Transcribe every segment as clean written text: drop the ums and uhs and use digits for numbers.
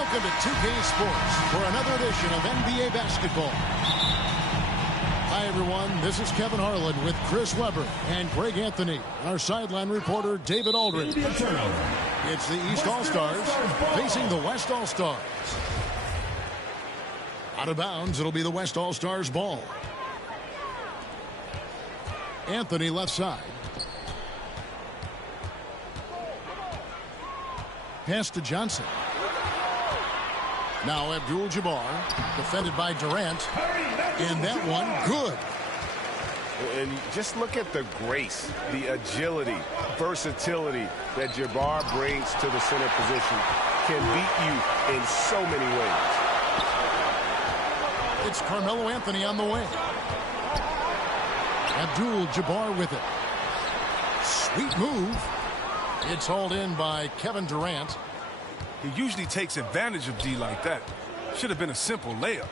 Welcome to 2K Sports for another edition of NBA basketball. Hi, everyone. This is Kevin Harlan with Chris Webber and Greg Anthony. Our sideline reporter, David Aldridge. It's the East All-Stars facing the West All-Stars. Out of bounds, it'll be the West All-Stars ball. Anthony left side. Pass to Johnson. Now Abdul-Jabbar, defended by Durant. And that one, good. And just look at the grace, the agility, versatility that Jabbar brings to the center position. Can beat you in so many ways. It's Carmelo Anthony on the way. Abdul-Jabbar with it. Sweet move. It's hauled in by Kevin Durant. He usually takes advantage of D like that. Should have been a simple layup.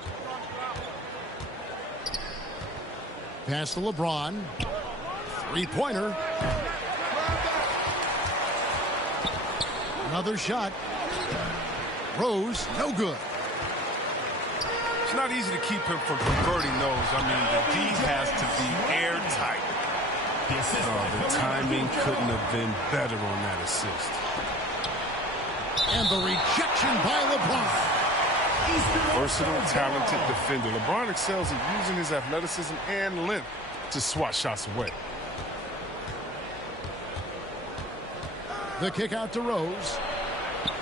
Pass to LeBron. Three-pointer. Another shot. Rose, no good. It's not easy to keep him from converting those. I mean, the D has to be airtight. The timing couldn't have been better on that assist. And the rejection by LeBron. Versatile, talented defender. LeBron excels at using his athleticism and length to swat shots away. The kick out to Rose.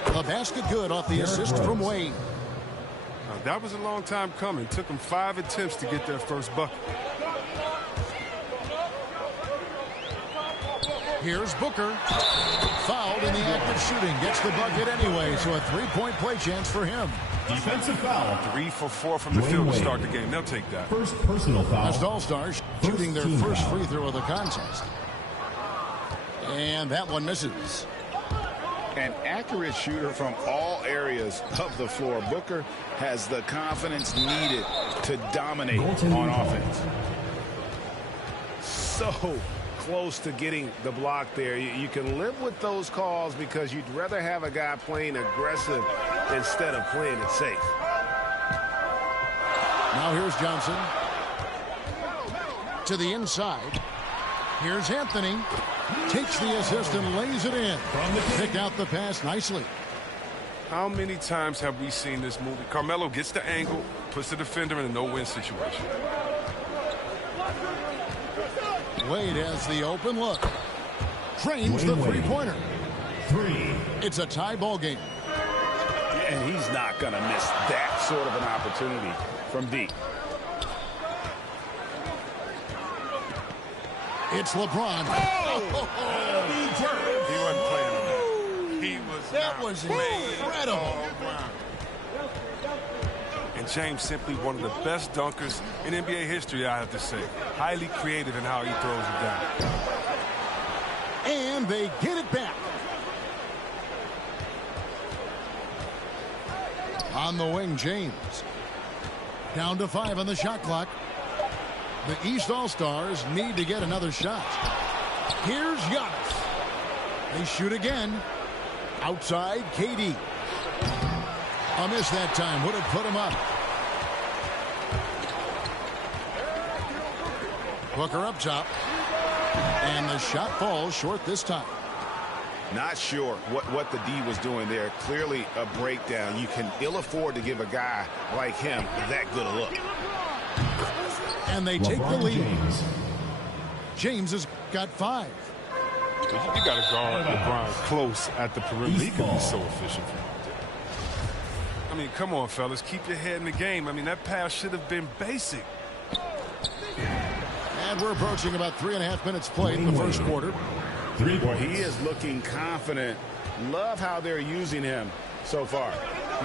The basket good off the assist from Wade. Now, that was a long time coming. Took him 5 attempts to get their first bucket. Here's Booker. Fouled in the act of shooting. Gets the bucket anyway, so a three-point play chance for him. Defensive foul. 3 for 4 from the field to start the game. They'll take that. First personal foul. West All-Stars shooting their first free throw of the contest. And that one misses. An accurate shooter from all areas of the floor. Booker has the confidence needed to dominate on offense. So close to getting the block there. You can live with those calls because you'd rather have a guy playing aggressive instead of playing it safe. Now here's Johnson. To the inside. Here's Anthony. Takes the assist and lays it in. Picked out the pass nicely. How many times have we seen this movie? Carmelo gets the angle, puts the defender in a no-win situation. Wade has the open look. Trains the three-pointer. It's a tie ball game. And he's not going to miss that sort of an opportunity from deep. It's LeBron. Oh! He wasn't playing. He was That was incredible. And James simply one of the best dunkers in NBA history, I have to say. Highly creative in how he throws it down. And they get it back. On the wing, James. Down to 5 on the shot clock. The East All-Stars need to get another shot. Here's Giannis. They shoot again. Outside, KD. A miss that time. Would have put him up. Booker up top. And the shot falls short this time. Not sure what the D was doing there. Clearly a breakdown. You can ill afford to give a guy like him that good a look. And they take the lead. James has got 5. You got to guard LeBron close at the perimeter. He can be so efficient from out there. I mean, come on, fellas. Keep your head in the game. I mean, that pass should have been basic. And we're approaching about 3.5 minutes played in the first quarter. Well, he is looking confident. Love how they're using him so far.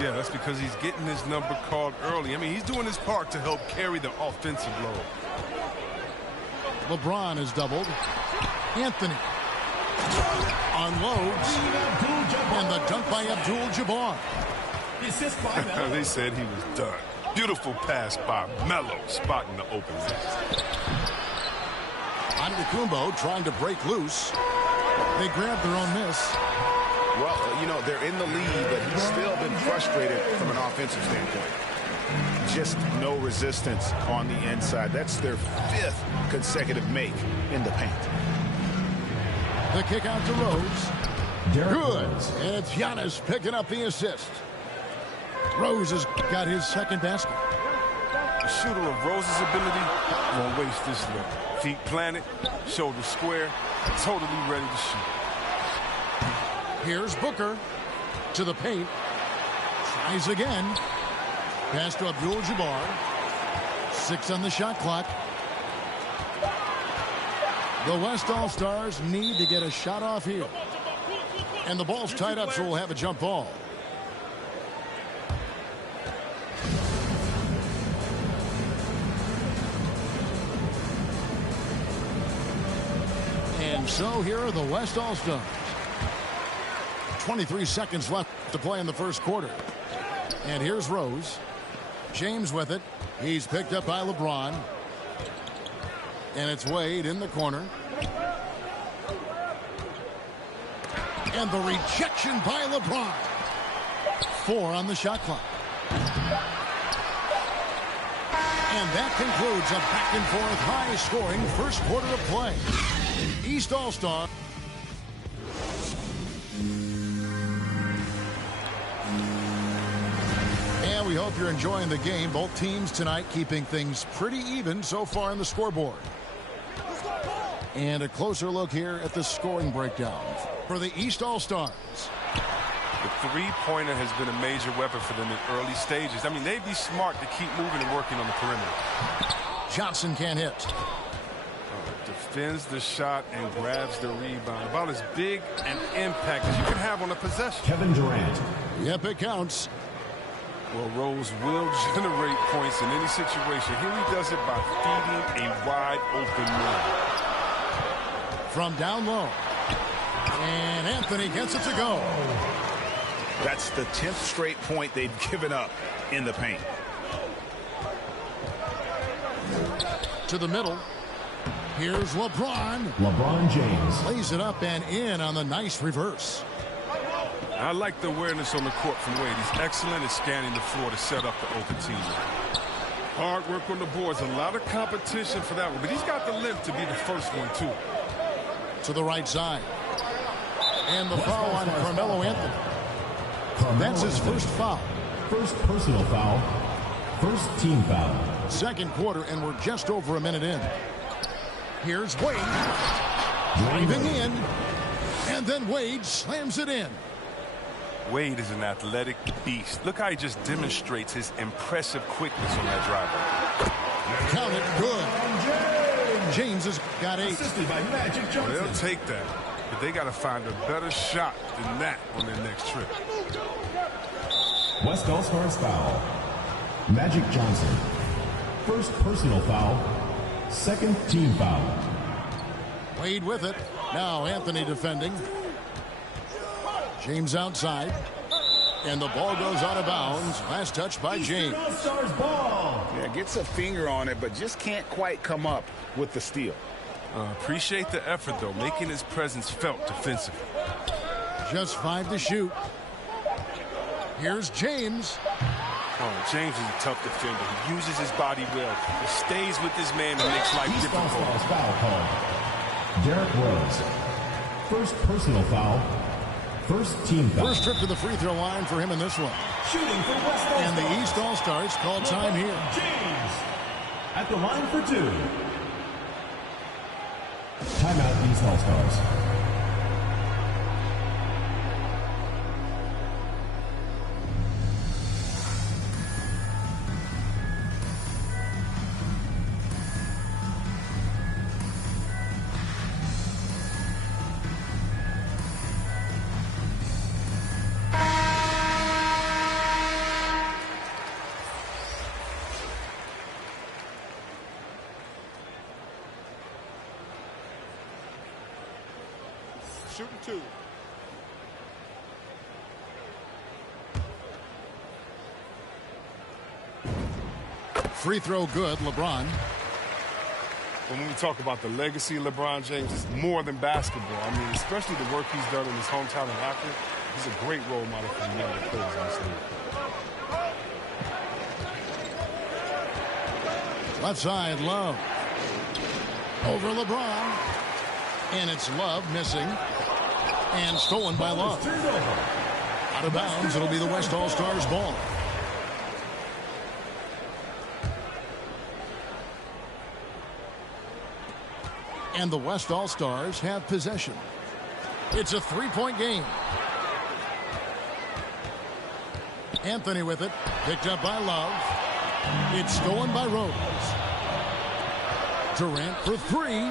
Yeah, that's because he's getting his number called early. I mean, he's doing his part to help carry the offensive load. LeBron is doubled. Anthony unloads. And the dunk by Abdul-Jabbar. They said he was done. Beautiful pass by Melo, spotting the open man. Antetokounmpo trying to break loose. They grab their own miss. Well, you know, they're in the lead, but he's still been frustrated from an offensive standpoint. Just no resistance on the inside. That's their 5th consecutive make in the paint. The kick out to Rose. Good. And it's Giannis picking up the assist. Rose has got his second basket. A shooter of Rose's ability won't waste this look. Feet planted, shoulders square, totally ready to shoot. Here's Booker to the paint. Tries again. Pass to Abdul-Jabbar. 6 on the shot clock. The West All-Stars need to get a shot off here. And the ball's tied up, so we'll have a jump ball. And so here are the West All-Stars. 23 seconds left to play in the first quarter. And here's Rose. James with it. He's picked up by LeBron. And it's Wade in the corner. And the rejection by LeBron. 4 on the shot clock. And that concludes a back-and-forth high-scoring first quarter of play. East All-Star. And we hope you're enjoying the game. Both teams tonight keeping things pretty even so far on the scoreboard. And a closer look here at the scoring breakdown for the East All-Stars. The three-pointer has been a major weapon for them in early stages. I mean, they'd be smart to keep moving and working on the perimeter. Johnson can't hit. Defends the shot and grabs the rebound. About as big an impact as you can have on a possession. Kevin Durant. Yep, it counts. Well, Rose will generate points in any situation. Here he does it by feeding a wide-open man. From down low. And Anthony gets it to go. That's the 10th straight point they've given up in the paint. To the middle. Here's LeBron. LeBron James. Lays it up and in on the nice reverse. I like the awareness on the court from Wade. He's excellent at scanning the floor to set up the open team. Hard work on the boards. A lot of competition for that one. But he's got the length to be the first one, too. To the right side. And the foul on Carmelo Anthony. That's his first foul. First personal foul. First team foul. Second quarter, and we're just over a minute in. Here's Wade. Driving in. And then Wade slams it in. Wade is an athletic beast. Look how he just demonstrates his impressive quickness on that drive. Count it. Good. James has got 8. Assisted by Magic Johnson. Well, they'll take that. But they got to find a better shot than that on their next trip. West All-Stars foul. Magic Johnson. First personal foul. Second team foul. Wade with it. Now Anthony defending. James outside. And the ball goes out of bounds. Last touch by James. All-Stars ball. Yeah, gets a finger on it, but just can't quite come up with the steal. Appreciate the effort, though, making his presence felt defensively. Just 5 to shoot. Here's James. Oh, James is a tough defender. He uses his body well. He stays with his man and makes life East difficult. All-Stars foul called. Derrick Rose. First personal foul. First team foul. First trip to the free throw line for him in this one. Shooting for West All-Stars. And the East All-Stars call time here. James at the line for 2. Timeout, East All-Stars. Shooting 2. Free throw good, LeBron. When we talk about the legacy of LeBron James, it's more than basketball. I mean, especially the work he's done in his hometown in Akron. He's a great role model for younger players in this league. Left side, Love. Over LeBron. And it's Love missing. And stolen by Love. Out of bounds, it'll be the West All-Stars ball. And the West All-Stars have possession. It's a three-point game. Anthony with it. Picked up by Love. It's stolen by Rose. Durant for three.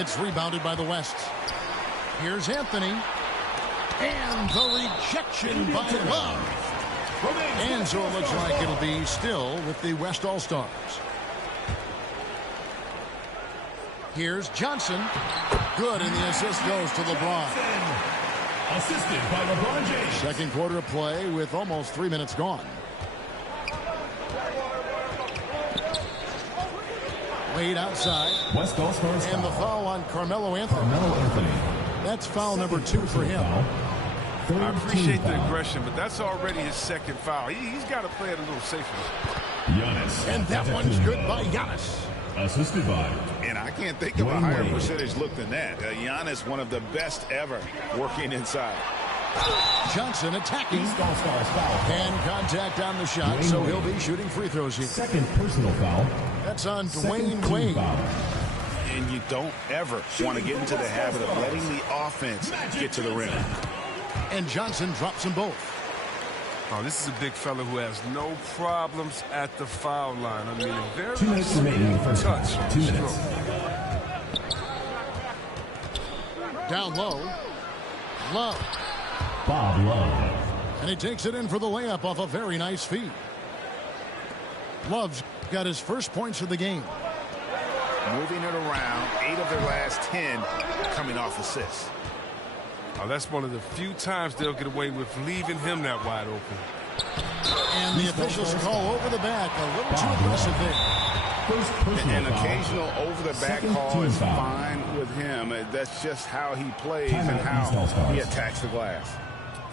It's rebounded by the West. Here's Anthony. And the rejection by Love. And so it looks like it'll be still with the West All-Stars. Here's Johnson. Good, and the assist goes to LeBron. Assisted by LeBron James. Second quarter of play with almost 3 minutes gone. Wade outside. West All-Stars and the foul on Carmelo Anthony. Carmelo Anthony. That's foul number 2 for him. I appreciate the aggression, but that's already his second foul. He's got to play it a little safer. Giannis. And that one's good by Giannis. Assisted by. And I can't think of a higher percentage look than that. Giannis, one of the best ever working inside. Johnson attacking. And contact on the shot, so he'll be shooting free throws here. Second personal foul. That's on Dwayne Wade. And you don't ever want to get into the habit of letting the offense get to the rim. And Johnson drops them both. Oh, this is a big fella who has no problems at the foul line. I mean, very 2 minutes remaining in the first touch. half. 2 minutes. Down low. Love. Bob Love. And he takes it in for the layup off a very nice feed. Love's got his first points of the game. Moving it around, 8 of their last 10 coming off assists. Oh, that's one of the few times they'll get away with leaving him that wide open. And the officials call over the back. A little too aggressive there. An occasional over-the-back call is fine with him. That's just how he plays and how he attacks the glass.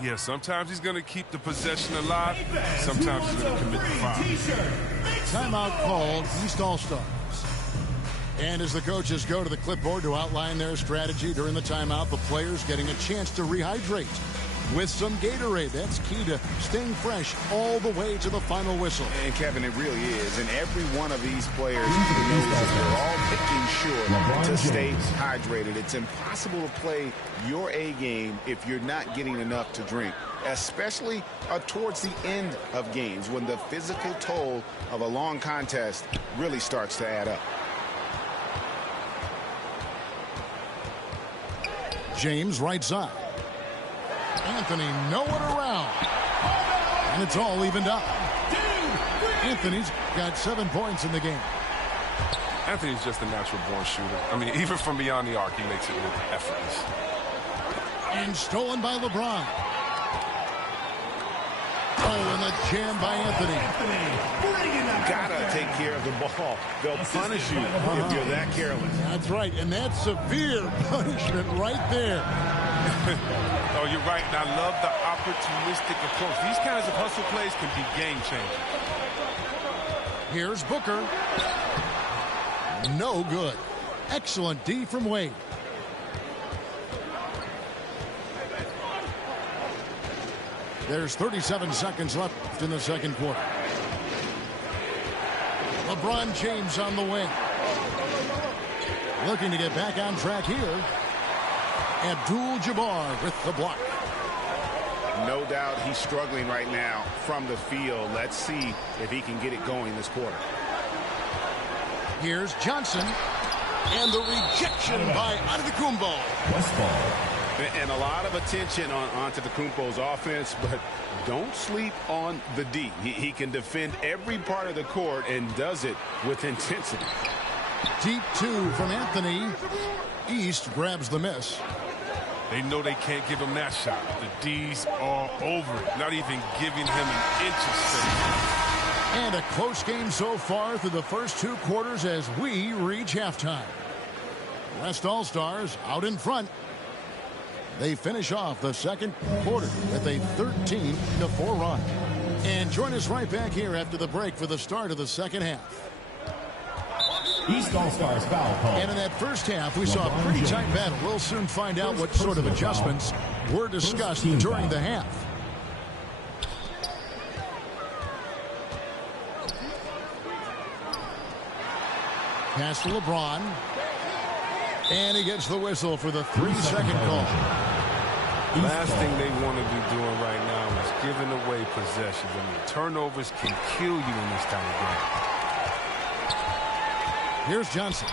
Yeah, sometimes he's going to keep the possession alive. Sometimes he's going to commit the foul. Timeout called, East All-Stars. And as the coaches go to the clipboard to outline their strategy during the timeout, the players getting a chance to rehydrate with some Gatorade. That's key to staying fresh all the way to the final whistle. And Kevin, it really is. And every one of these players knows that they're all picking sure to stay hydrated. It's impossible to play your A game if you're not getting enough to drink, especially towards the end of games when the physical toll of a long contest really starts to add up. James right side. Anthony nowhere around. And it's all evened up. Anthony's got 7 points in the game. Anthony's just a natural born shooter. I mean, even from beyond the arc, he makes it look effortless. And stolen by LeBron. Oh, and the jam by Anthony. Gotta take care of the ball. They'll punish you if you're that careless. That's right, and that's severe punishment right there. Oh, you're right, and I love the opportunistic approach. These kinds of hustle plays can be game-changing. Here's Booker. No good. Excellent D from Wade. There's 37 seconds left in the second quarter. LeBron James on the wing. Looking to get back on track here. Abdul-Jabbar with the block. No doubt he's struggling right now from the field. Let's see if he can get it going this quarter. Here's Johnson. And the rejection by Antetokounmpo. West ball. And a lot of attention on Antetokounmpo's offense, but don't sleep on the D. He can defend every part of the court and does it with intensity. Deep 2 from Anthony. East grabs the miss. They know they can't give him that shot. The D's all over it, not even giving him an inch of space. And a close game so far through the first 2 quarters as we reach halftime. West All-Stars out in front. They finish off the second quarter with a 13-4 run. And join us right back here after the break for the start of the second half. East All-Stars foul call. And in that first half, we saw a pretty tight battle. We'll soon find out what sort of adjustments were discussed during the half. Pass to LeBron. And he gets the whistle for the 3-second call. Last thing they want to be doing right now is giving away possessions. I mean, turnovers can kill you in this kind of game. Here's Johnson.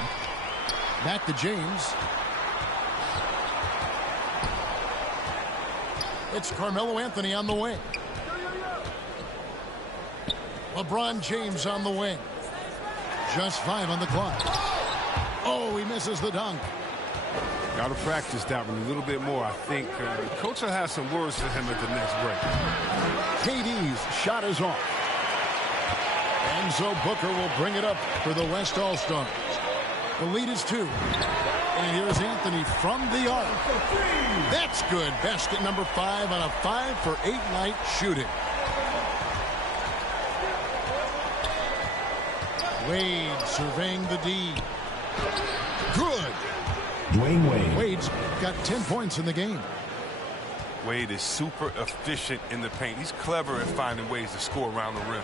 Back to James. It's Carmelo Anthony on the wing. LeBron James on the wing. Just 5 on the clock. Oh, he misses the dunk. Got to practice that one a little bit more. I think the coach will have some words for him at the next break. KD's shot is off. And so Booker will bring it up for the West All-Stars. The lead is 2. And here's Anthony from the arc. That's good. Basket number 5 on a 5-for-8 night shooting. Wade surveying the D. Good. Dwayne Wade. Wade's got 10 points in the game. Wade is super efficient in the paint. He's clever at finding ways to score around the rim.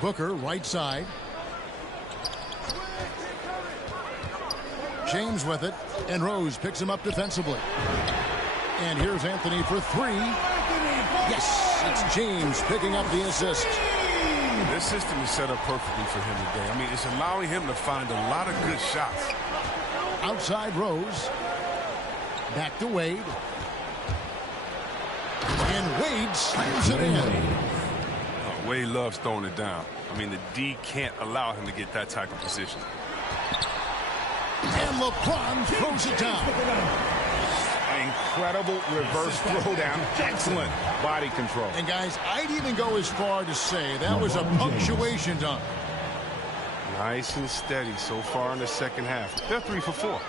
Booker, right side. James with it, and Rose picks him up defensively. And here's Anthony for 3. Yes, it's James picking up the assist. This system is set up perfectly for him today. I mean, it's allowing him to find a lot of good shots. Outside Rose. Back to Wade. And Wade slams it in. Wade loves throwing it down. I mean, the D can't allow him to get that type of position. And LeBron throws it down. Incredible reverse throwdown. Excellent body control. And guys, I'd even go as far to say that was a punctuation dunk. Nice and steady so far in the second half. They're 3 for 4.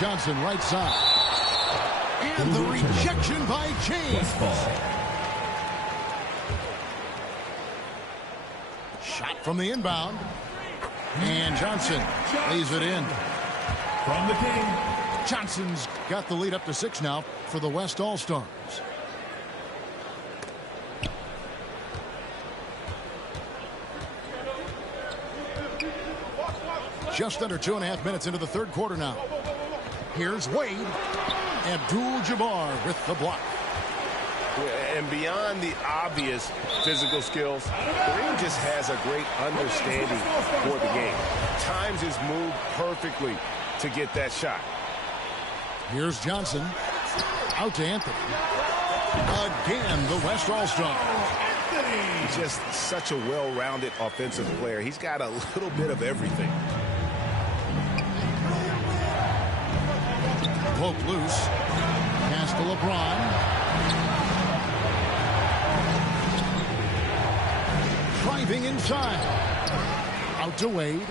Johnson right side. And the rejection by James. Shot from the inbound. And Johnson lays it in. From the King. Johnson's got the lead up to 6 now for the West All-Stars. Just under 2.5 minutes into the third quarter now. Here's Wade. Abdul-Jabbar with the block. And beyond the obvious physical skills, Kareem just has a great understanding for the game. Times his move perfectly to get that shot. Here's Johnson. Out to Anthony. Again, the West All-Star. He's just such a well-rounded offensive player. He's got a little bit of everything. Poke loose. Pass to LeBron. Driving inside. Out to Wade.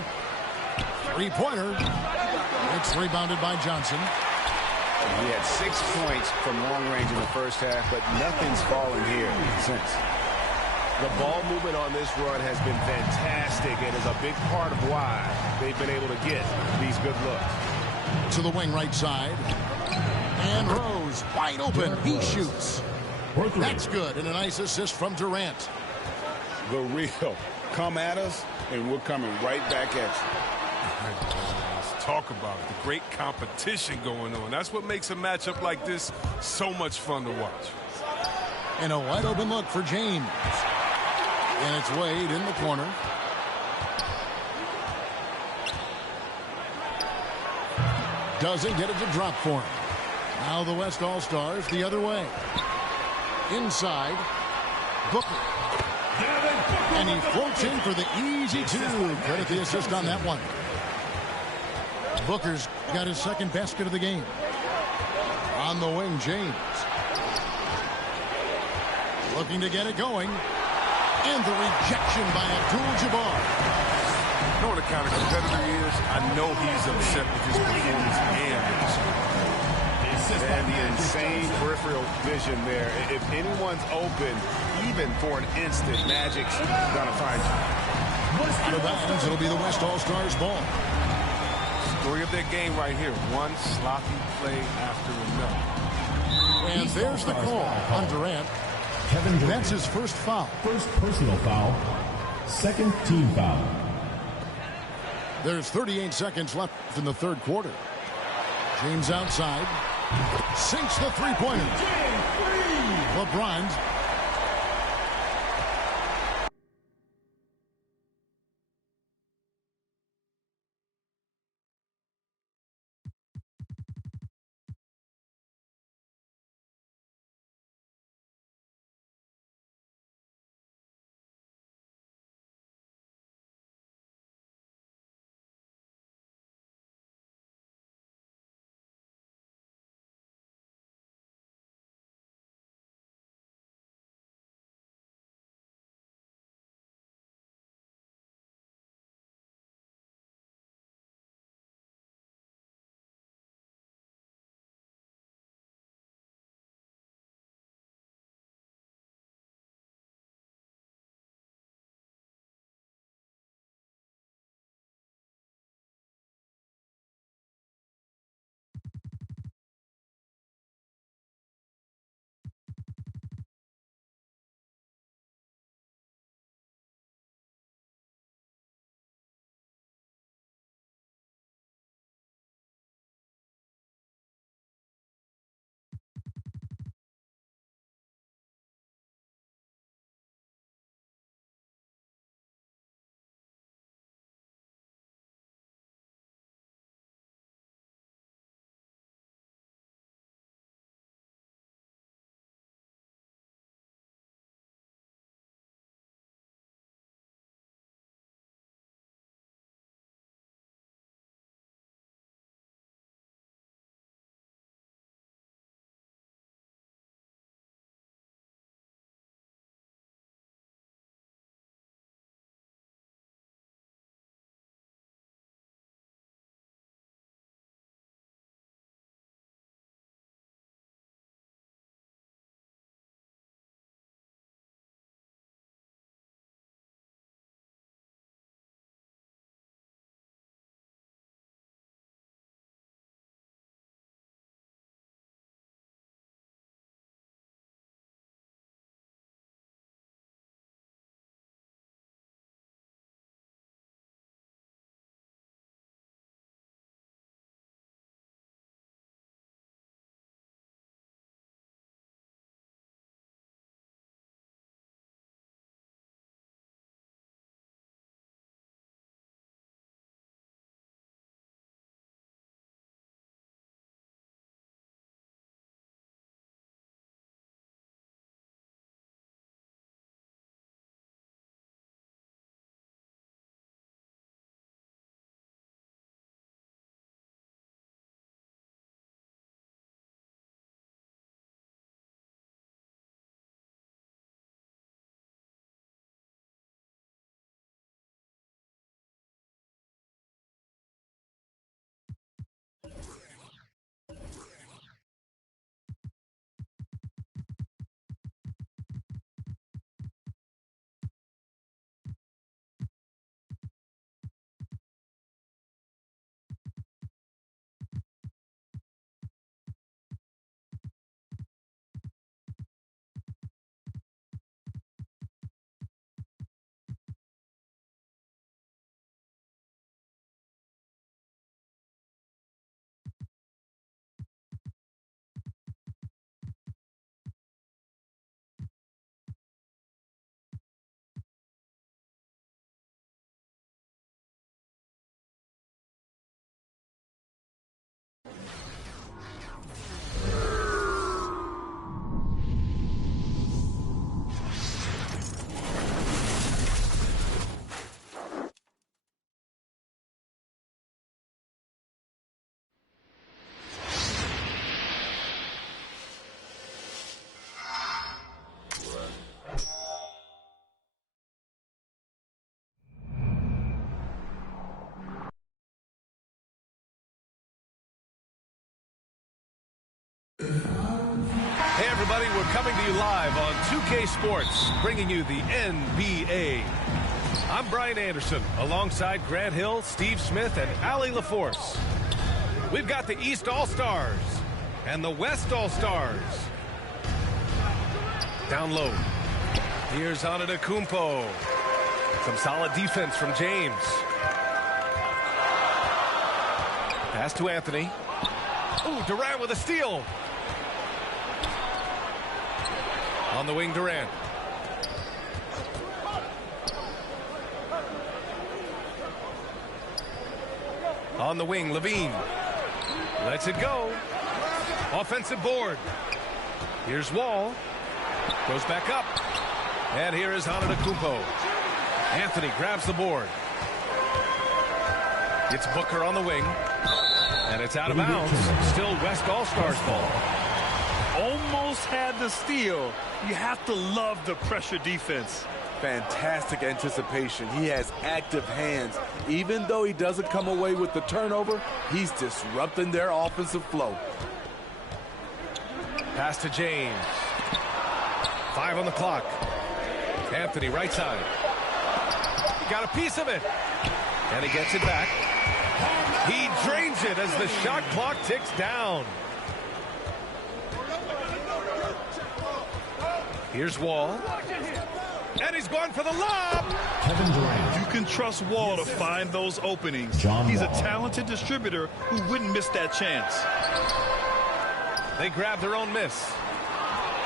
Three-pointer. It's rebounded by Johnson. He had 6 points from long range in the first half, but nothing's fallen here since. The ball movement on this run has been fantastic and is a big part of why they've been able to get these good looks. To the wing right side. And Rose wide open. He shoots. That's good. And a nice assist from Durant. The real. Come at us, and we're coming right back at you. Let's talk about it. The great competition going on. That's what makes a matchup like this so much fun to watch. And a wide open look for James. And it's Wade in the corner. Doesn't get it to drop for him. Now the West All-Stars the other way. Inside. Booker. And he floats in for the easy 2. Credit the assist on that one. Booker's got his second basket of the game. On the wing, James. Looking to get it going. And the rejection by Abdul-Jabbar. know what a kind of competitor he is. I know he's upset with his performance and the score. And the insane peripheral vision there. If anyone's open, even for an instant, Magic's gonna find you. Out of bounds, it'll be the West All-Stars ball. Story of their game right here. One sloppy play after another. And there's the call on Durant. Kevin Durant. That's his first foul. First personal foul. Second team foul. There's 38 seconds left in the third quarter. James outside. Sinks the three-pointer. LeBron's Hey everybody, we're coming to you live on 2K Sports, bringing you the NBA. I'm Brian Anderson, alongside Grant Hill, Steve Smith, and Allie LaForce. We've got the East All-Stars and the West All-Stars. Down low. Here's Antetokounmpo. Some solid defense from James. Pass to Anthony. Ooh, Durant with a steal. On the wing, Durant. On the wing, Levine. Lets it go. Offensive board. Here's Wall. Goes back up. And here is Antetokounmpo. Anthony grabs the board. Gets Booker on the wing. And it's out of bounds. Still West All-Stars ball. Almost had the steal. You have to love the pressure defense. Fantastic anticipation. He has active hands. Even though he doesn't come away with the turnover, he's disrupting their offensive flow. Pass to James. 5 on the clock. Anthony, right side. Got a piece of it. And he gets it back. He drains it as the shot clock ticks down. Here's Wall. And he's going for the lob. Kevin Durant. You can trust Wall to find those openings. He's a talented distributor who wouldn't miss that chance. They grab their own miss.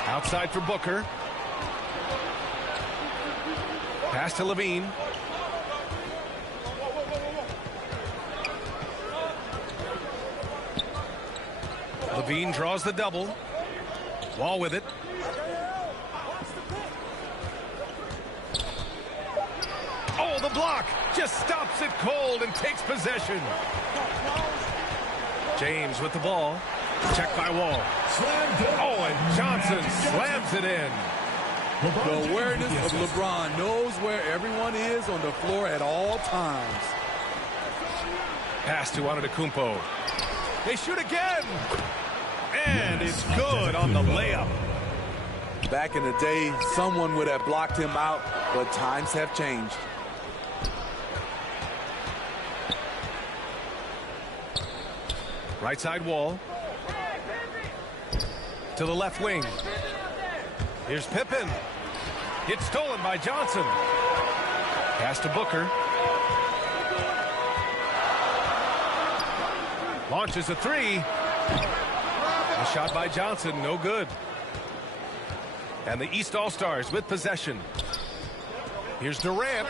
Outside for Booker. Pass to Levine. Levine draws the double. Wall with it. Oh, the block just stops it cold and takes possession. James with the ball. Checked by Wall. Oh, and Johnson slams it in. The awareness of LeBron knows where everyone is on the floor at all times. Pass to Antetokounmpo. They shoot again. And it's good on the layup. Back in the day, someone would have blocked him out, but times have changed. Right side Wall. To the left wing. Here's Pippen. It's stolen by Johnson. Pass to Booker. Launches a three. A shot by Johnson, no good. And the East All-Stars with possession. Here's Durant.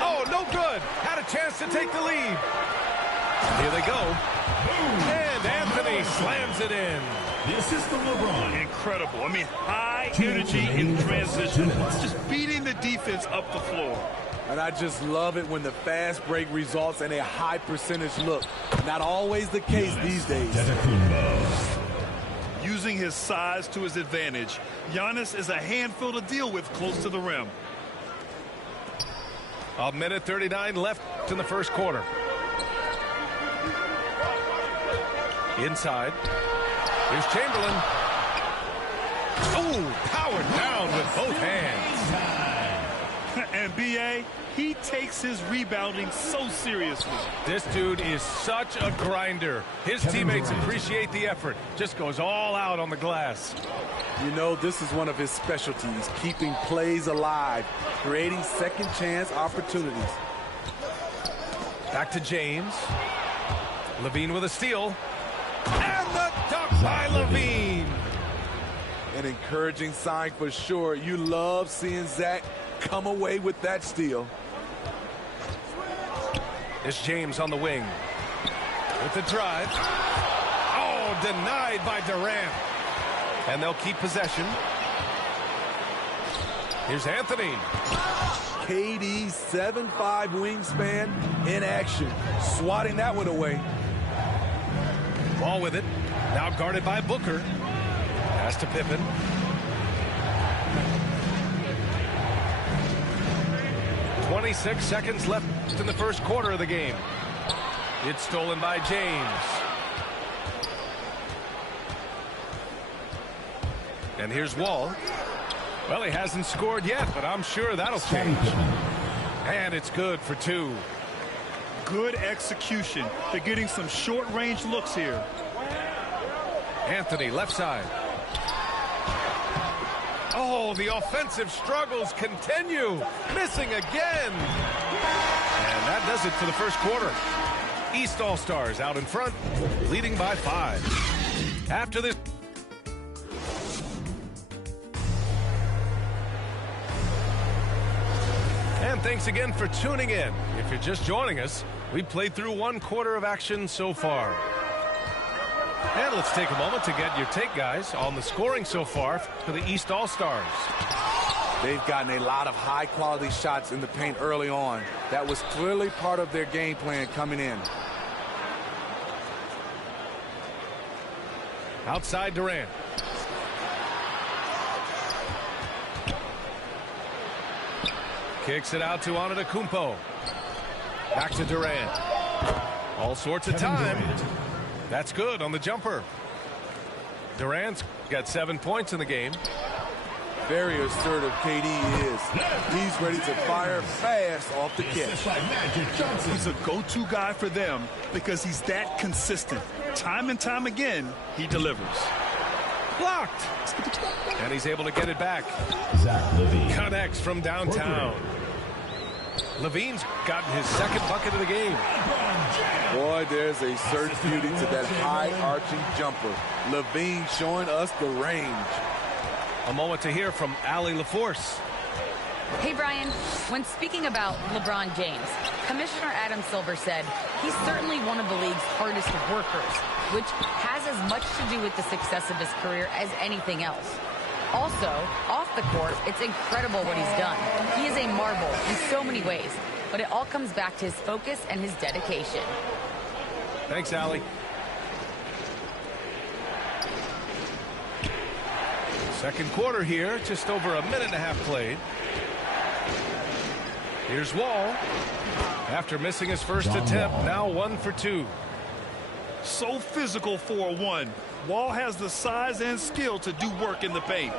Oh, no good. Had a chance to take the lead. Here they go. And Anthony slams it in. The assist from LeBron. Incredible. I mean, high energy in transition. Just beating the defense up the floor. And I just love it when the fast break results in a high percentage look. Not always the case these days. Using his size to his advantage, Giannis is a handful to deal with close to the rim. A minute 39 left in the first quarter. Inside. Here's Chamberlain. Oh, powered down with both hands. And B.A., he takes his rebounding so seriously. This dude is such a grinder. His teammates appreciate the effort. Just goes all out on the glass. You know, this is one of his specialties, keeping plays alive, creating second chance opportunities. Back to James. Levine with a steal. And the dunk by Levine. An encouraging sign for sure. You love seeing Zach come away with that steal. It's James on the wing. With the drive. Oh, denied by Durant. And they'll keep possession. Here's Anthony. KD's 7'5" wingspan in action. Swatting that one away. Ball with it. Now guarded by Booker. Pass to Pippen. .26 seconds left in the first quarter of the game. It's stolen by James. And here's Wall. Well, he hasn't scored yet, but I'm sure that'll change. And it's good for 2. Good execution. They're getting some short-range looks here. Anthony, left side. Oh, the offensive struggles continue. Missing again. And that does it for the first quarter. East All-Stars out in front, leading by 5. After this. And thanks again for tuning in. If you're just joining us, we played through 1 quarter of action so far. And let's take a moment to get your take, guys, on the scoring so far for the East All-Stars. They've gotten a lot of high-quality shots in the paint early on. That was clearly part of their game plan coming in. Outside Durant. Kicks it out to Antetokounmpo. Back to Durant. All sorts of time. That's good on the jumper. Durant's got 7 points in the game. Very assertive KD is. He's ready to fire fast off the catch. He's a go-to guy for them because he's that consistent. Time and time again, he delivers. Blocked. And he's able to get it back. Zach LaVine Connects from downtown. LaVine's gotten his 2nd bucket of the game. Boy, there's a certain beauty to that high-arching jumper. LaVine showing us the range. A moment to hear from Allie LaForce. Hey, Brian. When speaking about LeBron James, Commissioner Adam Silver said he's certainly one of the league's hardest workers, which has as much to do with the success of his career as anything else. Also, off the court, it's incredible what he's done. He is a marvel in so many ways, but it all comes back to his focus and his dedication. Thanks, Allie. Second quarter here, just over a minute and a half played. Here's Wall. After missing his first attempt, now 1 for 2. So physical for a 1. Wall has the size and skill to do work in the paint.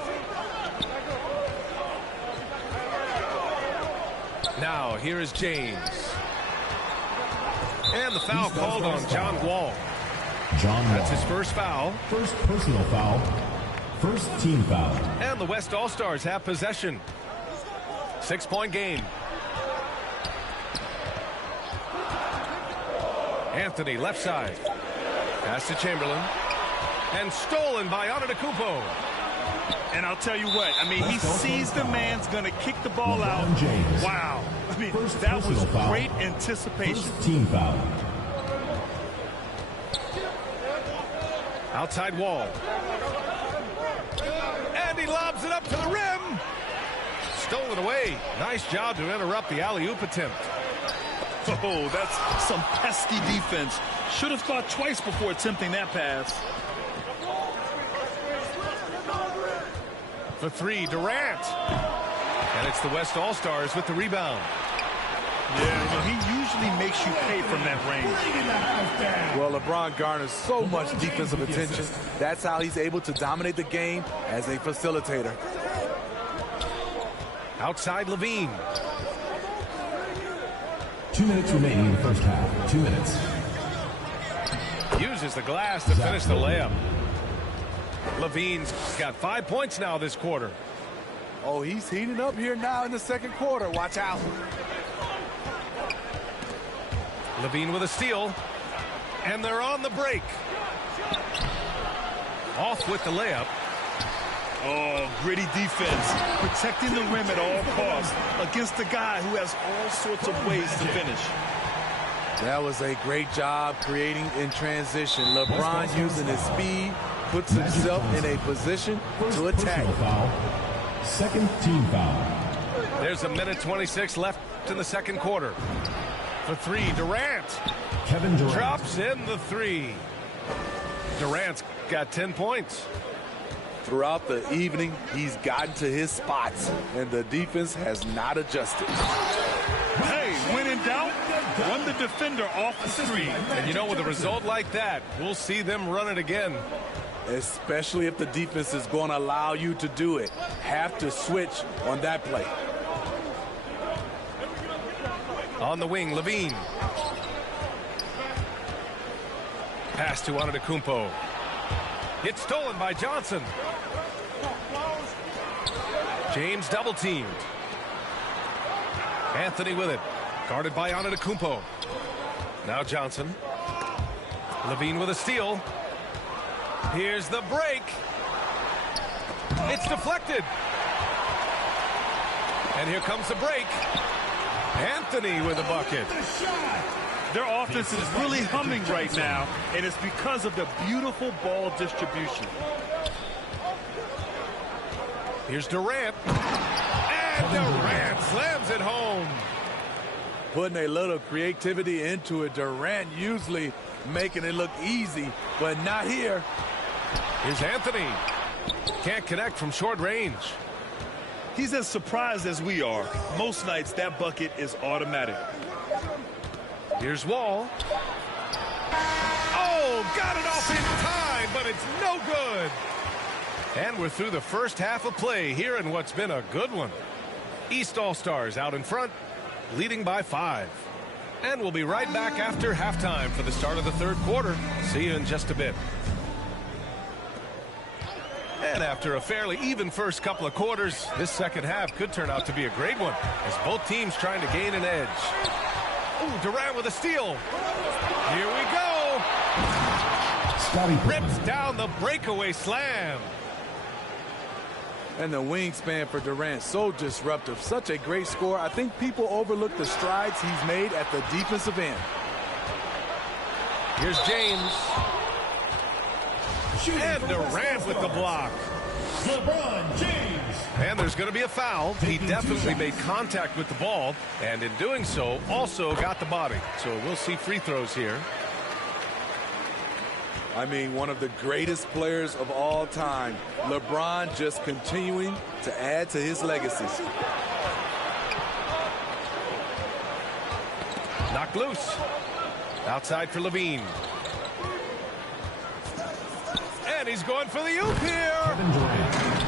Now, here is James. And the foul called on John Wall. That's his first foul. First personal foul. First team foul. And the West All-Stars have possession. 6-point game. Anthony, left side. Pass to Chamberlain. And stolen by Antetokounmpo. And I'll tell you what, I mean, he sees the man's going to kick the ball out. James. Wow. I mean, First that was foul. great anticipation. First team foul. Outside Wall. And he lobs it up to the rim. Stolen away. Nice job to interrupt the alley-oop attempt. Oh, that's some pesky defense. Should have thought twice before attempting that pass. For 3, Durant. And it's the West All-Stars with the rebound. Yeah, he usually makes you pay from that range. Well, LeBron garners so much defensive attention. That's how he's able to dominate the game as a facilitator. Outside LaVine. 2 minutes remaining in the first half. 2 minutes. Uses the glass to finish the layup. LaVine's got 5 points now this quarter. Oh, he's heating up here now in the second quarter. Watch out. LaVine with a steal. And they're on the break. Off with the layup. Oh, gritty defense. Protecting the rim at all costs against a guy who has all sorts of ways to finish. That was a great job creating in transition. LeBron using his speed puts himself in a position to attack. Foul. Second team foul. There's a minute 26 left in the second quarter. For 3, Durant. Kevin Durant. Drops in the 3. Durant's got 10 points. Throughout the evening, he's gotten to his spots, and the defense has not adjusted. Hey, when in doubt, run the defender off the screen. And you know, with a result like that, we'll see them run it again. especially if the defense is going to allow you to do it. Have to switch on that play. On the wing, Levine. Pass to Antetokounmpo. It's stolen by Johnson. James double teamed. Anthony with it. Guarded by Antetokounmpo. Now Johnson. Levine with a steal. Here's the break. It's deflected. And here comes the break. Anthony with a bucket. Their offense is really humming right now, and it's because of the beautiful ball distribution. Here's Durant. And Durant slams it home. Putting a little creativity into it. Durant usually making it look easy, but not here. Here's Anthony. Can't connect from short range. He's as surprised as we are. Most nights, that bucket is automatic. Here's Wall. Oh, got it off in time, but it's no good. And we're through the first half of play here in what's been a good one. East All-Stars out in front, leading by 5. And we'll be right back after halftime for the start of the third quarter. See you in just a bit. And after a fairly even first couple of quarters, this second half could turn out to be a great one as both teams trying to gain an edge. Ooh, Durant with a steal. Here we go. Rips down the breakaway slam. And the wingspan for Durant, so disruptive. Such a great score. I think people overlook the strides he's made at the defensive end. Here's James. And Durant with the block. LeBron James. And there's going to be a foul. He definitely made contact with the ball, and in doing so, also got the body. So we'll see free throws here. I mean, one of the greatest players of all time. LeBron just continuing to add to his legacy. Knocked loose. Outside for Levine. And he's going for the oop here.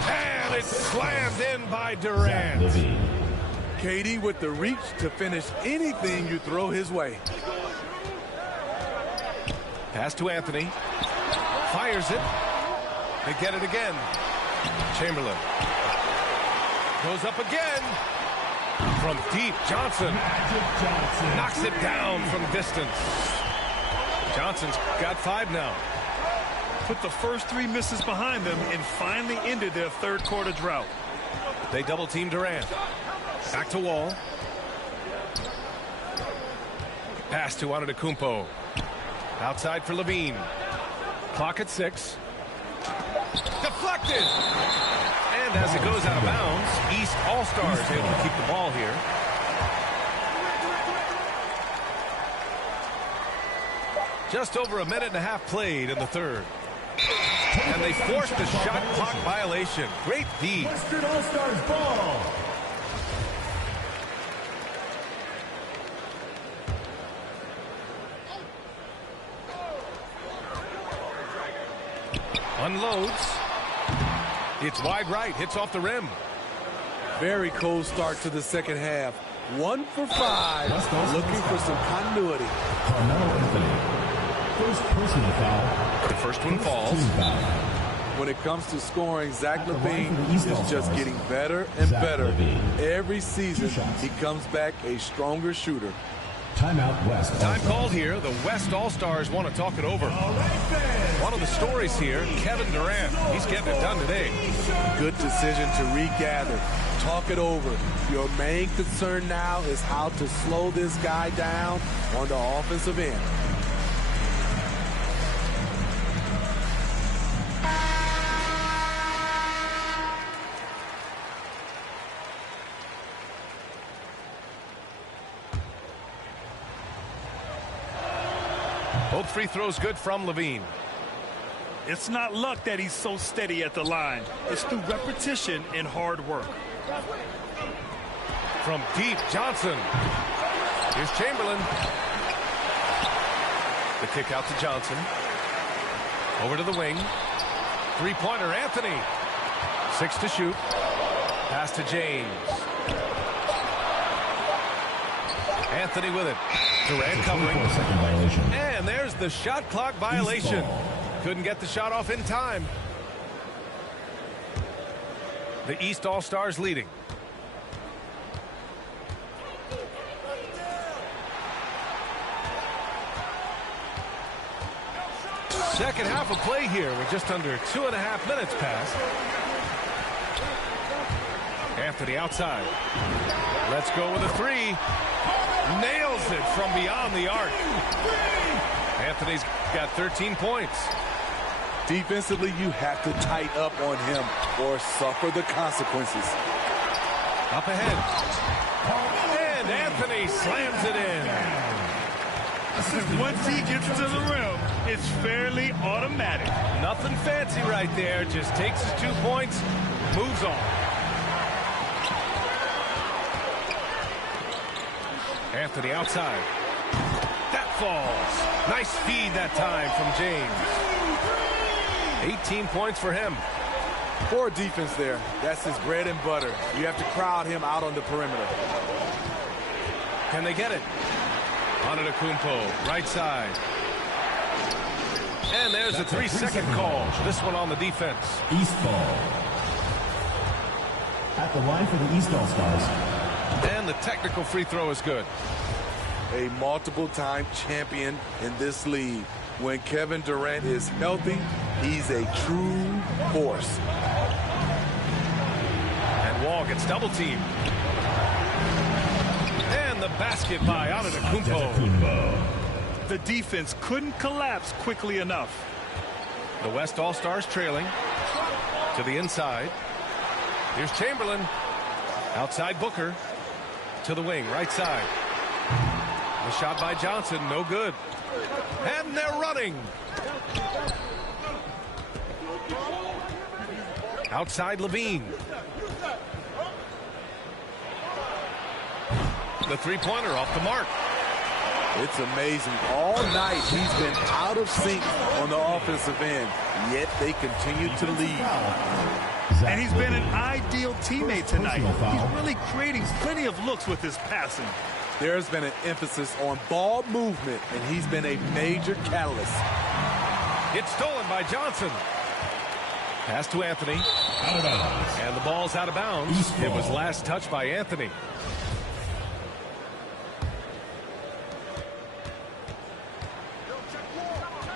And it's slammed in by Durant. KD with the reach to finish anything you throw his way. Pass to Anthony. Fires it. They get it again. Chamberlain. Goes up again. From deep, Johnson. Knocks it down from distance. Johnson's got 5 now. Put the first 3 misses behind them and finally ended their third quarter drought. They double team Durant. Back to Wall. Pass to Antetokounmpo. Outside for Levine. Clock at 6. Deflected. And as it goes out of bounds, East All-Stars able to keep the ball here. Just over a minute and a half played in the third. And they forced a shot clock violation. Great D. Western All-Stars ball. Unloads. It's wide right. Hits off the rim. Very cold start to the second half. 1 for 5. Looking for some continuity. Carmelo Anthony. First personal foul. The first one falls. When it comes to scoring, Zach LaVine is just getting better and better. Every season, he comes back a stronger shooter. Timeout West. Time called here. The West All-Stars want to talk it over. One of the stories here, Kevin Durant. He's getting it done today. Good decision to regather. Talk it over. Your main concern now is how to slow this guy down on the offensive end. Both free throws good from Levine. It's not luck that he's so steady at the line. It's through repetition and hard work. From deep, Johnson. Here's Chamberlain. The kick out to Johnson. Over to the wing. Three-pointer, Anthony. 6 to shoot. Pass to James. Anthony with it. Durant covering. And there's the shot clock violation. Couldn't get the shot off in time. The East All-Stars leading. Second half of play here with just under 2.5 minutes passed. Anthony outside. Let's go with a three. Nails it from beyond the arc. Anthony's got 13 points. Defensively, you have to tighten up on him or suffer the consequences. Up ahead. And Anthony slams it in. Once he gets to the rim, it's fairly automatic. Nothing fancy right there. Just takes his 2 points, moves on. Anthony outside. That falls. Nice feed that time from James. 18 points for him. Poor defense there. That's his bread and butter. You have to crowd him out on the perimeter. Can they get it? Antetokounmpo, right side. And there's a 3-second call. This one on the defense. East ball. At the line for the East All-Stars. And the technical free throw is good. A multiple-time champion in this league. When Kevin Durant is healthy, he's a true force. And Wall gets double-teamed. And the basket by Antetokounmpo. The defense couldn't collapse quickly enough. The West All-Stars trailing to the inside. Here's Chamberlain. Outside Booker. To the wing, right side. The shot by Johnson, no good. And they're running. Outside Levine. The three-pointer off the mark. It's amazing. All night he's been out of sync on the offensive end, yet they continue to lead. And he's been an ideal teammate tonight. He's really creating plenty of looks with his passing. There's been an emphasis on ball movement, and he's been a major catalyst. It's stolen by Johnson. Pass to Anthony. And the ball's out of bounds. It was last touched by Anthony.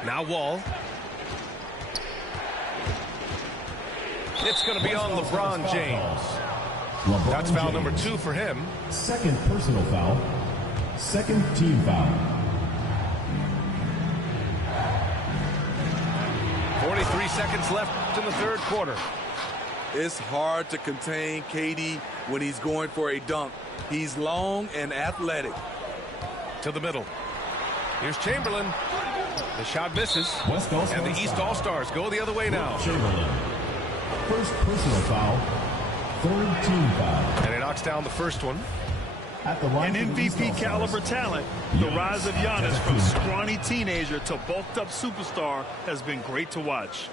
Now Wall. It's going to be on LeBron James. That's foul number 2 for him. Second personal foul. Second team foul. 43 seconds left in the third quarter. It's hard to contain KD when he's going for a dunk. He's long and athletic. To the middle. Here's Chamberlain. The shot misses. And the East All-Stars go the other way now. Chamberlain. First personal foul. Third team foul. And he knocks down the first one. At the line An MVP caliber talent. The rise of Giannis from scrawny teenager to bulked up superstar has been great to watch.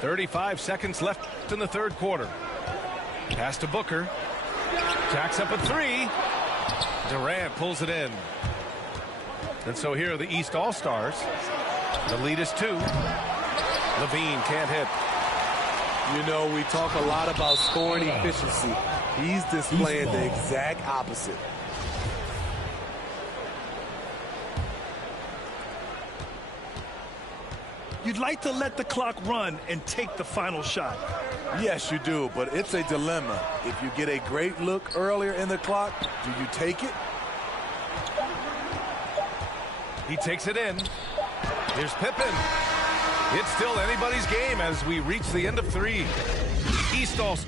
35 seconds left in the third quarter. Pass to Booker. Jacks up a three. Durant pulls it in. And so here are the East All-Stars. The lead is 2. Levine can't hit. You know, we talk a lot about scoring efficiency. He's displaying the exact opposite. You'd like to let the clock run and take the final shot. Yes, you do, but it's a dilemma. If you get a great look earlier in the clock, do you take it? He takes it in. Here's Pippen. It's still anybody's game as we reach the end of 3. East All.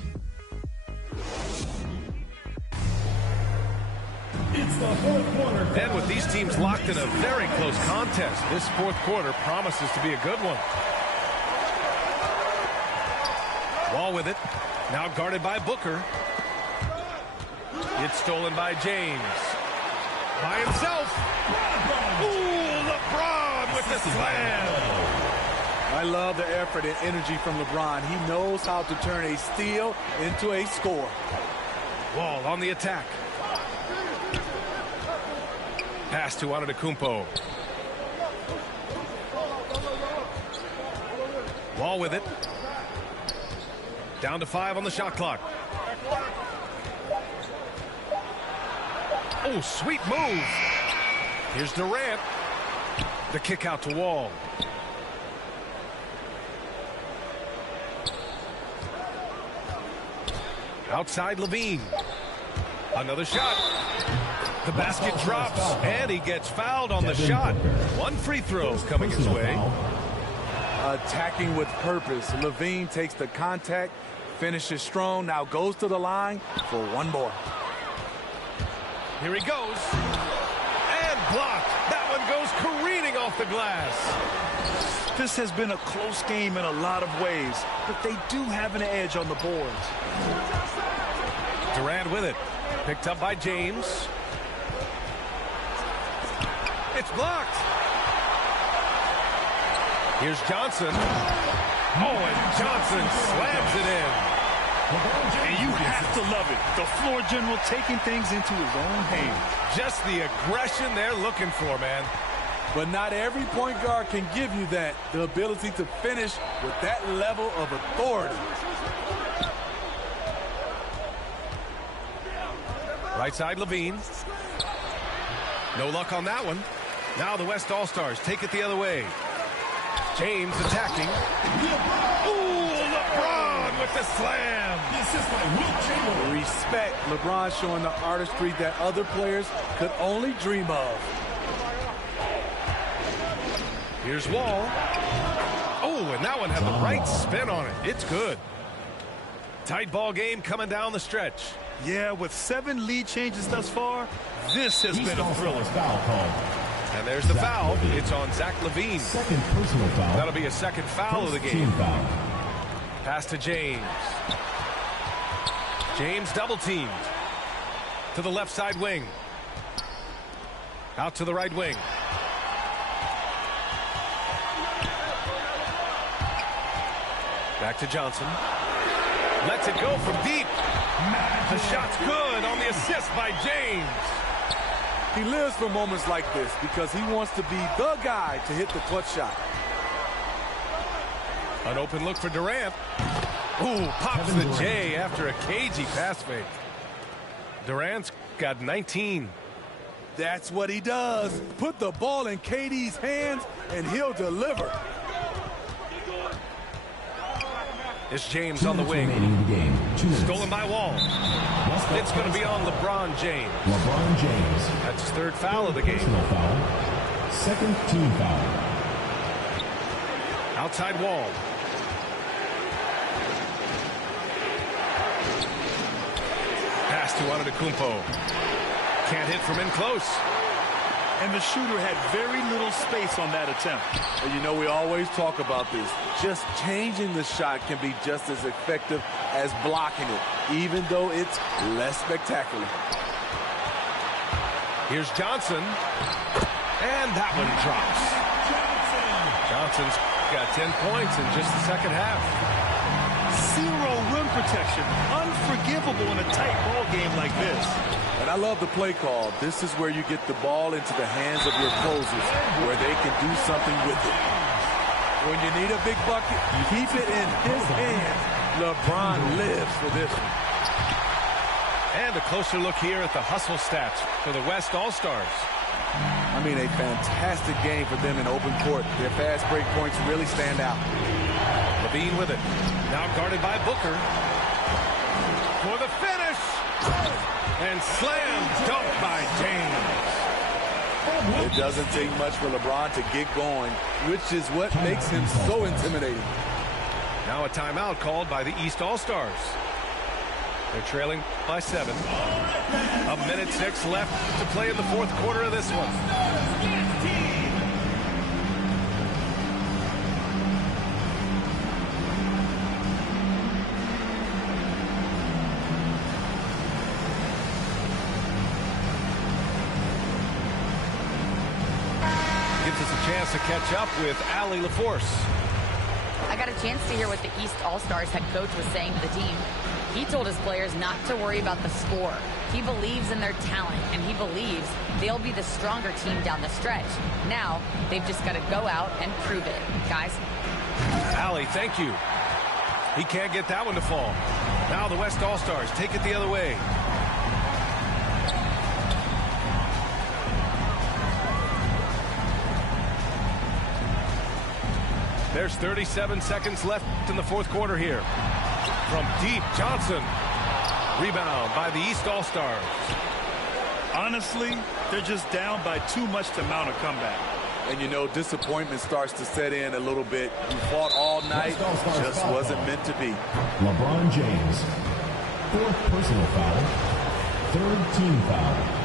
It's the fourth quarter. And with these teams locked in a very close contest, this fourth quarter promises to be a good one. Wall with it. Now guarded by Booker. It's stolen by James. By himself. Ooh, LeBron with the slam. I love the effort and energy from LeBron. He knows how to turn a steal into a score. Wall on the attack. Pass to Antetokounmpo. Wall with it. Down to 5 on the shot clock. Oh, sweet move. Here's Durant. The kick out to Wall. Outside Levine. Another shot. The basket drops, and he gets fouled on the shot. One free throw coming his way. Attacking with purpose. Levine takes the contact, finishes strong, now goes to the line for one more. Here he goes. And blocked. That one goes careening off the glass. This has been a close game in a lot of ways, but they do have an edge on the boards. Durant with it. Picked up by James. It's blocked. Here's Johnson. Oh, and Johnson slams it in. And you have to love it. The floor general taking things into his own hands. Just the aggression they're looking for, man. But not every point guard can give you that. The ability to finish with that level of authority. Right side, Levine. No luck on that one. Now the West All-Stars take it the other way. James attacking. Ooh, LeBron with the slam. Respect. LeBron showing the artistry that other players could only dream of. Here's Wall. Oh, and that one had the right spin on it. It's good. Tight ball game coming down the stretch. Yeah, with 7 lead changes thus far, this has been a thriller. And there's the foul. It's on Zach LaVine. Second personal foul. That'll be a second foul of the game. Foul. Pass to James. James double teamed. To the left side wing. Out to the right wing. Back to Johnson. Lets it go from deep. The shot's good on the assist by James. He lives for moments like this because he wants to be the guy to hit the clutch shot. An open look for Durant. Ooh, pops the J after a cagey pass fake. Durant's got 19. That's what he does. Put the ball in KD's hands and he'll deliver. It's James on the wing. Stolen by Wall. It's going to be on LeBron James. LeBron James. That's his third foul of the game. Personal foul. Second team foul. Outside Wall. Pass to Antetokounmpo. Can't hit from in close. And the shooter had very little space on that attempt. And you know, we always talk about this. Just changing the shot can be just as effective as blocking it, even though it's less spectacular. Here's Johnson. And that one drops. Johnson's got 10 points in just the second half. Zero rim protection. Unforgivable in a tight ball game like this. And I love the play call. This is where you get the ball into the hands of your closers, where they can do something with it. When you need a big bucket, keep it in his hands. LeBron lives for this one. And a closer look here at the hustle stats for the West All-Stars. I mean, a fantastic game for them in open court. Their fast break points really stand out. Levine with it. Now guarded by Booker. For the finish. And slam dunk by James. It doesn't take much for LeBron to get going, which is what makes him so intimidating. Now a timeout called by the East All-Stars. They're trailing by 7. 1:06 left to play in the fourth quarter of this one. Gives us a chance to catch up with Allie LaForce. I got a chance to hear what the East All-Stars head coach was saying to the team. He told his players not to worry about the score. He believes in their talent, and he believes they'll be the stronger team down the stretch. Now, they've just got to go out and prove it. Guys? Allie, thank you. He can't get that one to fall. Now the West All-Stars take it the other way. There's 37 seconds left in the fourth quarter here. From deep, Johnson. Rebound by the East All-Stars. Honestly, they're just down by too much to mount a comeback. And, you know, disappointment starts to set in a little bit. You fought all night, just wasn't meant to be. LeBron James, fourth personal foul, third team foul.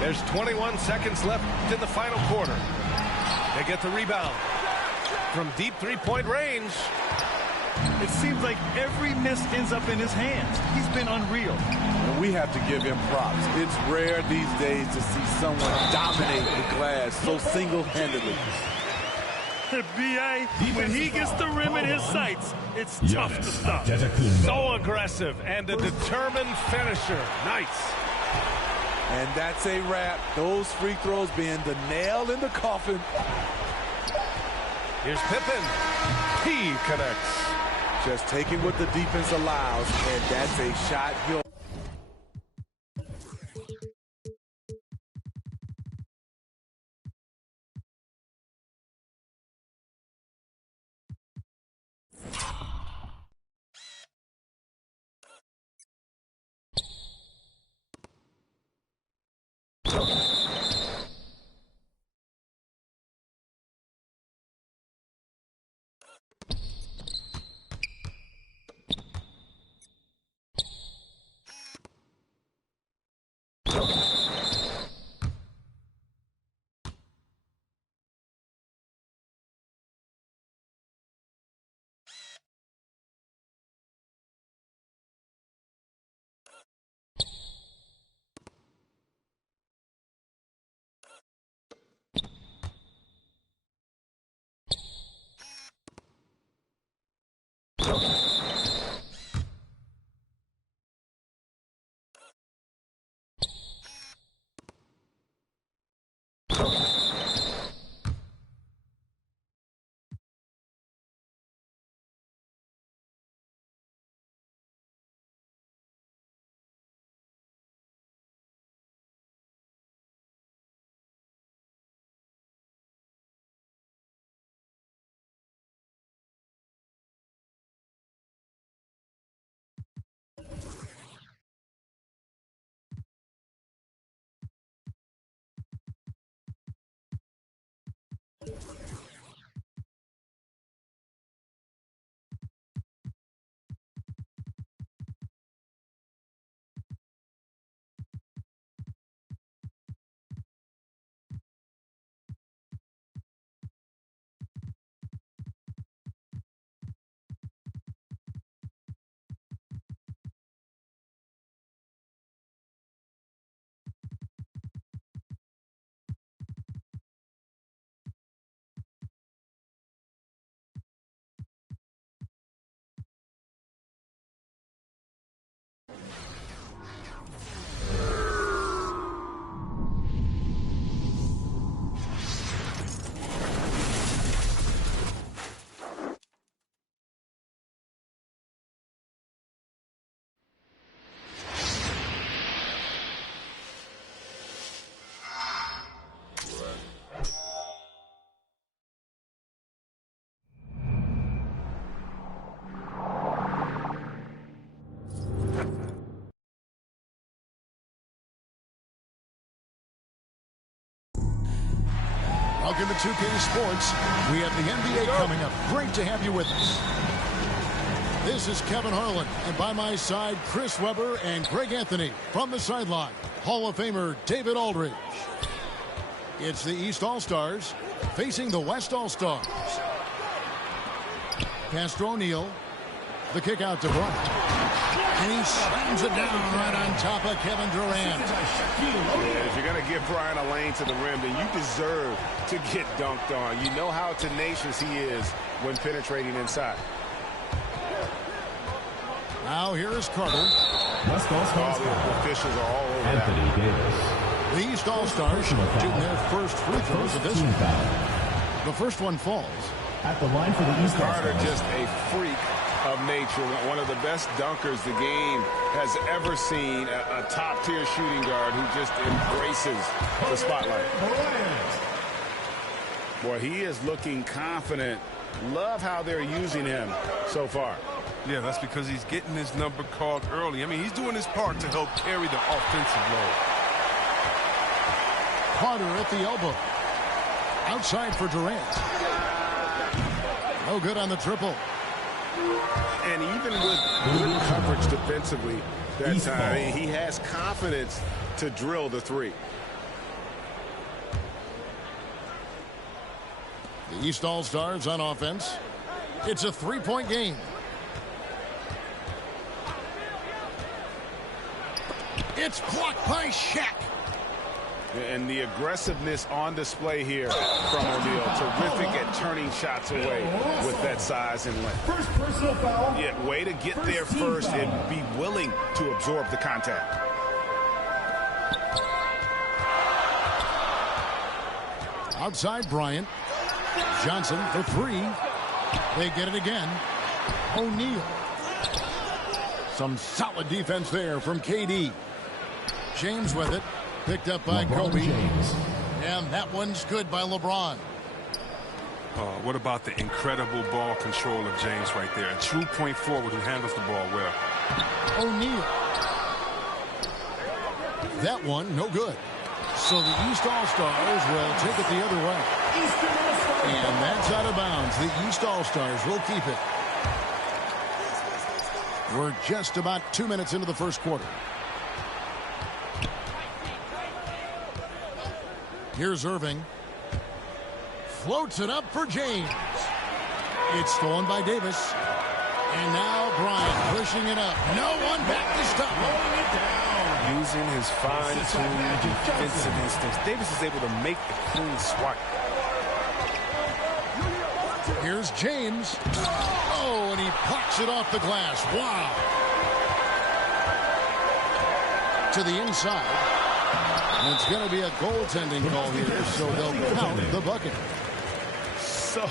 There's 21 seconds left in the final quarter. They get the rebound from deep three-point range. It seems like every miss ends up in his hands. He's been unreal. And we have to give him props. It's rare these days to see someone dominate the glass so single-handedly. B.A., when he gets the rim in his sights, it's tough to stop. So aggressive and a determined finisher. Nice. And that's a wrap. Those free throws being the nail in the coffin. Here's Pippen. He connects. Just taking what the defense allows, and that's a shot he'll... Welcome to 2K Sports. We have the NBA coming up. Great to have you with us. This is Kevin Harlan, and by my side, Chris Webber and Greg Anthony. From the sideline, Hall of Famer David Aldridge. It's the East All-Stars facing the West All-Stars. Pass to O'Neal. The kick out to Bryant. And he slams it down right on top of Kevin Durant. Yeah, if you're going to give Brian a lane to the rim, then you deserve to get dunked on. You know how tenacious he is when penetrating inside. Now here is Carter. The officials are all over Anthony that. Davis. The East All-Stars shooting their first free throws of this Team one. foul. The first one falls. At the line for the East Carter, All-Stars. just a freak of nature. One of the best dunkers the game has ever seen. A top-tier shooting guard who just embraces the spotlight. Boy, he is looking confident. Love how they're using him so far. Yeah, that's because he's getting his number called early. I mean, he's doing his part to help carry the offensive load. Carter at the elbow. Outside for Durant. No good on the triple. And even with good coverage defensively that East time, ball. he has confidence to drill the three. The East All-Stars on offense. It's a three-point game. It's blocked by Shaq. And the aggressiveness on display here from O'Neal. Terrific at turning shots away with that size and length. First personal foul. Yeah, way to get there first and be willing to absorb the contact. Outside Bryant. Johnson for three. They get it again. O'Neal. Some solid defense there from KD. James with it. Picked up by LeBron Kobe. James. And that one's good by LeBron. What about the incredible ball control of James right there? A true point forward who handles the ball well. O'Neal. That one, no good. So the East All-Stars will take it the other way. And that's out of bounds. The East All-Stars will keep it. We're just about 2 minutes into the first quarter. Here's Irving. Floats it up for James. It's stolen by Davis. And now Bryant pushing it up. No one back to stop him. Using his fine-tuned defensive instincts, Davis is able to make the clean swipe. Here's James. Oh, and he plucks it off the glass. Wow. To the inside. And it's going to be a goaltending call here, so they'll count the bucket. So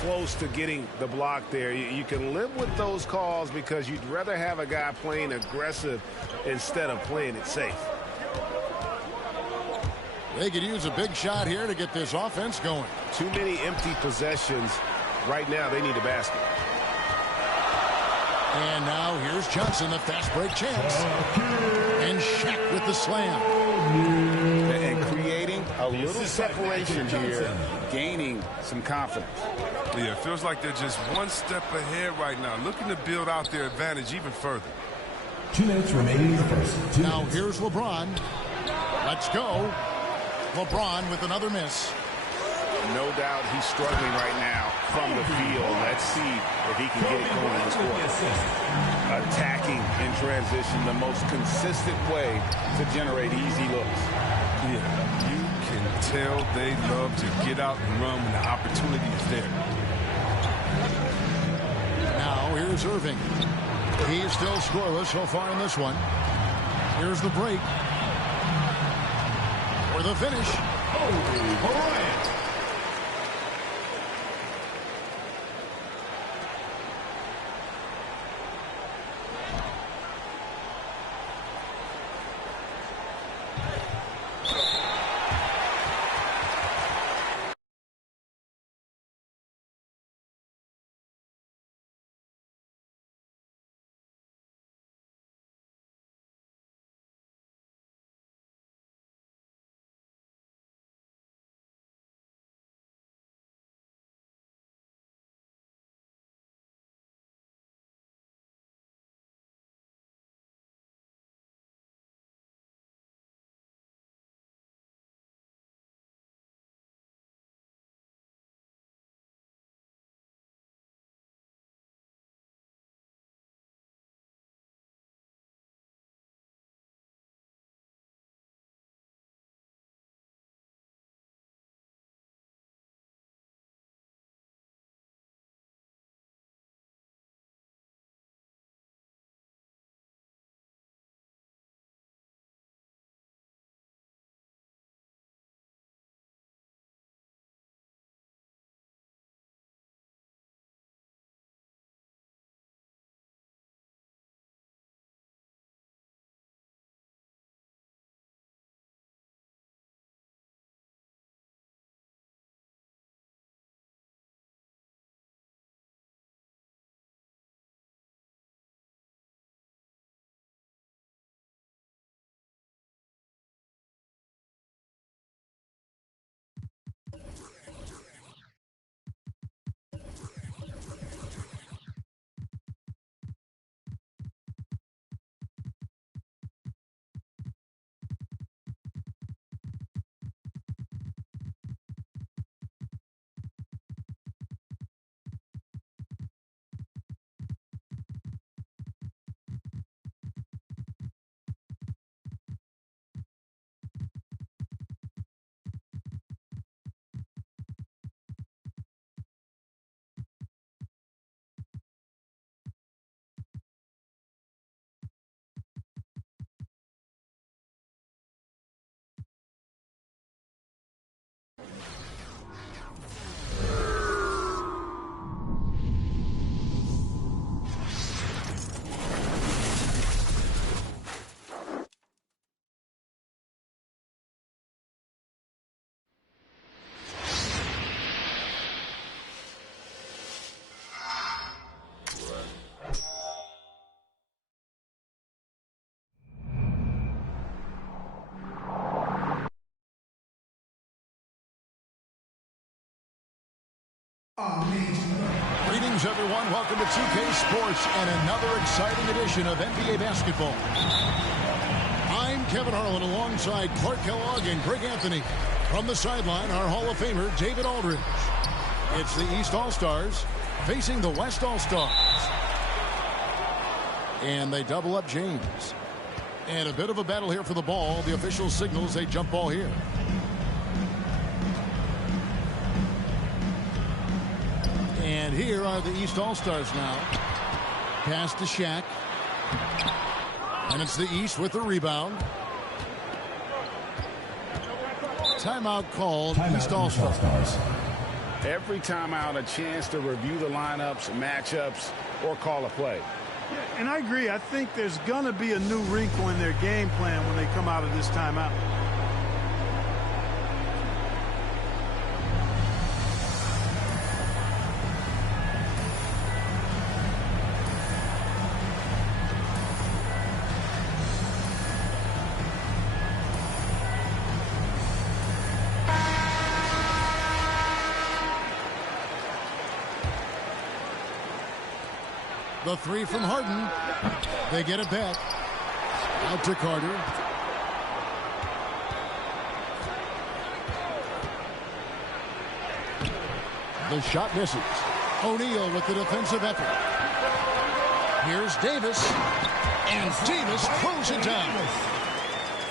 close to getting the block there. You can live with those calls because you'd rather have a guy playing aggressive instead of playing it safe. They could use a big shot here to get this offense going. Too many empty possessions. Right now, they need a basket. And now here's Johnson, a fast break chance. And Shaq with the slam. And creating a little separation here, gaining some confidence. Yeah, it feels like they're just one step ahead right now, looking to build out their advantage even further. 2 minutes remaining in the first. Now here's LeBron. Let's go. LeBron with another miss. No doubt he's struggling right now from the field. Let's see if he can get it going in this quarter. Attacking in transition, the most consistent way to generate easy looks. Yeah, you can tell they love to get out and run when the opportunity is there. Now here's Irving. He's still scoreless so far in this one. Here's the break. For the finish. Bryant. Greetings, everyone. Welcome to 2K Sports and another exciting edition of NBA basketball. I'm Kevin Harlan alongside Clark Kellogg and Greg Anthony. From the sideline, our Hall of Famer, David Aldridge. It's the East All-Stars facing the West All-Stars. And they double up James. And a bit of a battle here for the ball. The official signals a jump ball here. And here are the East All-Stars now. Pass to Shaq. And it's the East with the rebound. Timeout called. East All-Stars. Every timeout, a chance to review the lineups, matchups, or call a play. Yeah, and I agree. I think there's going to be a new wrinkle in their game plan when they come out of this timeout. The three from Harden. They get it back. Out to Carter. The shot misses. O'Neal with the defensive effort. Here's Davis. And Davis throws it down.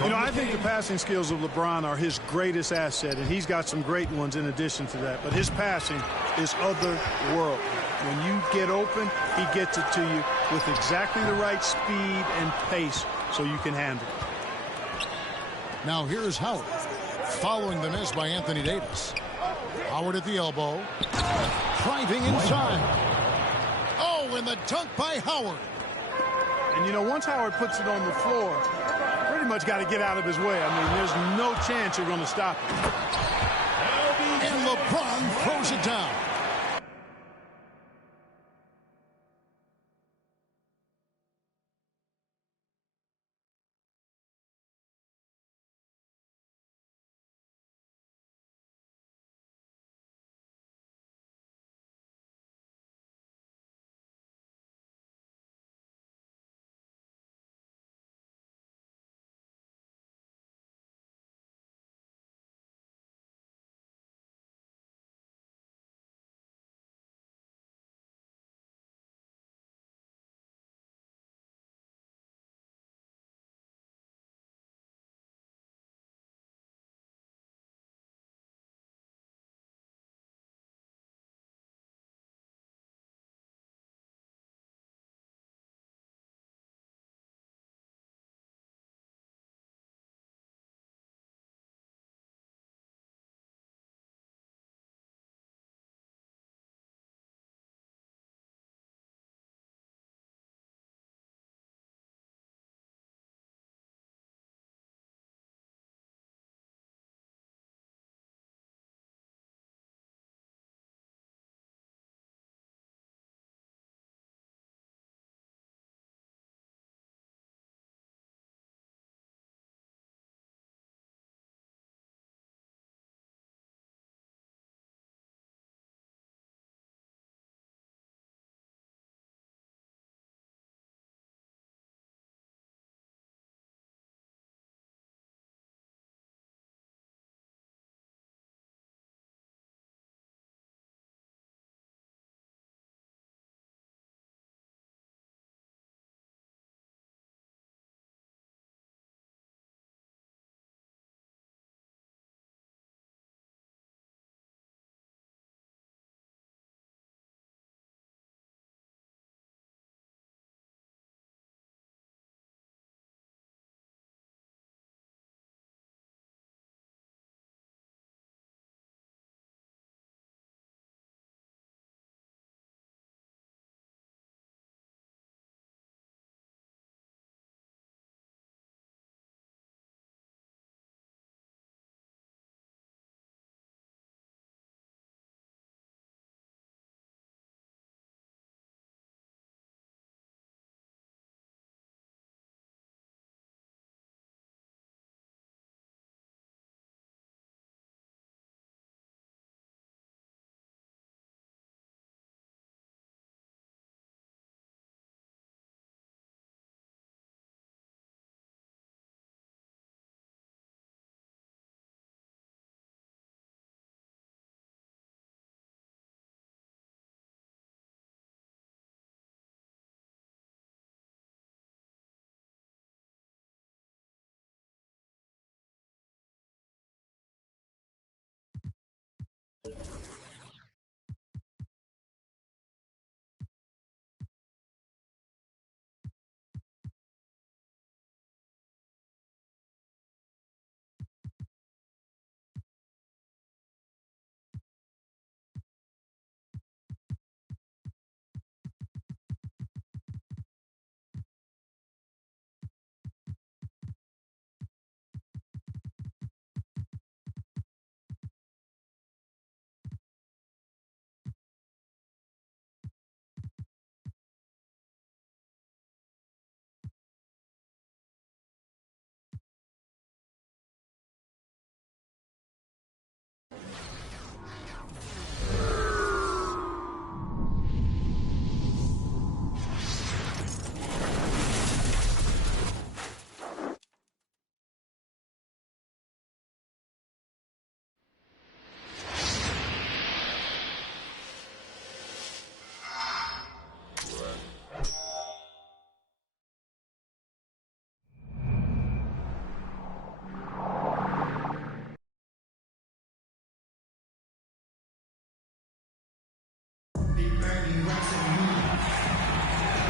You know, I think the passing skills of LeBron are his greatest asset, and he's got some great ones in addition to that. But his passing is otherworldly. When you get open, he gets it to you with exactly the right speed and pace so you can handle it. Now here's Howard. Following the miss by Anthony Davis. Howard at the elbow. Driving inside. Oh, and the dunk by Howard. And, you know, once Howard puts it on the floor, pretty much got to get out of his way. I mean, there's no chance you're going to stop him. And LeBron throws it down.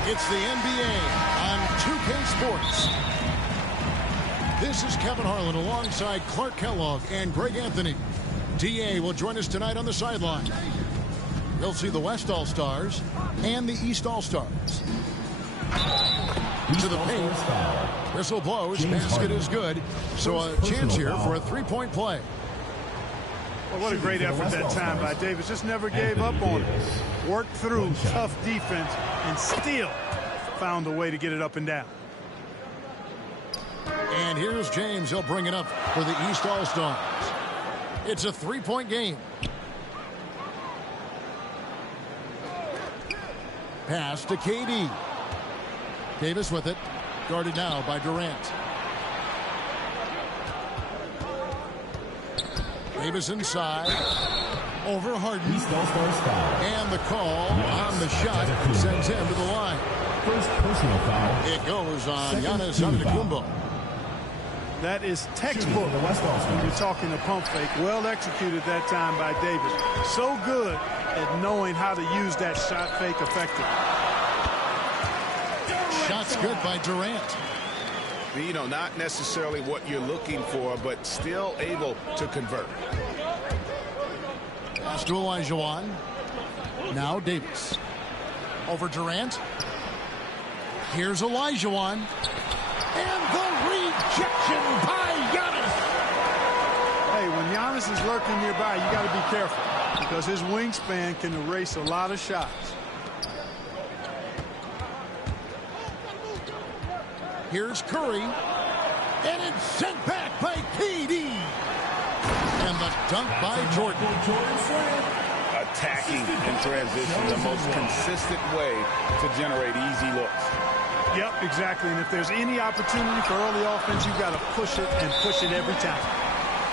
It's the NBA on 2K Sports. This is Kevin Harlan alongside Clark Kellogg and Greg Anthony. DA will join us tonight on the sideline. You'll see the West All-Stars and the East All-Stars. To the paint. Whistle blows. Basket is good. So a chance here for a three-point play. Well, what a great effort that time by Davis. Just never gave up on it. Worked through tough defense and still found a way to get it up and down. And here's James. He'll bring it up for the East All-Stars. It's a three-point game. Pass to KD. Davis with it. Guarded now by Durant. Davis inside. Over Harden. And the call on the shot sends him to the line. First personal foul. It goes on Giannis Antetokounmpo. That is textbook when you're talking a pump fake. Well executed that time by Davis. So good at knowing how to use that shot fake effectively. Shot's good by Durant. You know, not necessarily what you're looking for, but still able to convert. Pass to Olajuwon. Now Davis. Over Durant. Here's Olajuwon. And the rejection by Giannis. Hey, when Giannis is lurking nearby, you got to be careful because his wingspan can erase a lot of shots. Here's Curry. And it's sent back by KD. And the dunk by Jordan. Attacking in transition, the most consistent way to generate easy looks. Yep, exactly. And if there's any opportunity for early offense, you've got to push it and push it every time.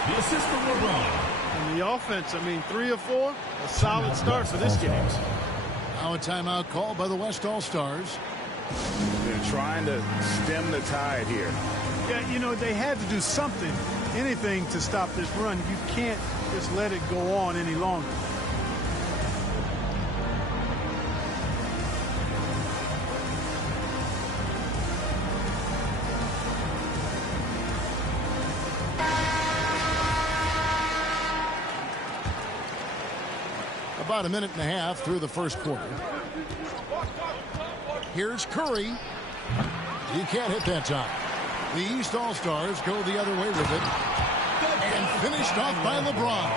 The assist from LeBron. And the offense, I mean, 3 or 4, a solid start for this game. Now a timeout called by the West All-Stars. They're trying to stem the tide here. Yeah, you know, they had to do something, anything to stop this run. You can't just let it go on any longer. About a minute and a half through the first quarter. Here's Curry. He can't hit that time. The East All-Stars go the other way with it. And finished off by LeBron.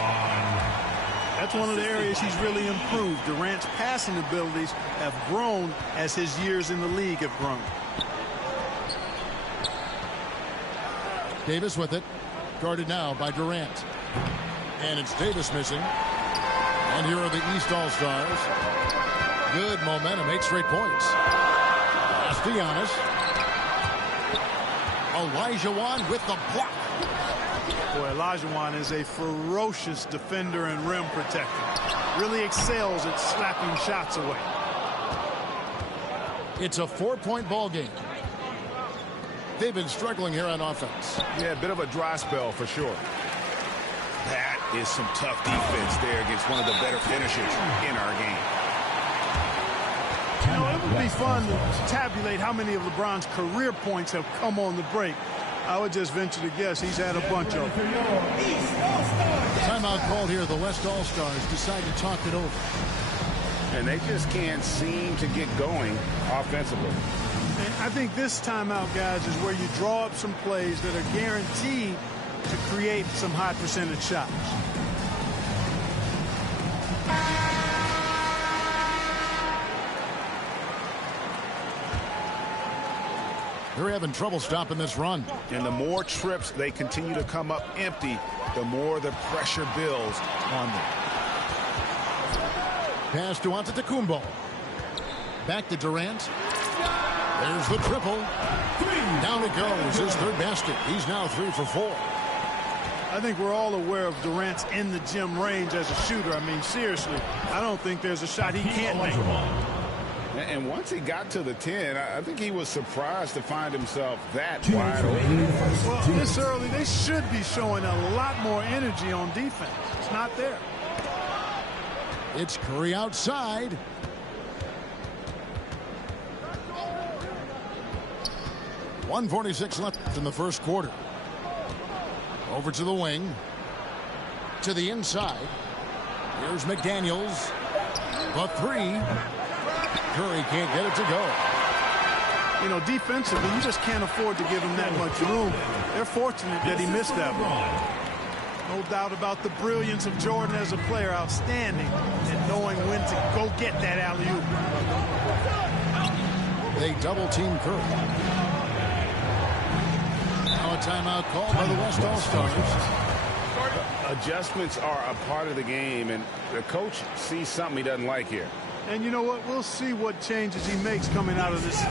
That's one of the areas he's really improved. Durant's passing abilities have grown as his years in the league have grown. Davis with it. Guarded now by Durant. And it's Davis missing. And here are the East All-Stars. Good momentum, 8 straight points. Pass to Giannis. Olajuwon with the block. Boy, Olajuwon is a ferocious defender and rim protector. Really excels at slapping shots away. It's a 4-point ball game. They've been struggling here on offense. Yeah, a bit of a dry spell for sure. That is some tough defense there against one of the better finishers in our game. You know, it would be fun to tabulate how many of LeBron's career points have come on the break. I would just venture to guess he's had a bunch of them. Timeout called here. The West All-Stars decide to talk it over. And they just can't seem to get going offensively. And I think this timeout, guys, is where you draw up some plays that are guaranteed to create some high percentage shots. They're having trouble stopping this run. And the more trips they continue to come up empty, the more the pressure builds on them. Pass to Antetokounmpo. Back to Durant. There's the triple. Down it goes. His third basket. He's now 3 for 4. I think we're all aware of Durant's in the gym range as a shooter. I mean, seriously, I don't think there's a shot he can't make. And once he got to the 10, I think he was surprised to find himself that wide open. Well, this early, they should be showing a lot more energy on defense. It's not there. It's Curry outside. .146 left in the first quarter. Over to the wing. To the inside. Here's McDaniels. The 3. Curry can't get it to go. You know, defensively, you just can't afford to give him that much room. They're fortunate that he missed that one. No doubt about the brilliance of Jordan as a player. Outstanding and knowing when to go get that alley-oop. They double-team Curry. Now a timeout called by the West All-Stars. Adjustments are a part of the game, and the coach sees something he doesn't like here. And you know what? We'll see what changes he makes coming out of this.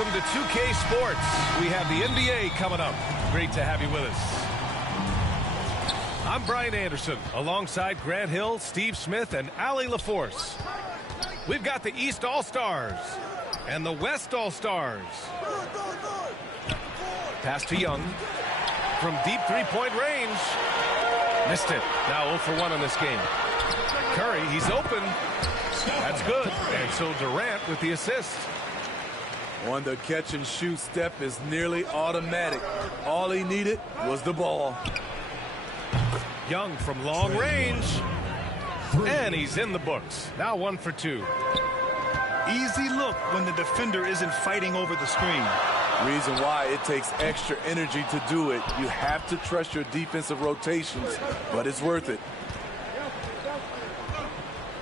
Welcome to 2K Sports. We have the NBA coming up. Great to have you with us. I'm Brian Anderson, alongside Grant Hill, Steve Smith, and Allie LaForce. We've got the East All-Stars and the West All-Stars. Pass to Young from deep three-point range. Missed it. Now 0 for 1 in this game. Curry, he's open. That's good. And so Durant with the assist. On the catch-and-shoot step is nearly automatic. All he needed was the ball. Young from long range. And he's in the books. Now 1 for 2. Easy look when the defender isn't fighting over the screen. Reason why it takes extra energy to do it. You have to trust your defensive rotations, but it's worth it.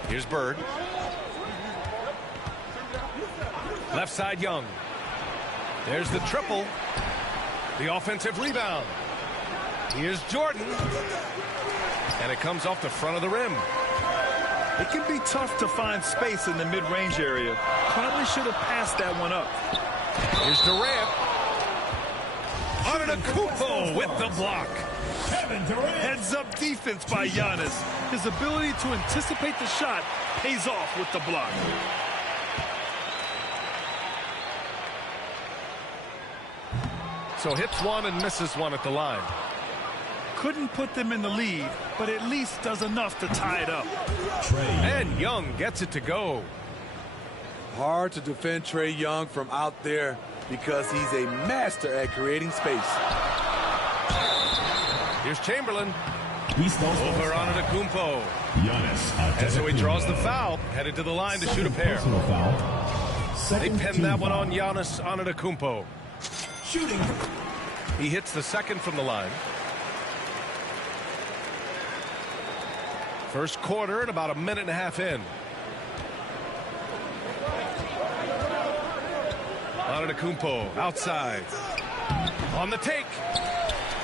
Here's Bird. Left side, Young. There's the triple. The offensive rebound. Here's Jordan. And it comes off the front of the rim. It can be tough to find space in the mid-range area. Probably should have passed that one up. Here's Durant. Antetokounmpo with the block. Heads-up defense by Giannis. His ability to anticipate the shot pays off with the block. So hits one and misses one at the line. Couldn't put them in the lead, but at least does enough to tie it up. And Young gets it to go. Hard to defend Trae Young from out there because he's a master at creating space. Here's Chamberlain. Over Antetokounmpo. And so he draws the foul, headed to the line to shoot a pair. They pinned that one on Giannis Antetokounmpo. Shooting. He hits the second from the line. First quarter and about a minute and a half in. Antetokounmpo outside. On the take.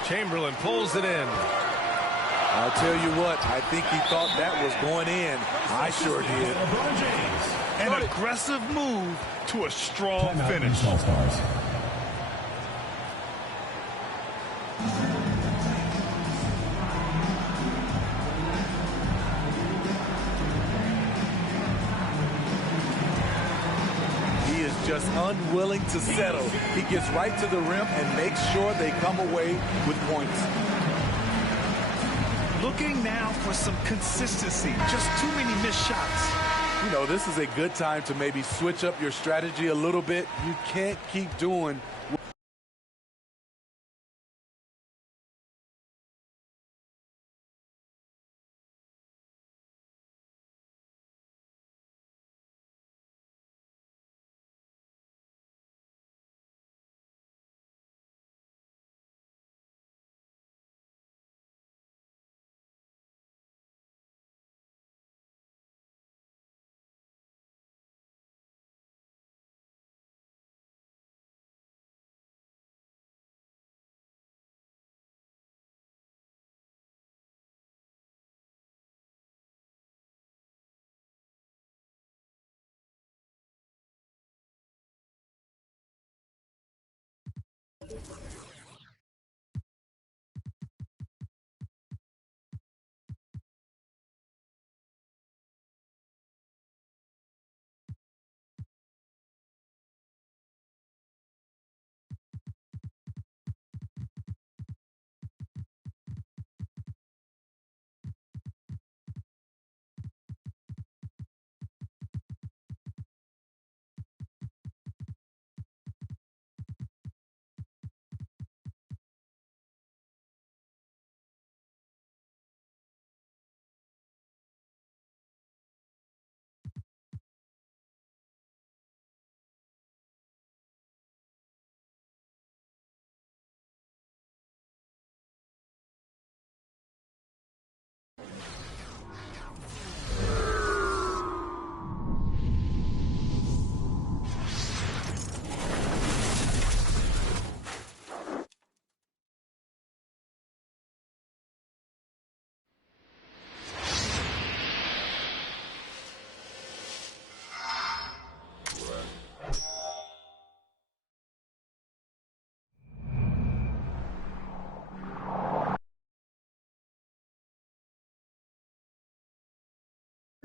Chamberlain pulls it in. I'll tell you what, I think he thought that was going in. I sure did. An aggressive move to a strong finish. He is just unwilling to settle. He gets right to the rim and makes sure they come away with points. Looking now for some consistency. Just too many missed shots. You know, this is a good time to maybe switch up your strategy a little bit. You can't keep doing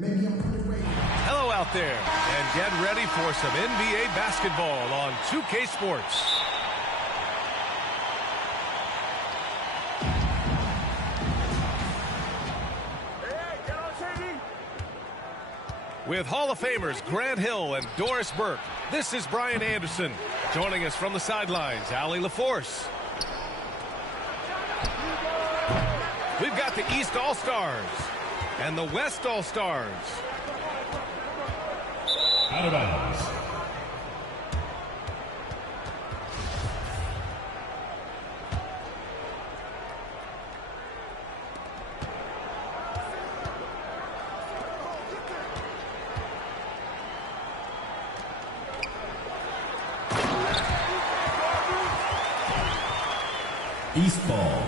Hello out there, and get ready for some NBA basketball on 2K Sports. With Hall of Famers Grant Hill and Doris Burke, this is Brian Anderson. Joining us from the sidelines, Allie LaForce. We've got the East All-Stars and the West All-Stars. Out of bounds. East ball.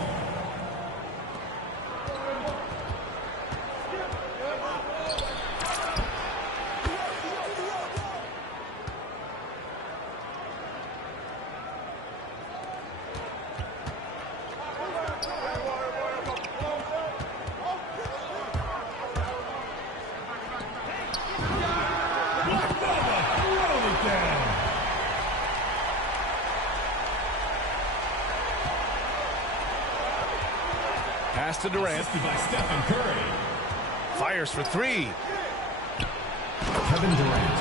Pass to Durant. By Stephen Curry. Fires for three. Kevin Durant.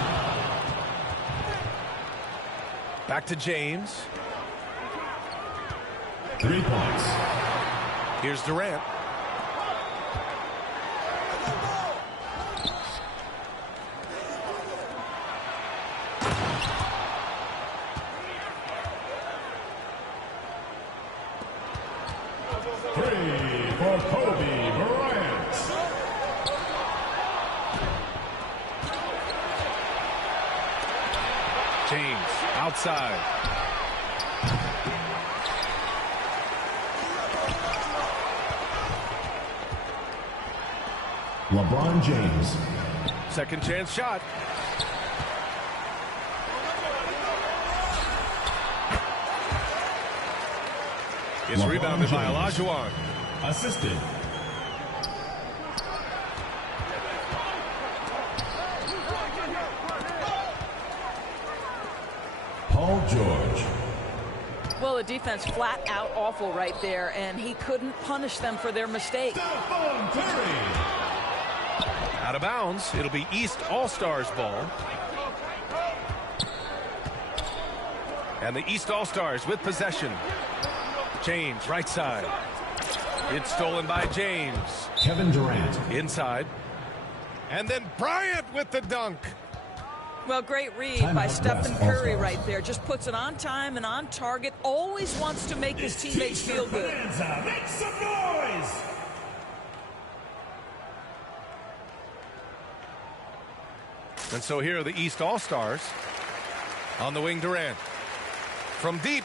Back to James. 3 points. Here's Durant. James outside. LeBron James. Second chance shot. It's LeBron rebounded by James. Olajuwon. Assisted. Paul George. Well, the defense flat out awful right there, and he couldn't punish them for their mistake. Out of bounds. It'll be East All-Stars ball. And the East All-Stars with possession. James, right side. It's stolen by James. Kevin Durant. Inside. And then Bryant with the dunk. Well, great read by Stephen Curry right there. Just puts it on time and on target. Always wants to make his teammates feel good. Make some noise! And so here are the East All-Stars. On the wing, Durant. From deep.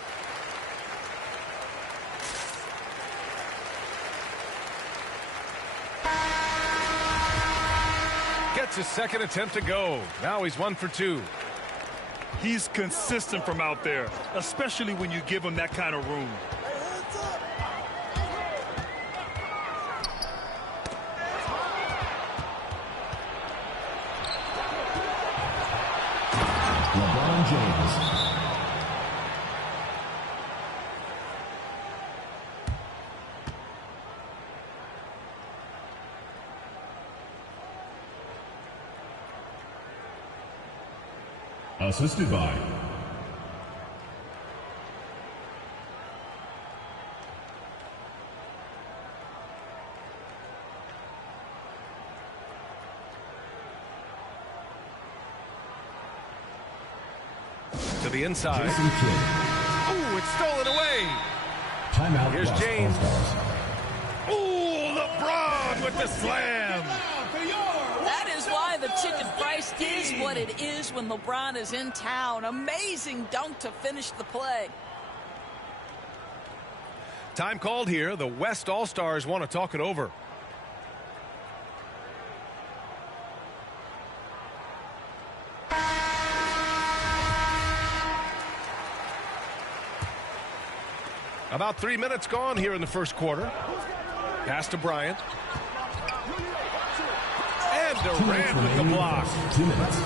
Gets his second attempt to go. Now he's 1 for 2. He's consistent from out there, especially when you give him that kind of room. LeBron James. Assisted by to the inside. Jason Kidd. Ooh, it's stolen away. Timeout. Here's West James. All-Stars. Ooh, LeBron with the slam. That is why the ticket price is what it is when LeBron is in town. Amazing dunk to finish the play. Time called here. The West All-Stars want to talk it over. About 3 minutes gone here in the first quarter. Pass to Bryant. And Durant with the block. 2 minutes.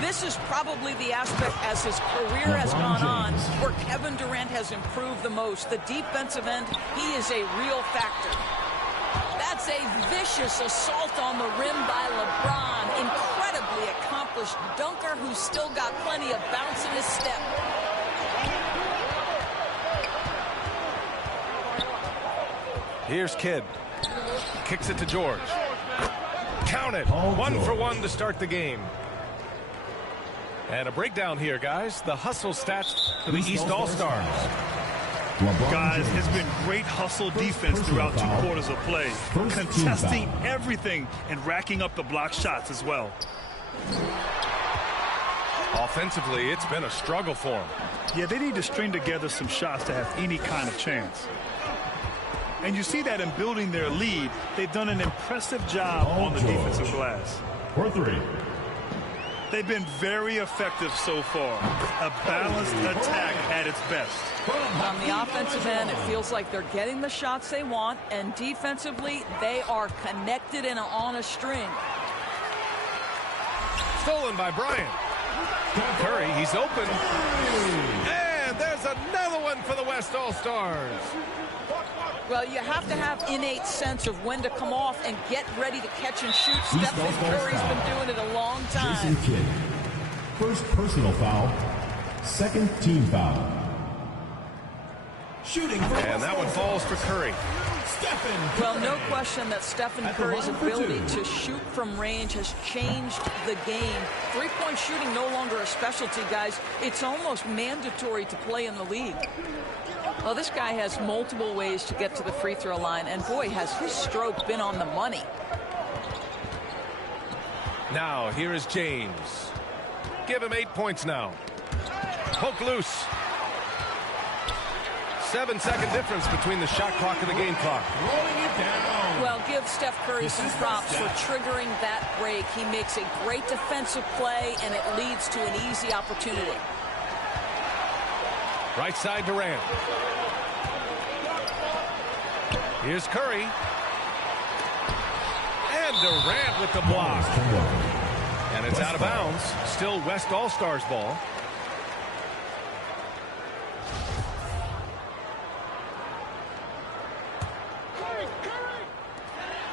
This is probably the aspect as his career has gone on where Kevin Durant has improved the most. The defensive end, he is a real factor. That's a vicious assault on the rim by LeBron. Incredibly accomplished dunker who's still got plenty of bounce in his step. Here's Kidd. Kicks it to George. Count it. 1 for 1 to start the game. And a breakdown here, guys. The hustle stats for the East All-Stars. Guys, it's been great hustle defense throughout 2 quarters of play. Contesting everything and racking up the block shots as well. Offensively, it's been a struggle for them. Yeah, they need to string together some shots to have any kind of chance. And you see that in building their lead. They've done an impressive job on the defensive glass. For 3. They've been very effective so far. A balanced attack at its best. On the offensive end, it feels like they're getting the shots they want, and defensively, they are connected and on a string. Stolen by Bryant. Curry, he's open. And there's another one for the West All-Stars. Well, you have to have innate sense of when to come off and get ready to catch and shoot. Stephen Curry's been doing it a long time. Jason Kidd. First personal foul. Second team foul. Shooting. And that one falls for Curry. Well, no question that Stephen Curry's ability to shoot from range has changed the game. Three-point shooting no longer a specialty, guys. It's almost mandatory to play in the league. Well, this guy has multiple ways to get to the free throw line, and boy, has his stroke been on the money. Now, here is James. Give him 8 points now. Poke loose. 7-second difference between the shot clock and the game clock. Well, give Steph Curry some props for triggering that break. He makes a great defensive play, and it leads to an easy opportunity. Right side Durant. Here's Curry. And Durant with the block. And it's out of bounds. Still West All-Stars ball.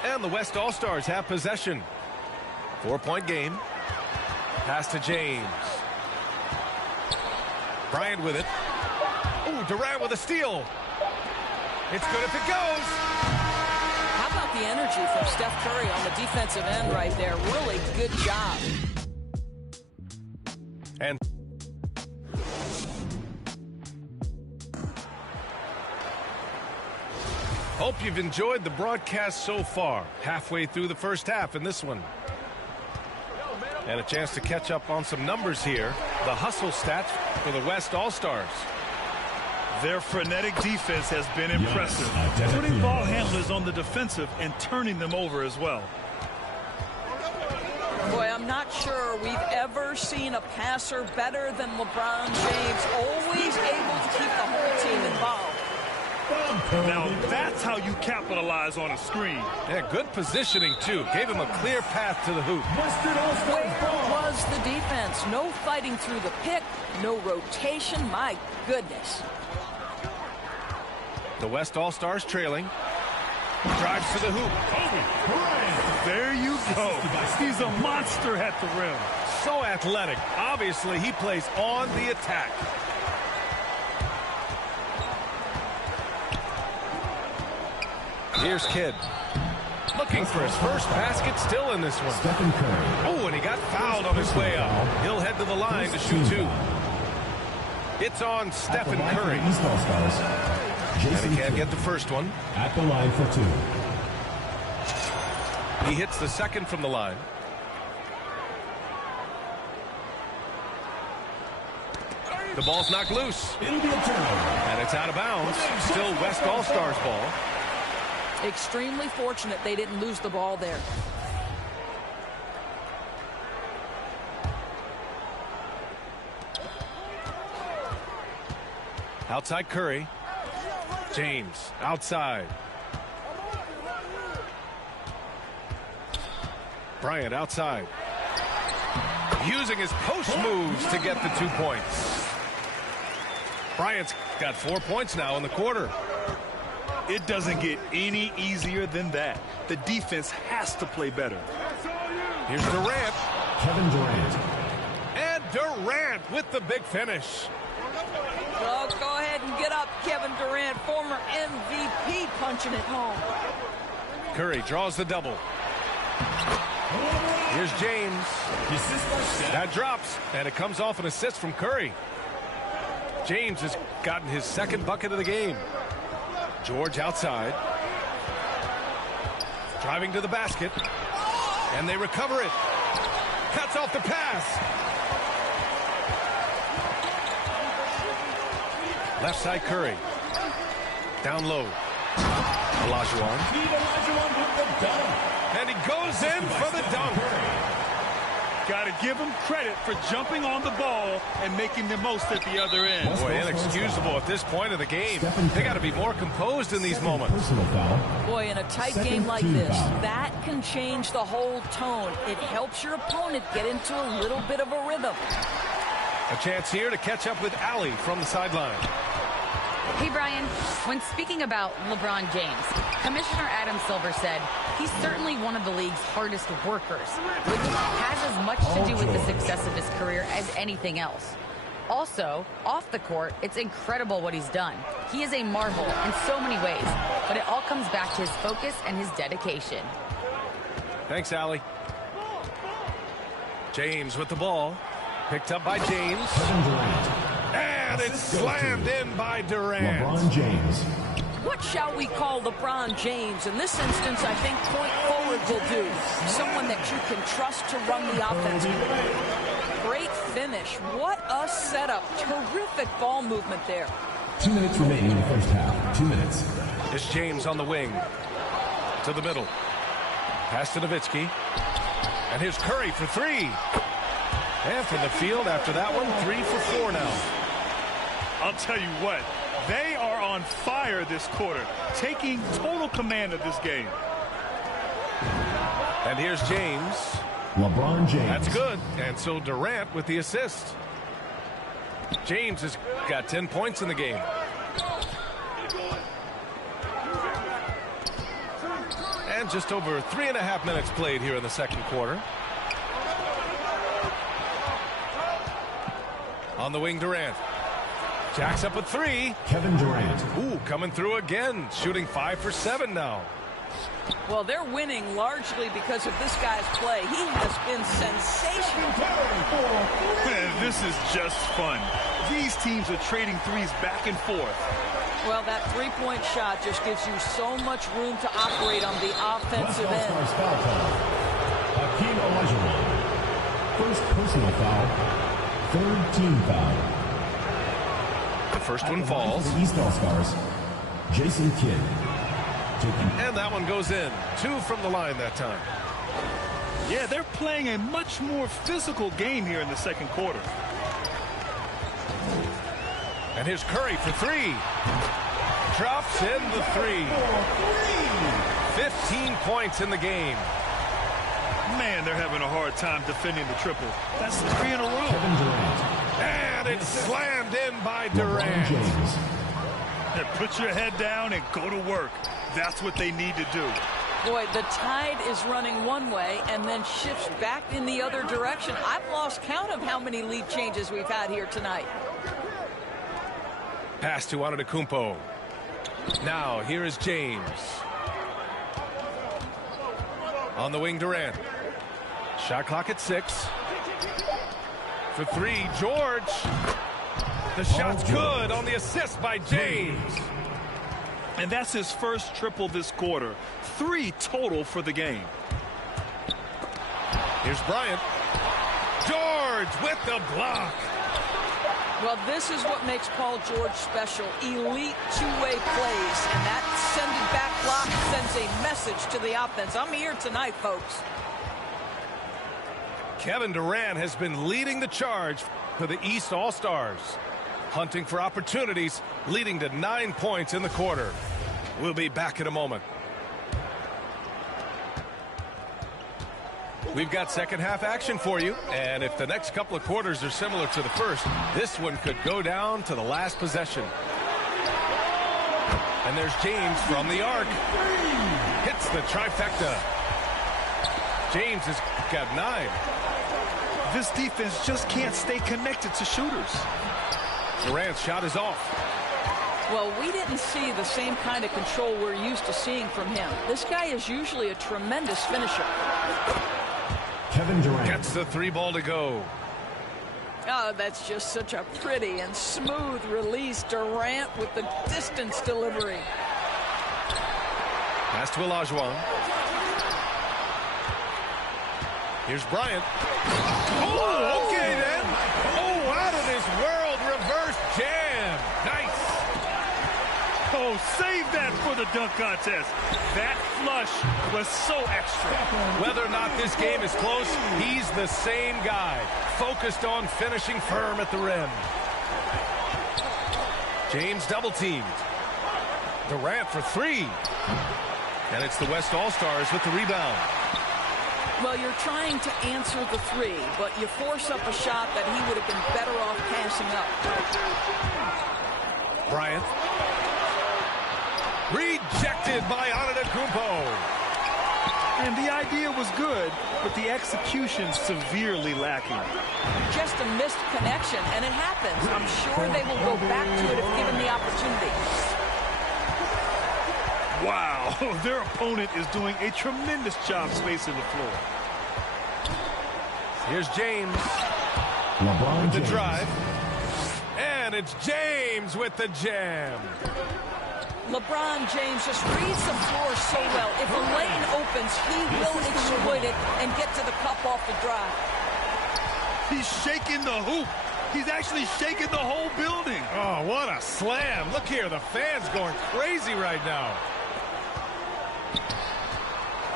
And the West All-Stars have possession. 4-point game. Pass to James. Bryant with it. Ooh, Durant with a steal. It's good if it goes. How about the energy from Steph Curry on the defensive end right there? Really good job. And hope you've enjoyed the broadcast so far. Halfway through the first half in this one. And a chance to catch up on some numbers here. The hustle stats for the West All-Stars. Their frenetic defense has been impressive. Putting ball handlers on the defensive and turning them over as well. Boy, I'm not sure we've ever seen a passer better than LeBron James. Always able to keep the whole team involved. Now that's how you capitalize on a screen. Yeah, good positioning too. Gave him a clear path to the hoop. Where was the defense? No fighting through the pick, no rotation. My goodness. The West All-Stars trailing. Drives to the hoop. There you go. He's a monster at the rim. So athletic. Obviously, he plays on the attack. Here's Kidd. Looking for his first basket, still in this one. Stephen Curry. Oh, and he got fouled on his way up. He'll head to the line to shoot 2. It's on Stephen Curry. East All-Stars. And he can't get the first one. At the line for 2. He hits the second from the line. The ball's knocked loose. It'll be a turnover. And it's out of bounds. Still West All-Stars ball. Extremely fortunate they didn't lose the ball there. Outside Curry. James outside. Bryant outside. Using his post moves to get the 2 points. Bryant's got 4 points now in the quarter. It doesn't get any easier than that. The defense has to play better. Here's Durant. Kevin Durant. And Durant with the big finish. Well, go ahead and get up, Kevin Durant, former MVP, punching it home. Curry draws the double. Here's James. That drops, and it comes off an assist from Curry. James has gotten his second bucket of the game. George outside. Driving to the basket. And they recover it. Cuts off the pass. Left side Curry. Down low. Olajuwon. And he goes in for the dunk. Got to give him credit for jumping on the ball and making the most at the other end. Boy, inexcusable at this point of the game. They got to be more composed in these moments. Boy, in a tight game like this, that can change the whole tone. It helps your opponent get into a little bit of a rhythm. A chance here to catch up with Allie from the sideline. Hey, Brian, when speaking about LeBron James, Commissioner Adam Silver said he's certainly one of the league's hardest workers, which has as much to do with the success of his career as anything else. Also, off the court, it's incredible what he's done. He is a marvel in so many ways, but it all comes back to his focus and his dedication. Thanks, Allie. James with the ball. Picked up by James. And it's slammed in by Durant. LeBron James. What shall we call LeBron James? In this instance, I think point forward will do. Someone that you can trust to run the offense. Great finish. What a setup. Terrific ball movement there. 2 minutes remaining in the first half. 2 minutes. It's James on the wing. To the middle. Pass to Nowitzki. And here's Curry for three. And from the field after that one, 3 for 4 now. I'll tell you what, they are on fire this quarter, taking total command of this game. And here's James. LeBron James. That's good. And so Durant with the assist. James has got 10 points in the game. And just over 3.5 minutes played here in the second quarter. On the wing, Durant. Jacks up with 3. Kevin Durant. Ooh, coming through again. Shooting 5 for 7 now. Well, they're winning largely because of this guy's play. He has been sensational. Man, this is just fun. These teams are trading threes back and forth. Well, that three-point shot just gives you so much room to operate on the offensive end. Foul call. Hakeem Olajuwon. First personal foul. Third team foul. The first one falls. The East All-Stars, Jason Kidd. And that one goes in. 2 from the line that time. Yeah, they're playing a much more physical game here in the second quarter. And here's Curry for 3. Drops in the 3. 15 points in the game. Man, they're having a hard time defending the triple. That's 3 in a row. Kevin Durant. And it's slammed in by LeBron Durant. James. Put your head down and go to work. That's what they need to do. Boy, the tide is running one way and then shifts back in the other direction. I've lost count of how many lead changes we've had here tonight. Pass to Antetokounmpo. Now, here is James. On the wing, Durant. Shot clock at 6. For 3, George. The shot's good on the assist by James. And that's his first triple this quarter. 3 total for the game. Here's Bryant. George with the block. Well, this is what makes Paul George special. Elite two-way plays. And that sending back block sends a message to the offense. I'm here tonight, folks. Kevin Durant has been leading the charge for the East All-Stars. Hunting for opportunities, leading to 9 points in the quarter. We'll be back in a moment. We've got second half action for you, and if the next couple of quarters are similar to the first, this one could go down to the last possession. And there's James from the arc. Hits the trifecta. James has got 9. This defense just can't stay connected to shooters. Durant's shot is off. Well, we didn't see the same kind of control we're used to seeing from him. This guy is usually a tremendous finisher. Kevin Durant gets the 3 ball to go. Oh, that's just such a pretty and smooth release. Durant with the distance delivery. Pass to Olajuwon. Here's Bryant. Oh, okay then. Oh, out of this world reverse jam. Nice. Oh, save that for the dunk contest. That flush was so extra. Whether or not this game is close, he's the same guy, focused on finishing firm at the rim. James double teamed. Durant for 3. And it's the West All-Stars with the rebound. Well, you're trying to answer the 3, but you force up a shot that he would have been better off passing up. Bryant. Rejected by Antetokounmpo. And the idea was good, but the execution severely lacking. Just a missed connection, and it happens. I'm sure they will go back to it if given the opportunity. Wow, their opponent is doing a tremendous job spacing the floor. Here's James. LeBron with the James. drive. And it's James with the jam. LeBron James just reads the floor so well. If a lane opens, he will exploit it and get to the cup off the drive. He's shaking the hoop. He's actually shaking the whole building. Oh, what a slam. Look here, the fans going crazy right now.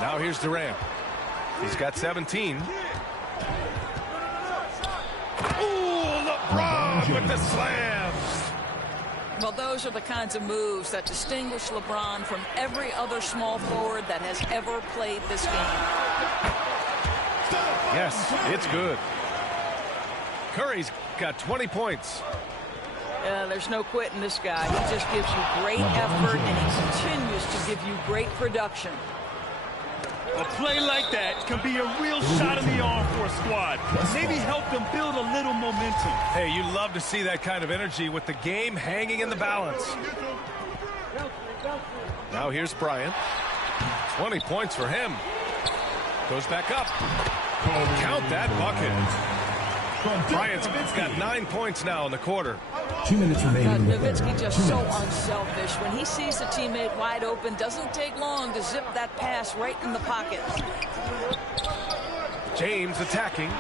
Now here's Durant. He's got 17. Ooh, LeBron with the slam. Well, those are the kinds of moves that distinguish LeBron from every other small forward that has ever played this game. Yes, it's good. Curry's got 20 points. There's no quitting this guy. He just gives you great effort, and he continues to give you great production. A play like that can be a real shot in the arm for a squad. Maybe help them build a little momentum. Hey, you love to see that kind of energy with the game hanging in the balance. Now here's Bryant. 20 points for him. Goes back up. Count that bucket. Bryant's got 9 points now in the quarter. 2 minutes remaining. Nowitzki just so unselfish. When he sees a teammate wide open, doesn't take long to zip that pass right in the pocket. James attacking.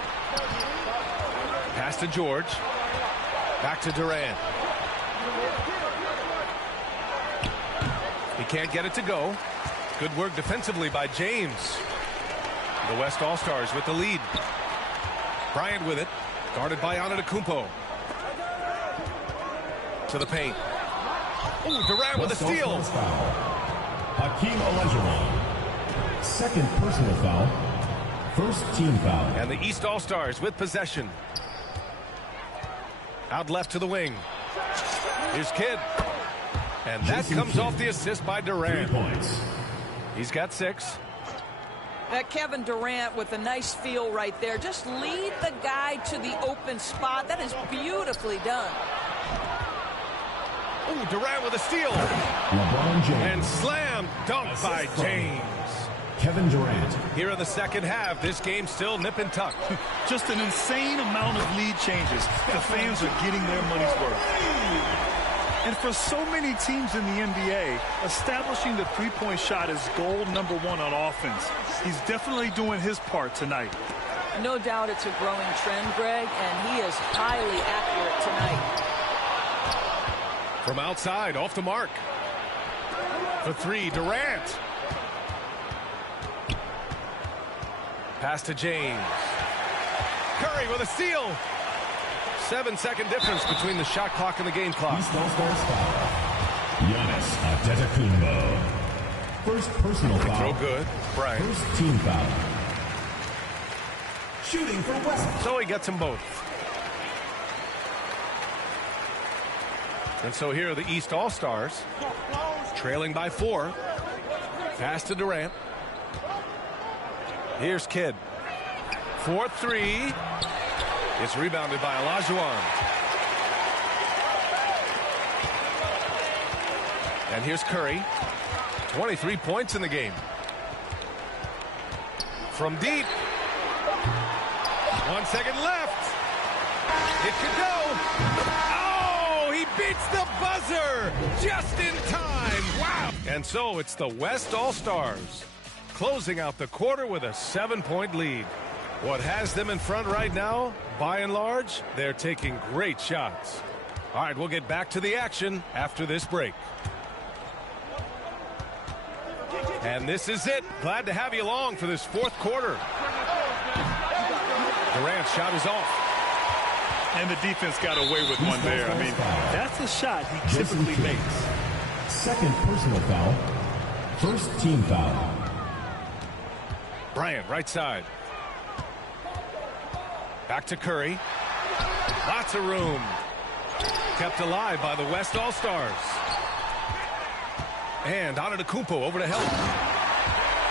Pass to George. Back to Durant. He can't get it to go. Good work defensively by James. The West All-Stars with the lead. Bryant with it. Guarded by Antetokounmpo. To the paint. Ooh, Durant with a steal. Hakeem Olajuwon. Second personal foul. First team foul. And the East All-Stars with possession. Out left to the wing. Here's Kidd. And that comes off the assist by Durant. 3 points. He's got 6. That Kevin Durant with a nice feel right there. Just lead the guy to the open spot. That is beautifully done. Ooh, Durant with a steal. LeBron James. And slam dunk by James. Kevin Durant. Here in the second half, this game still nip and tuck. Just an insane amount of lead changes. The fans are getting their money's worth. And for so many teams in the NBA, establishing the three-point shot is goal number 1 on offense. He's definitely doing his part tonight. No doubt it's a growing trend, Greg, and he is highly accurate tonight. From outside, off the mark. For 3, Durant. Pass to James. Curry with a steal. 7-second difference between the shot clock and the game clock. East All-Stars foul. Giannis Antetokounmpo. First personal foul. Throw good. Bryant. First team foul. Shooting for West. So he gets them both. And so here are the East All-Stars, trailing by 4. Pass to Durant. Here's Kidd. 4-3. It's rebounded by Olajuwon. And here's Curry. 23 points in the game. From deep. 1 second left. It could go. Oh, he beats the buzzer just in time. Wow. And so it's the West All-Stars closing out the quarter with a 7-point lead. What has them in front right now, by and large, they're taking great shots. All right, we'll get back to the action after this break. And this is it. Glad to have you along for this fourth quarter. Durant's shot is off. And the defense got away with one there. I mean, that's a shot he typically makes. Second personal foul. First team foul. Bryant, right side. Back to Curry. Lots of room. Kept alive by the West All-Stars. And Antetokounmpo over to help.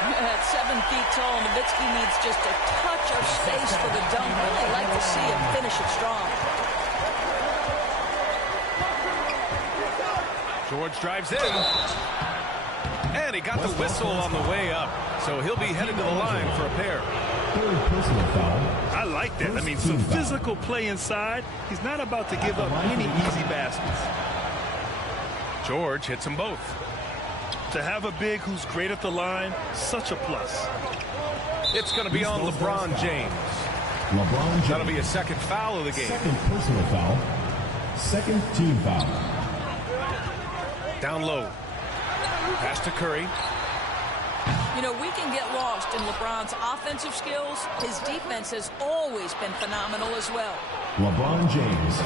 At 7 feet tall, Nowitzki needs just a touch of space for the dunk. Really like to see him finish it strong. George drives in. And he got the whistle on the way up. So he'll be headed to the line for a pair. Third personal foul. I like that. I mean, some physical play inside. He's not about to give up any easy baskets. George hits them both. To have a big who's great at the line, such a plus. It's going to be on LeBron James. LeBron James. That'll be a second foul of the game. Second personal foul. Second team foul. Down low. Pass to Curry. You know, we can get lost in LeBron's offensive skills. His defense has always been phenomenal as well. LeBron James.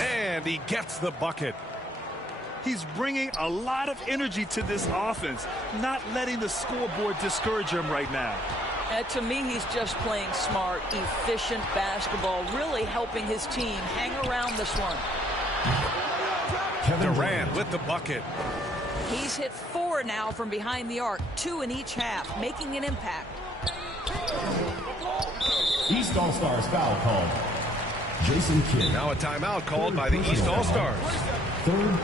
And he gets the bucket. He's bringing a lot of energy to this offense, not letting the scoreboard discourage him right now. To me, he's just playing smart, efficient basketball, really helping his team hang around this one. Durant with the bucket. He's hit 4 now from behind the arc, 2 in each half, making an impact. East All-Stars foul called. Jason Kidd. Now a timeout called by the East All-Stars.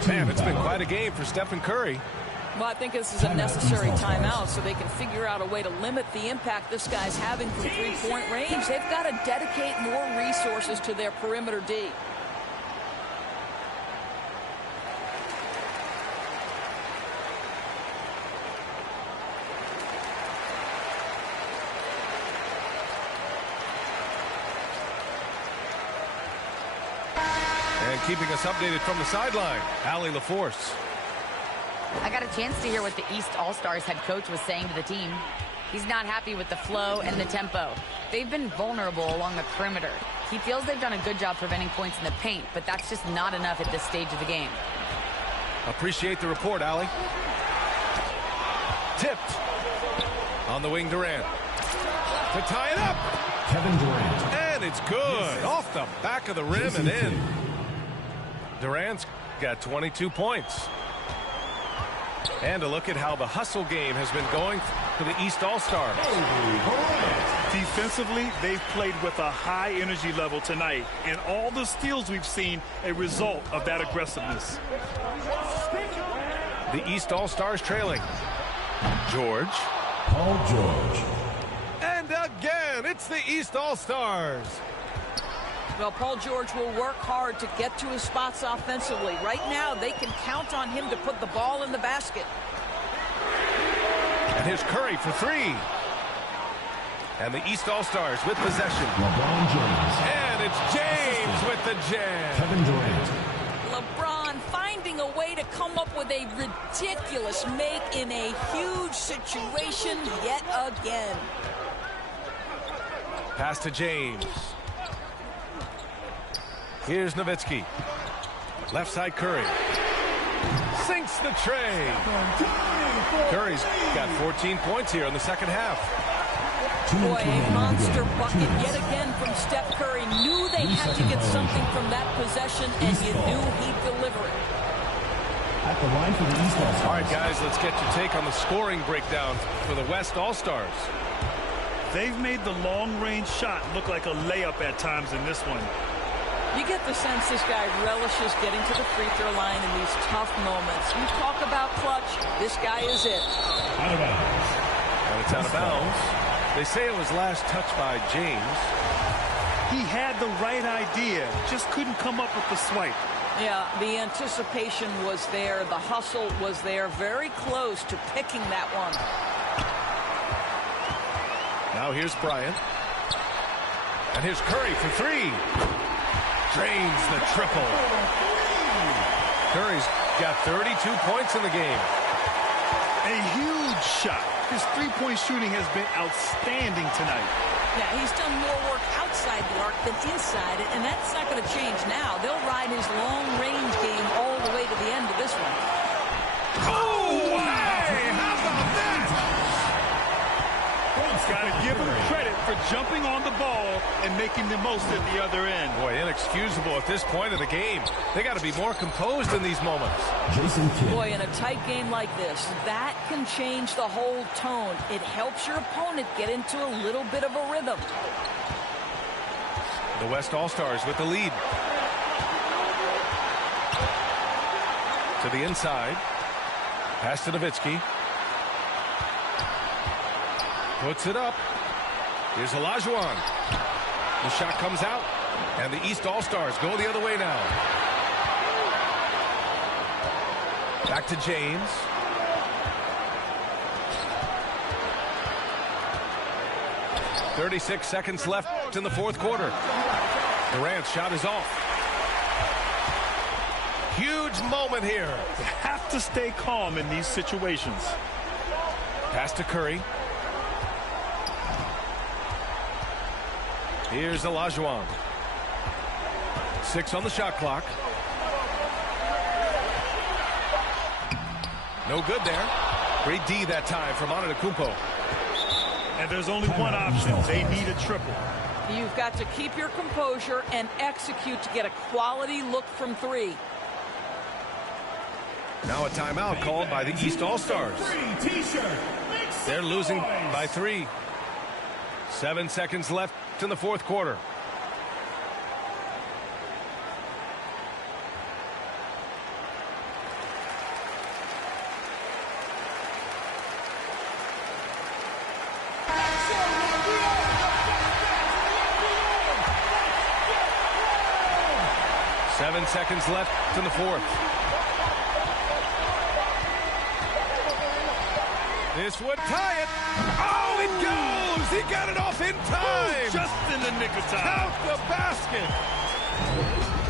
Man, it's been quite a game for Stephen Curry. Well, I think this is a necessary timeout so they can figure out a way to limit the impact this guy's having from three-point range. They've got to dedicate more resources to their perimeter D. And keeping us updated from the sideline, Allie LaForce. I got a chance to hear what the East All-Stars head coach was saying to the team. He's not happy with the flow and the tempo. They've been vulnerable along the perimeter. He feels they've done a good job preventing points in the paint, but that's just not enough at this stage of the game. Appreciate the report, Allie. Tipped. On the wing, Durant. To tie it up. Kevin Durant. And it's good. Off the back of the rim and in. Durant's got 22 points. And a look at how the hustle game has been going for the East All-Stars. Defensively, they've played with a high energy level tonight, and all the steals we've seen a result of that aggressiveness. The East All-Stars trailing. George. Paul George. And again, it's the East All-Stars. Well, Paul George will work hard to get to his spots offensively. Right now, they can count on him to put the ball in the basket. And here's Curry for 3. And the East All-Stars with possession. LeBron James. And it's James with the jam. Kevin Durant. LeBron finding a way to come up with a ridiculous make in a huge situation yet again. Pass to James. Here's Nowitzki. Left side Curry. Sinks the tray. Curry's got 14 points here in the second half. Boy, a monster bucket yet again from Steph Curry. Knew they had to get something from that possession, and you knew he'd deliver it. At the line for the East All-Stars. All right, guys, let's get your take on the scoring breakdown for the West All-Stars. They've made the long-range shot look like a layup at times in this one. You get the sense this guy relishes getting to the free throw line in these tough moments. You talk about clutch, this guy is it. Out of bounds. And it's out of bounds. They say it was last touched by James. He had the right idea, just couldn't come up with the swipe. Yeah, the anticipation was there. The hustle was there. Very close to picking that one. Now here's Bryant. And here's Curry for three. Drains the triple. Curry's got 32 points in the game. A huge shot. His three-point shooting has been outstanding tonight. Yeah, he's done more work outside the arc than inside it, and that's not going to change now. They'll ride his long-range game all the way to the end of this one. Oh, hey! How about that? Got to give him credit for jumping on the ball and making the most at the other end. Boy, inexcusable at this point of the game. They got to be more composed in these moments. Jason Kidd. Boy, in a tight game like this, that can change the whole tone. It helps your opponent get into a little bit of a rhythm. The West All-Stars with the lead. To the inside. Pass to Nowitzki. Puts it up. Here's Olajuwon. The shot comes out. And the East All-Stars go the other way now. Back to James. "36 seconds left in the fourth quarter. Durant's shot is off. Huge moment here. You have to stay calm in these situations. Pass to Curry. Here's Olajuwon. 6 on the shot clock. No good there. Great D that time from Antetokounmpo. And there's only one option. They need a triple. You've got to keep your composure and execute to get a quality look from three. Now a timeout called by the East All-Stars. They're losing by 3. 7 seconds left in the fourth quarter. Seven seconds left in the fourth. This would tie it. Oh, it goes! He got it off in time! Just in the nick of time. Count the basket!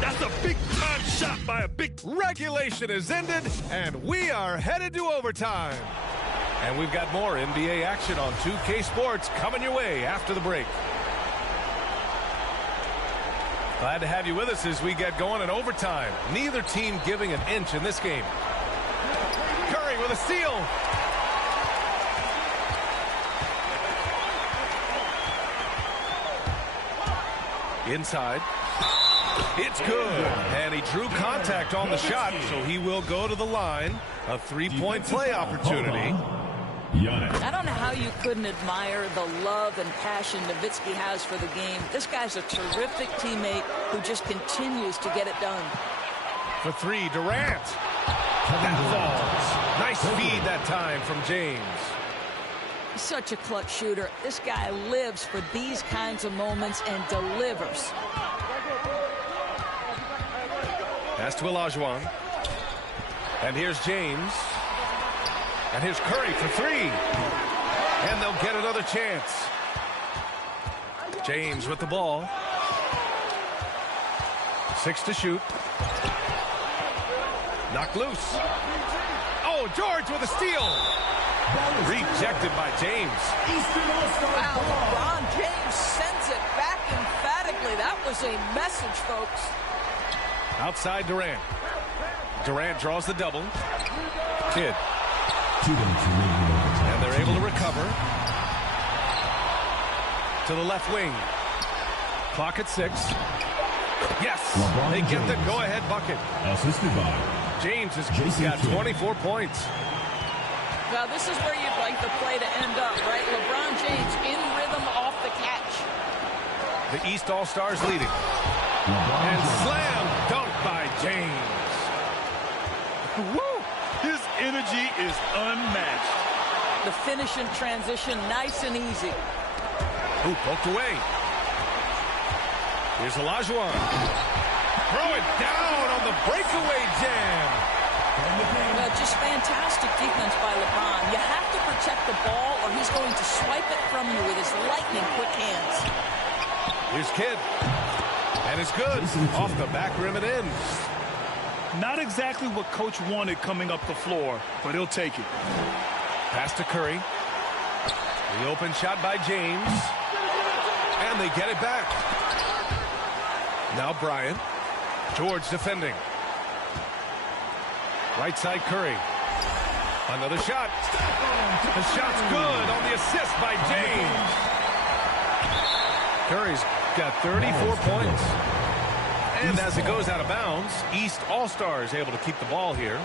That's a big-time shot by a big... Regulation is ended, and we are headed to overtime. And we've got more NBA action on 2K Sports coming your way after the break. Glad to have you with us as we get going in overtime. Neither team giving an inch in this game. Curry with a steal. Inside. It's good. And he drew contact on the shot, so he will go to the line. A three-point play opportunity. I don't know how you couldn't admire the love and passion Nowitzki has for the game. This guy's a terrific teammate who just continues to get it done. For three, Durant. That falls. Nice feed that time from James. Such a clutch shooter. This guy lives for these kinds of moments and delivers. Pass to Olajuwon. And here's James. And here's Curry for three. And they'll get another chance. James with the ball. 6 to shoot. Knocked loose. Oh, George with a steal. Rejected by James. Wow, LeBron James sends it back emphatically. That was a message, folks. Outside Durant. Durant draws the double. Kidd. And they're able to recover. to the left wing. Clock at 6. Yes, they get the go-ahead bucket. Assisted by James has got 24 points. Well, this is where you'd like the play to end up, right? LeBron James in rhythm off the catch. The East All-Stars leading. And slam dunk by James. Woo! His energy is unmatched. The finish in transition, nice and easy. Ooh, poked away. Here's Olajuwon. Throw it down on the breakaway jam. Just fantastic defense by LeBron. You have to protect the ball or he's going to swipe it from you with his lightning quick hands. Here's Kidd. And it's good. Off the back rim and in. Not exactly what Coach wanted coming up the floor, but he'll take it. Pass to Curry. The open shot by James. And they get it back. Now Bryant. George defending. Right side Curry. Another shot. The shot's good on the assist by James. Curry's got 34 points. And as it goes out of bounds, East All-Stars able to keep the ball here.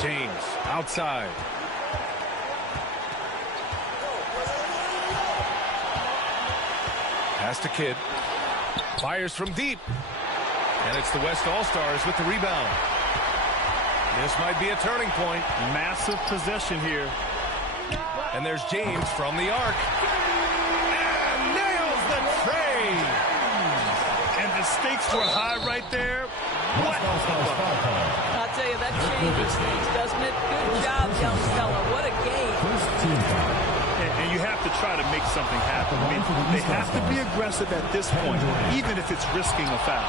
James outside. Pass to Kidd. Fires from deep. And it's the West All-Stars with the rebound. This might be a turning point. Massive possession here. And there's James from the arc. And nails the tray. And the stakes were high right there. What? I'll tell you, that changes things, doesn't it? Good job, young fella. What a game. First team foul. And you have to try to make something happen. I mean, they have to be aggressive at this point, even if it's risking a foul.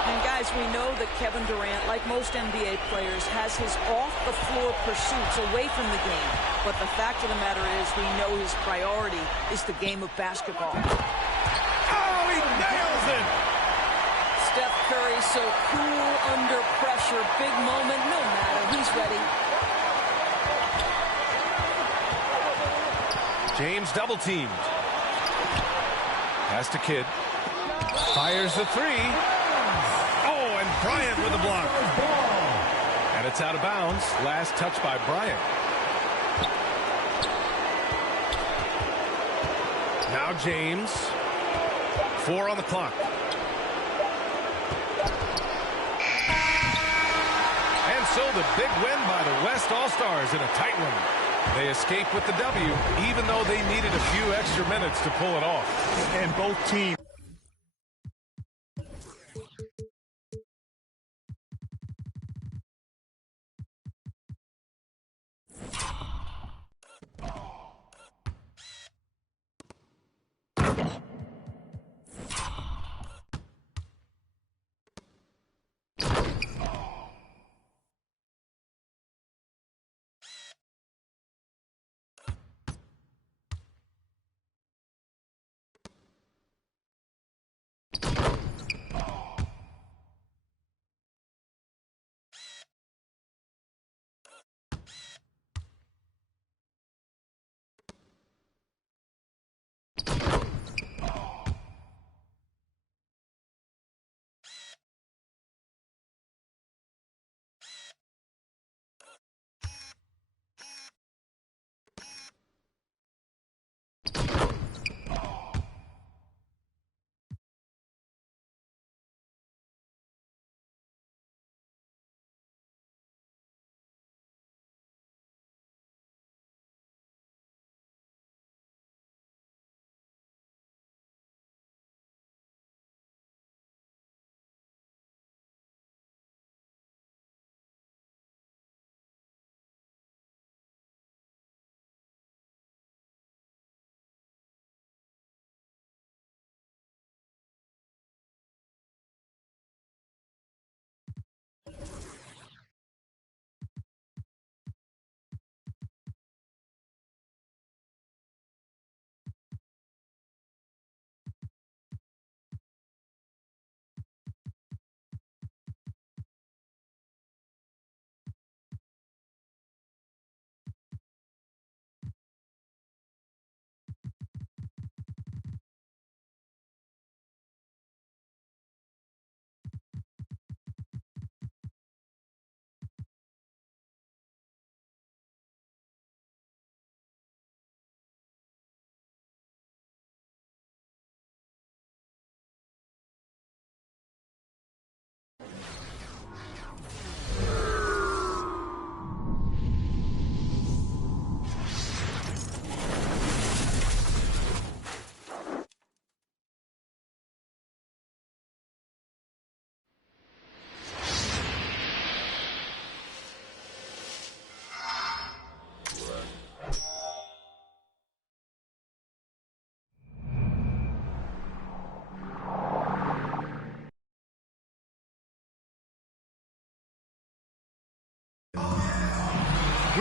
And guys, we know that Kevin Durant, like most NBA players, has his off-the-floor pursuits away from the game. But the fact of the matter is, we know his priority is the game of basketball. Oh, he nails it! Steph Curry so cool under pressure. Big moment, no matter. He's ready. James double teamed. Pass to Kidd. Fires the three. Oh, and Bryant with the block. And it's out of bounds. Last touch by Bryant. Now James. 4 on the clock. And so the big win by the West All-Stars in a tight one. They escape with the W, even though they needed a few extra minutes to pull it off. And both teams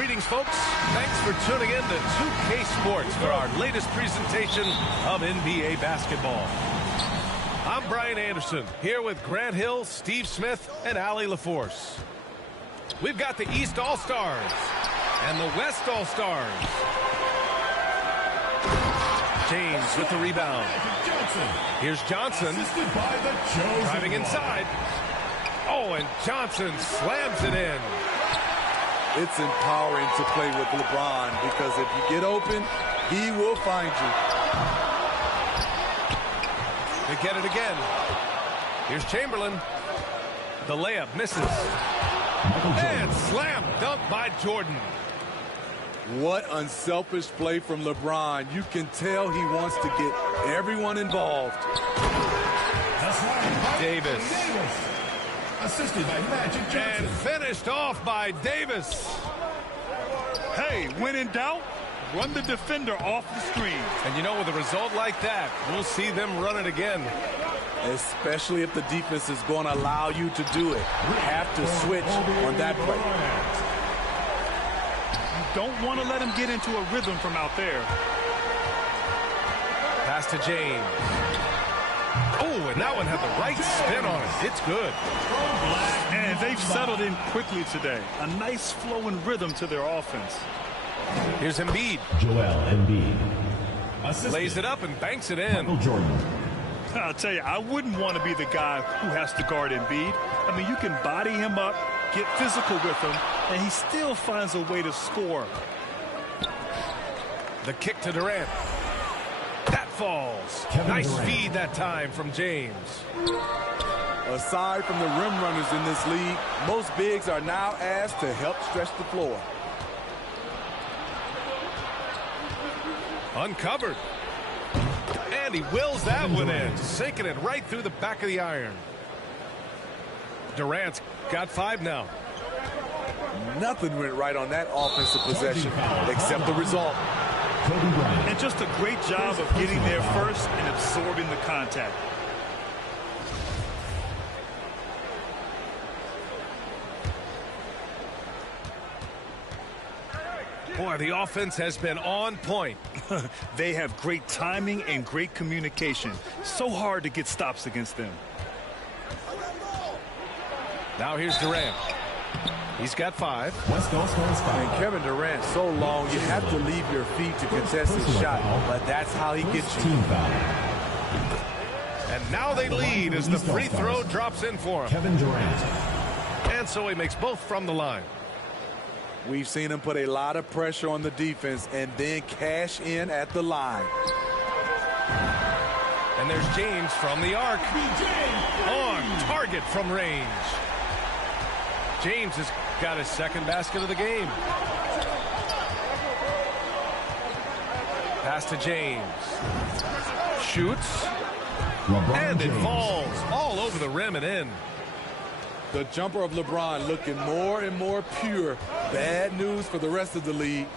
Greetings, folks. Thanks for tuning in to 2K Sports for our latest presentation of NBA basketball. I'm Brian Anderson, here with Grant Hill, Steve Smith, and Allie LaForce. We've got the East All-Stars and the West All-Stars. James with the rebound. Here's Johnson driving inside. Oh, and Johnson slams it in. It's empowering to play with LeBron because if you get open, he will find you. They get it again. Here's Chamberlain. The layup misses. And slam dunk by Jordan. What unselfish play from LeBron. You can tell he wants to get everyone involved. That's right. Davis. Assisted by Magic Johnson. And finished off by Davis. Hey, when in doubt, run the defender off the screen. And you know, with a result like that, we'll see them run it again. Especially if the defense is going to allow you to do it. You have to switch on that play. You don't want to let him get into a rhythm from out there. Pass to James. Oh, and that one had the right spin on it. It's good. And they've settled in quickly today. A nice flowing rhythm to their offense. Here's Embiid. Joel Embiid. Lays it up and banks it in. Michael Jordan. I'll tell you, I wouldn't want to be the guy who has to guard Embiid. I mean, you can body him up, get physical with him, and he still finds a way to score. The kick to Durant. That falls. Nice feed that time from James. Aside from the rim runners in this league, most bigs are now asked to help stretch the floor. Uncovered. And he wills that one in, sinking it right through the back of the iron. Durant's got 5 now. Nothing went right on that offensive possession except the result. And just a great job of getting there first and absorbing the contact. Boy, the offense has been on point. They have great timing and great communication. So hard to get stops against them. Now here's Durant. He's got 5. West All-Stars 5. And Kevin Durant, so long, you have to leave your feet to contest his shot, but that's how he gets you. Team foul. And now they lead as the free throw drops in for him. Kevin Durant. And so he makes both from the line. We've seen him put a lot of pressure on the defense and then cash in at the line. And there's James from the arc. On target from range. James has got his second basket of the game. Pass to James. Shoots. And it falls all over the rim and in. The jumper of LeBron looking more and more pure. Bad news for the rest of the league.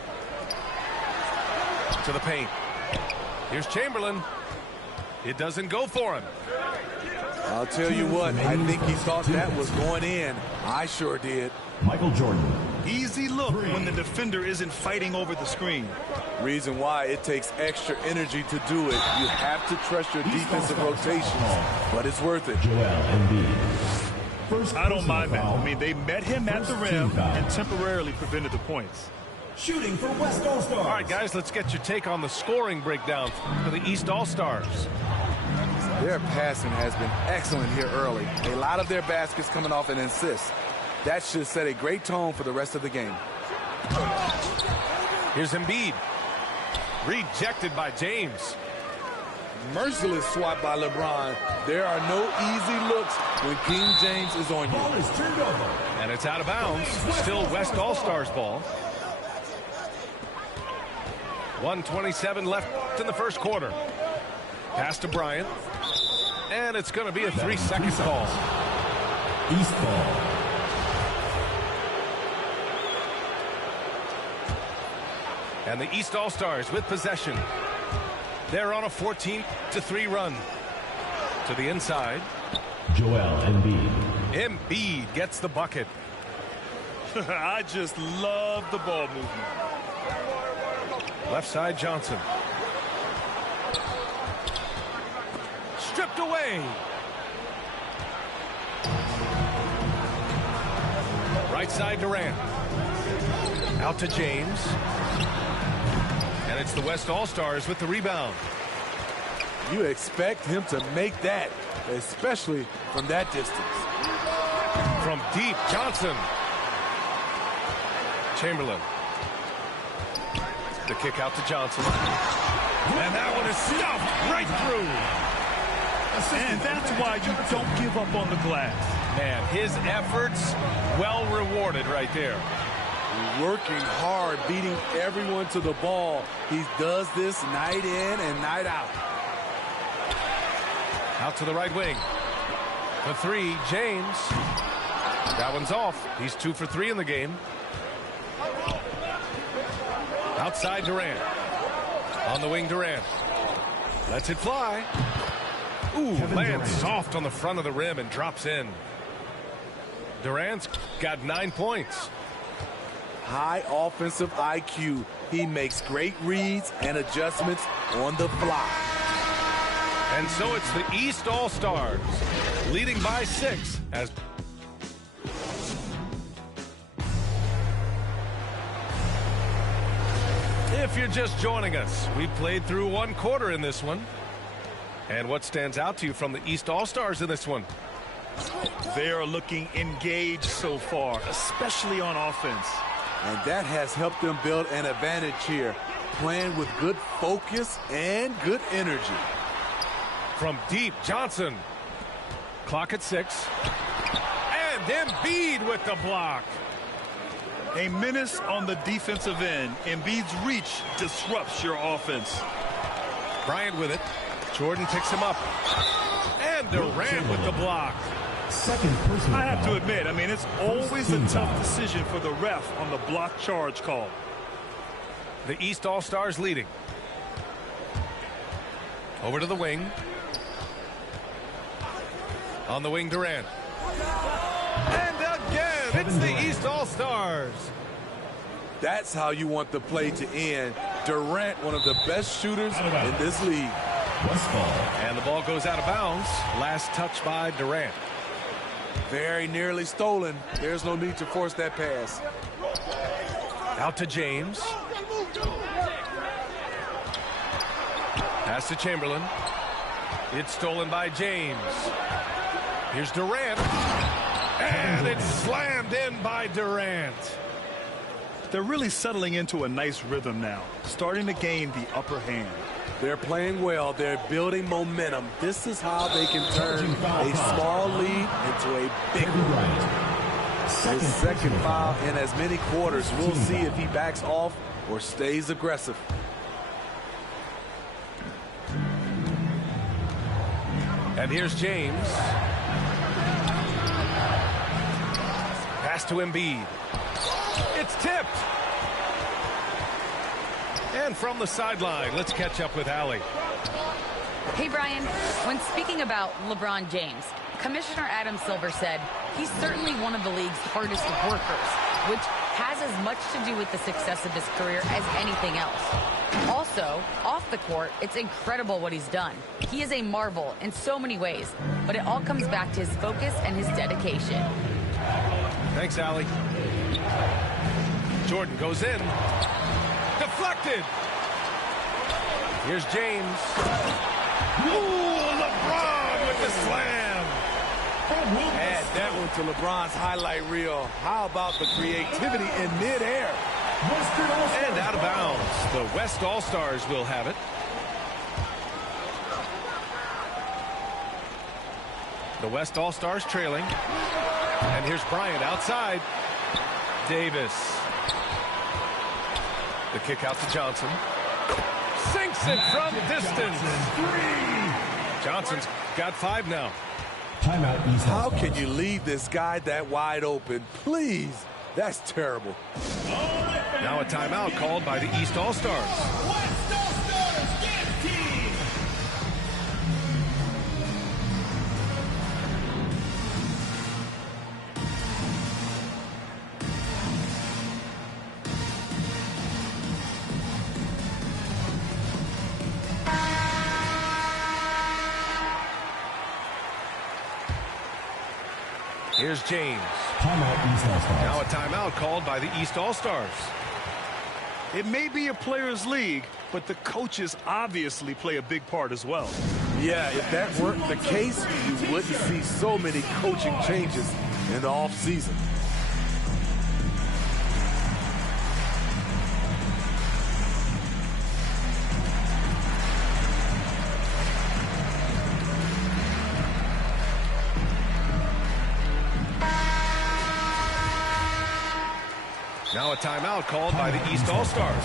To the paint. Here's Chamberlain. It doesn't go for him. I'll tell you what, I think he thought that was going in. I sure did. Michael Jordan. Easy look when the defender isn't fighting over the screen. Reason why it takes extra energy to do it. You have to trust your defensive rotations, but it's worth it. Joel Embiid. I don't mind that. I mean, they met him at the rim and temporarily prevented the points. Shooting for West All-Stars. All right, guys, let's get your take on the scoring breakdown for the East All-Stars. Their passing has been excellent here early. A lot of their baskets coming off an assist. That should set a great tone for the rest of the game. Here's Embiid. Rejected by James. Merciless swat by LeBron. There are no easy looks when King James is on you. Ball is turned over. And it's out of bounds. Still West All-Stars ball. 1:27 left in the first quarter. Pass to Bryant. And it's going to be a 3-second call. East ball. And the East All-Stars with possession. They're on a 14-3 run. To the inside. Joel Embiid. Embiid gets the bucket. I just love the ball movement. Left side, Johnson. Stripped away. Right side, Durant. Out to James. And it's the West All-Stars with the rebound. You expect him to make that, especially from that distance. From deep, Johnson. Chamberlain. The kick out to Johnson. And that one is stuffed right through. And that's why you don't give up on the glass. Man, his efforts well rewarded right there. Working hard, beating everyone to the ball. He does this night in and night out. Out to the right wing. The three, James. That one's off. He's 2 for 3 in the game. Outside, Durant. On the wing, Durant. Lets it fly. Ooh, lands soft on the front of the rim and drops in. Durant's got 9 points. High offensive IQ. He makes great reads and adjustments on the fly. And so it's the East All-Stars leading by 6 as if you're just joining us, we played through 1 quarter in this one. And what stands out to you from the East All-Stars in this one? They are looking engaged so far, especially on offense. And that has helped them build an advantage here, playing with good focus and good energy. From deep, Johnson. Clock at 6. And Embiid with the block. A menace on the defensive end. Embiid's reach disrupts your offense. Bryant with it. Jordan picks him up. And Durant with the block. Second personal I have foul. to admit, it's always a tough decision for the ref on the block charge call. The East All-Stars leading. Over to the wing. On the wing, Durant. And again, it's the East All-Stars. That's how you want the play to end. Durant, one of the best shooters in this league. And the ball goes out of bounds. Last touch by Durant. Very nearly stolen. There's no need to force that pass. Out to James. Pass to Chamberlain. It's stolen by James. Here's Durant. And it's slammed in by Durant. They're really settling into a nice rhythm now, starting to gain the upper hand. They're playing well. They're building momentum. This is how they can turn a small lead into a big one. His second foul in as many quarters. We'll see if he backs off or stays aggressive. And here's James. Pass to Embiid. It's tipped. And from the sideline, let's catch up with Allie. Hey, Brian. When speaking about LeBron James, Commissioner Adam Silver said he's certainly one of the league's hardest workers, which has as much to do with the success of his career as anything else. Also, off the court, it's incredible what he's done. He is a marvel in so many ways, but it all comes back to his focus and his dedication. Thanks, Allie. Jordan goes in. Deflected. Here's James. Ooh, LeBron with the slam. Add that one to LeBron's highlight reel. How about the creativity in midair? And out of bounds. The West All-Stars will have it. The West All-Stars trailing. And here's Bryant outside. Davis. The kick out to Johnson. Sinks it from distance. Johnson's got 5 now. Timeout, East How All-Stars. can you leave this guy that wide open? Please. That's terrible. Now a timeout called by the East All-Stars. Here's James. Timeout, East All-Stars. Now a timeout called by the East All-Stars. It may be a players' league, but the coaches obviously play a big part as well. Yeah, if that weren't the case, you wouldn't see so many coaching changes in the offseason. Now a timeout called by the East All-Stars.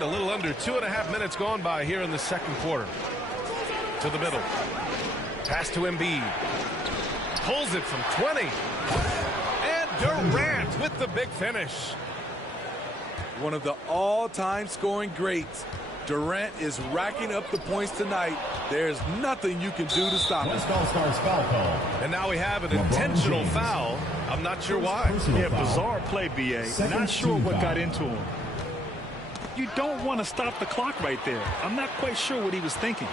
A little under 2.5 minutes gone by here in the second quarter. To the middle. Pass to Embiid. Pulls it from 20. And Durant with the big finish. One of the all-time scoring greats. Durant is racking up the points tonight. There's nothing you can do to stop him. All-Stars foul call. And now we have an intentional foul. I'm not sure why. Yeah, bizarre play, B.A. Not sure what got into him. You don't want to stop the clock right there. I'm not quite sure what he was thinking.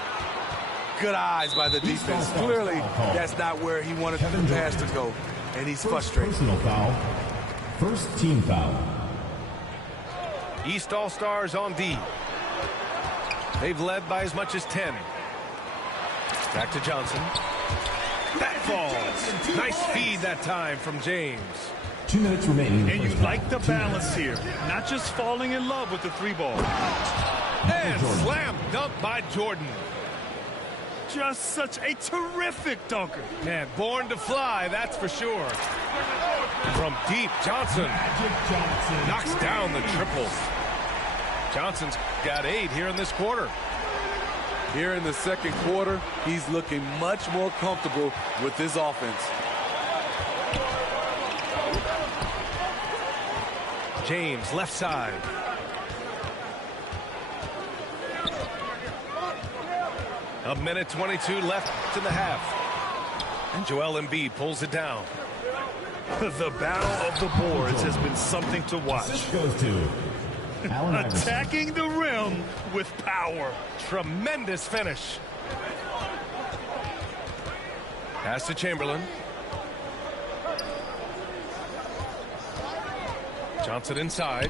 Good eyes by the defense. Clearly, that's not where he wanted the pass to go, and he's frustrated. Personal foul. First team foul. East All-Stars on D. They've led by as much as 10. Back to Johnson. That falls. Nice feed that time from James. 2 minutes remaining. And you like the balance here. Not just falling in love with the three ball. And slam dunk by Jordan. Just such a terrific dunker. Man, born to fly, that's for sure. From deep, Johnson knocks down the triple. Johnson's got 8 here in this quarter. Here in the second quarter, he's looking much more comfortable with his offense. James, left side. A minute 22 left in the half. And Joel Embiid pulls it down. The battle of the boards has been something to watch. This goes to Allen Iverson. Attacking the rim with power. Tremendous finish. Pass to Chamberlain. Johnson inside.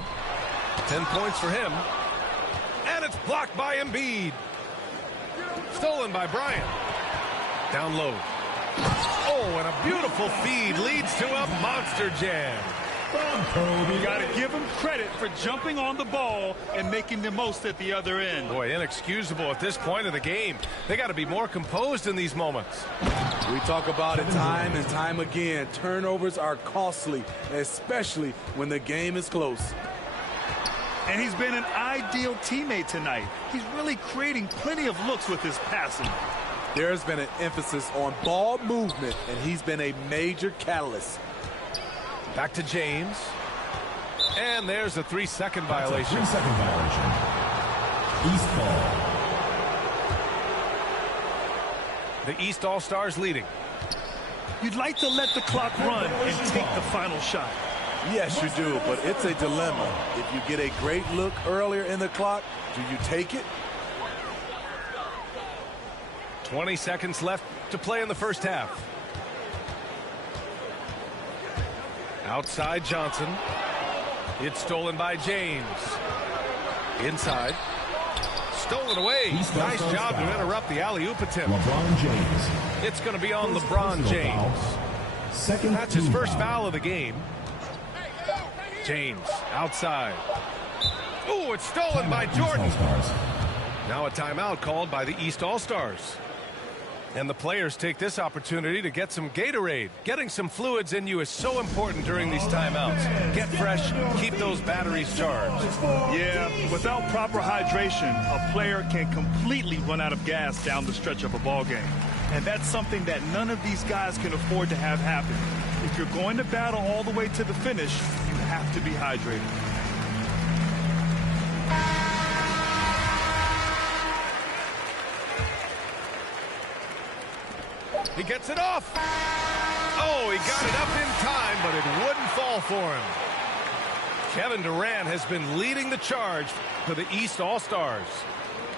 10 points for him. And it's blocked by Embiid. Stolen by Bryant. Down low. Oh, and a beautiful feed leads to a monster jam. You got to give him credit for jumping on the ball and making the most at the other end. Boy, inexcusable at this point of the game. They got to be more composed in these moments. We talk about it time and time again. Turnovers are costly, especially when the game is close. And he's been an ideal teammate tonight. He's really creating plenty of looks with his passing. There's been an emphasis on ball movement, and he's been a major catalyst. Back to James. And there's a 3-second violation. 3-second violation. East ball. The East All-Stars leading. You'd like to let the clock run and take the final shot. Yes, you do, but it's a dilemma. If you get a great look earlier in the clock, do you take it? 20 seconds left to play in the first half. Outside Johnson. It's stolen by James. Inside. Stolen away. Nice job to interrupt the alley-oop attempt. LeBron James. It's going to be on LeBron James. That's his first foul of the game. James outside. Oh, it's stolen by Jordan. Now a timeout called by the East All-Stars. And the players take this opportunity to get some Gatorade. Getting some fluids in you is so important during these timeouts. Get fresh, keep those batteries charged. Yeah, without proper hydration, a player can completely run out of gas down the stretch of a ball game. And that's something that none of these guys can afford to have happen. If you're going to battle all the way to the finish, you have to be hydrated. He gets it off. Oh, he got it up in time, but it wouldn't fall for him. Kevin Durant has been leading the charge for the East All-Stars.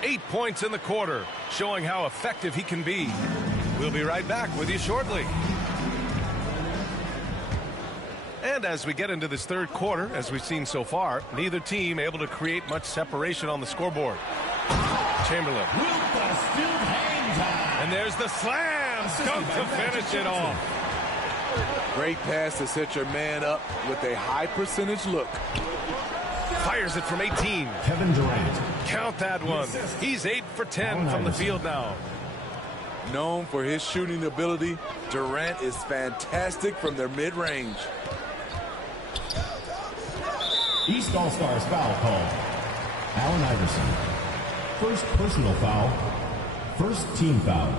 8 points in the quarter, showing how effective he can be. We'll be right back with you shortly. And as we get into this third quarter, as we've seen so far, neither team able to create much separation on the scoreboard. Chamberlain. And there's the slam dunk to finish it off. Great pass to set your man up with a high percentage look. Fires it from 18. Kevin Durant. Count that one. He's 8 for 10 from the field now. Known for his shooting ability, Durant is fantastic from their mid-range. East All-Stars foul called. Allen Iverson. First personal foul. First team foul.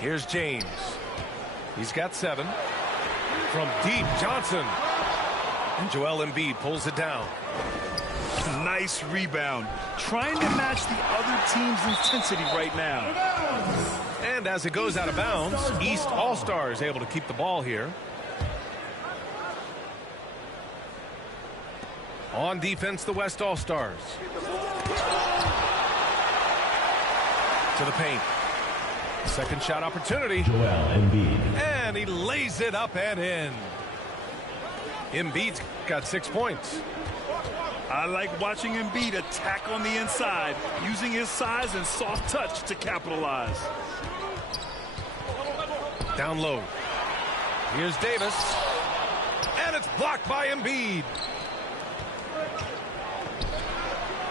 Here's James. He's got 7. From deep, Johnson. And Joel Embiid pulls it down. Nice rebound. Trying to match the other team's intensity right now. And as it goes out of bounds, East All-Stars able to keep the ball here. On defense, the West All-Stars. To the paint. Second shot opportunity. Joel Embiid. And he lays it up and in. Embiid's got 6 points. I like watching Embiid attack on the inside, using his size and soft touch to capitalize. Down low. Here's Davis. And it's blocked by Embiid.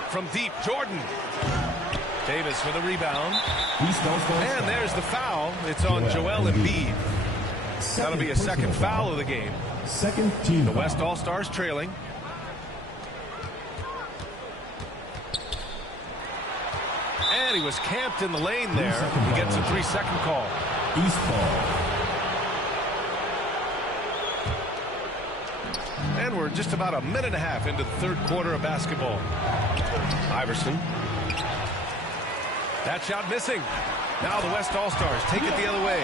From deep, Jordan. Davis with a rebound. And there's the foul. It's on Joel Embiid. That'll be a second foul of the game. Second team. The West All-Stars trailing. And he was camped in the lane there. He gets a 3-second call. East ball. And we're just about a minute and a half into the third quarter of basketball. Iverson. That shot missing. Now the West All-Stars take it the other way.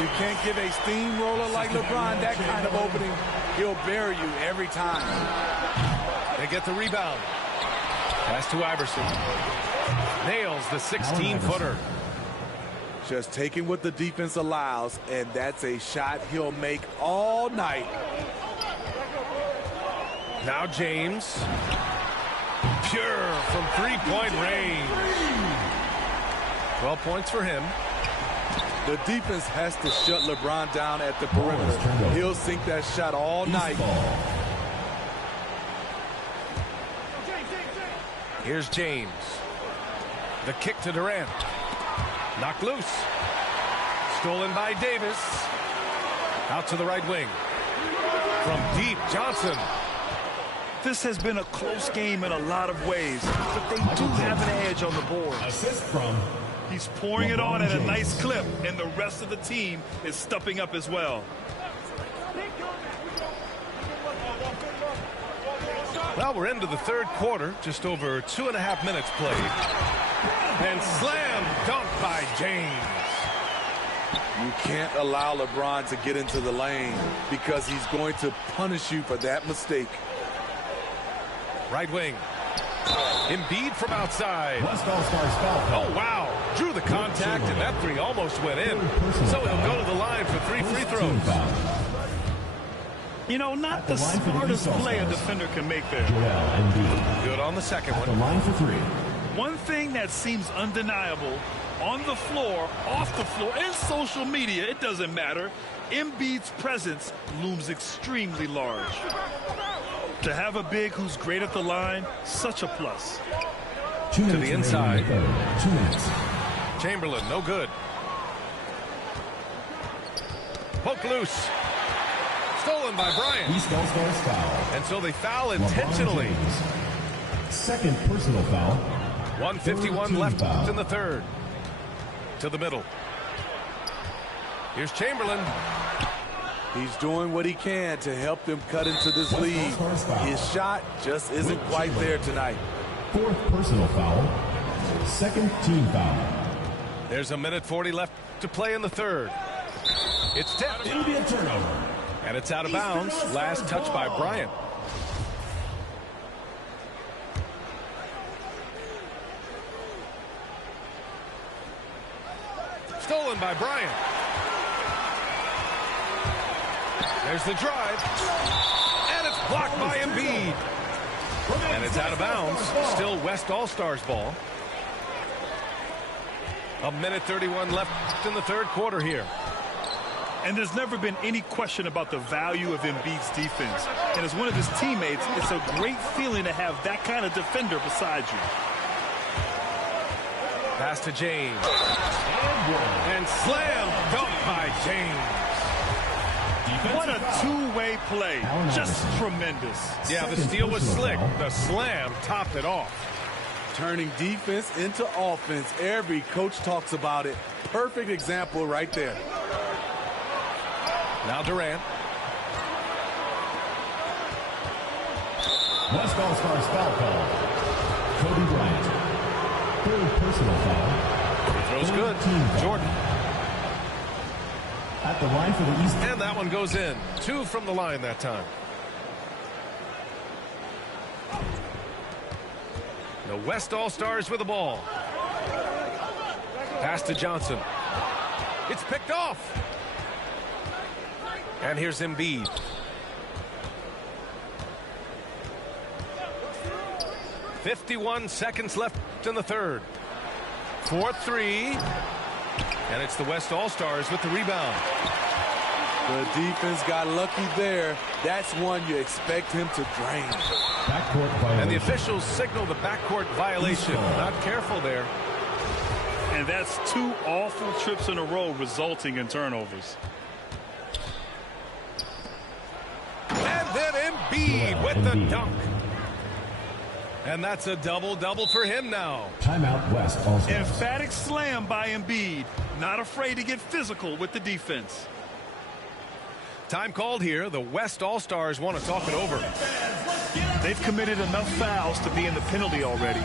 You can't give a steamroller like LeBron that kind of opening. He'll bury you every time. They get the rebound. Pass to Iverson. Nails the 16-footer. Just taking what the defense allows, and that's a shot he'll make all night. Now James. Pure from three-point range. 12 points for him. The defense has to shut LeBron down at the perimeter. He'll sink that shot all night. Here's James. The kick to Durant. Knocked loose. Stolen by Davis. Out to the right wing. From deep, Johnson. This has been a close game in a lot of ways, but they do have an edge on the board. Assist from. He's pouring it on at a nice clip, and the rest of the team is stepping up as well. Well, we're into the third quarter, just over 2.5 minutes played. And slam dunk by James. You can't allow LeBron to get into the lane because he's going to punish you for that mistake. Right wing. Embiid from outside. West All-Stars foul. Oh, wow. Drew the contact, and that three almost went in. So he'll go to the line for 3 free throws. You know, not the smartest play a defender can make there. Good on the second one. The line for 3. One thing that seems undeniable, on the floor, off the floor, and social media, it doesn't matter, Embiid's presence looms extremely large. To have a big who's great at the line, such a plus. To the inside. 2 minutes. Chamberlain, no good. Poke loose. Stolen by Bryant. East All-Stars foul. And so they foul intentionally. Second personal foul. 1:51 left in the third. To the middle. Here's Chamberlain. He's doing what he can to help them cut into this lead. His shot just isn't quite there tonight. Fourth personal foul. Second team foul. There's 1:40 left to play in the third. It's tipped. It'll be a turnover. And it's out of bounds. Last touch by Bryant. Stolen by Bryant. There's the drive. And it's blocked by Embiid. And it's out of bounds. Still West All-Stars ball. 1:31 left in the third quarter here. And there's never been any question about the value of Embiid's defense. And as one of his teammates, it's a great feeling to have that kind of defender beside you. Pass to James. And slam dunk by James. What a two-way play. Just tremendous. Yeah, the steal was slick. The slam topped it off. Turning defense into offense. Every coach talks about it. Perfect example right there. Now Durant. West All-Stars foul call. Kobe Bryant. Third personal foul. He throws good. Jordan. At the line for the East. And that one goes in. 2 from the line that time. The West All-Stars with the ball. Pass to Johnson. It's picked off. And here's Embiid. .51 seconds left in the third. 4-3. And it's the West All-Stars with the rebound. The defense got lucky there. That's one you expect him to drain. Backcourt violation. And the officials signal the backcourt violation. Not careful there. And that's 2 awful trips in a row resulting in turnovers. And then Embiid with the dunk. And that's a double-double for him now. Timeout West All-Stars. Emphatic slam by Embiid. Not afraid to get physical with the defense. Time called here. The West All-Stars want to talk it over. They've committed enough fouls to be in the penalty already.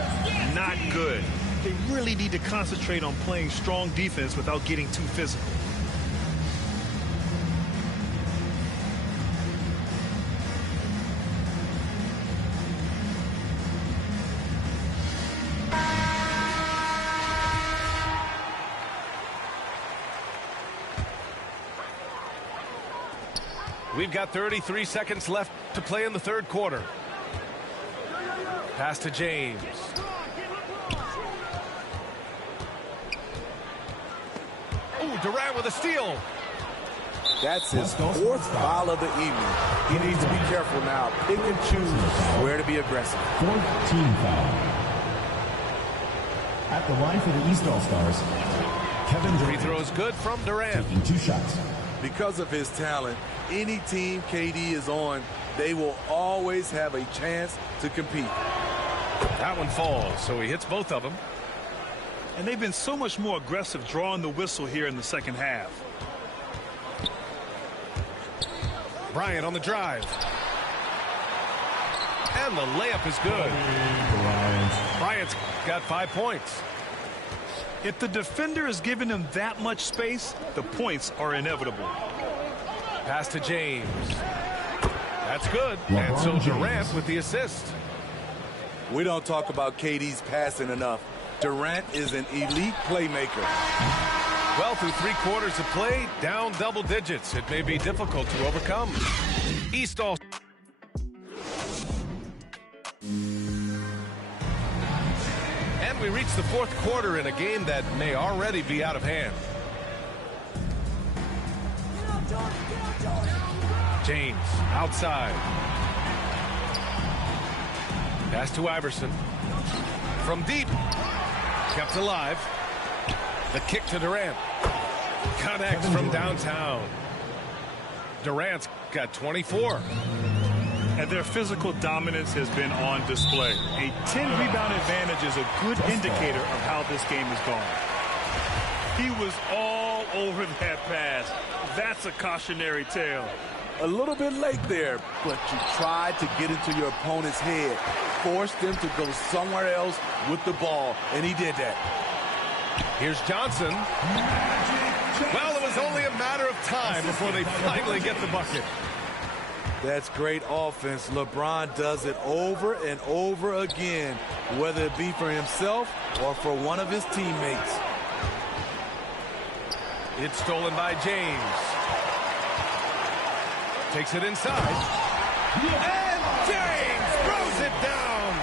Not good. They really need to concentrate on playing strong defense without getting too physical. We've got 33 seconds left to play in the third quarter. Pass to James. Oh, Durant with a steal. That's his 4th foul of the evening. He needs to be careful now. Pick and choose where to be aggressive. 4th team foul. At the line for the East All-Stars, Kevin Durant. Free throws good from Durant. Taking 2 shots. Because of his talent, any team KD is on, they will always have a chance to compete. That one falls, so he hits both of them. And they've been so much more aggressive drawing the whistle here in the second half. Bryant on the drive. And the layup is good. Bryant's got 5 points. If the defender is giving him that much space, the points are inevitable. Pass to James. That's good. And so Durant with the assist. We don't talk about KD's passing enough. Durant is an elite playmaker. Well, through 3 quarters of play, down double digits. It may be difficult to overcome. East All. And we reach the 4th quarter in a game that may already be out of hand. James outside. Pass to Iverson. From deep. Kept alive. The kick to Durant. Connects from downtown. Durant's got 24. and their physical dominance has been on display. A 10-rebound advantage is a good indicator of how this game is going. He was all over that pass. That's a cautionary tale. A little bit late there, but you tried to get into your opponent's head, forced them to go somewhere else with the ball, and he did that. Here's Johnson. Well, it was only a matter of time before they finally get the bucket. That's great offense. LeBron does it over and over again, whether it be for himself or for one of his teammates. It's stolen by James. Takes it inside. And James throws it down.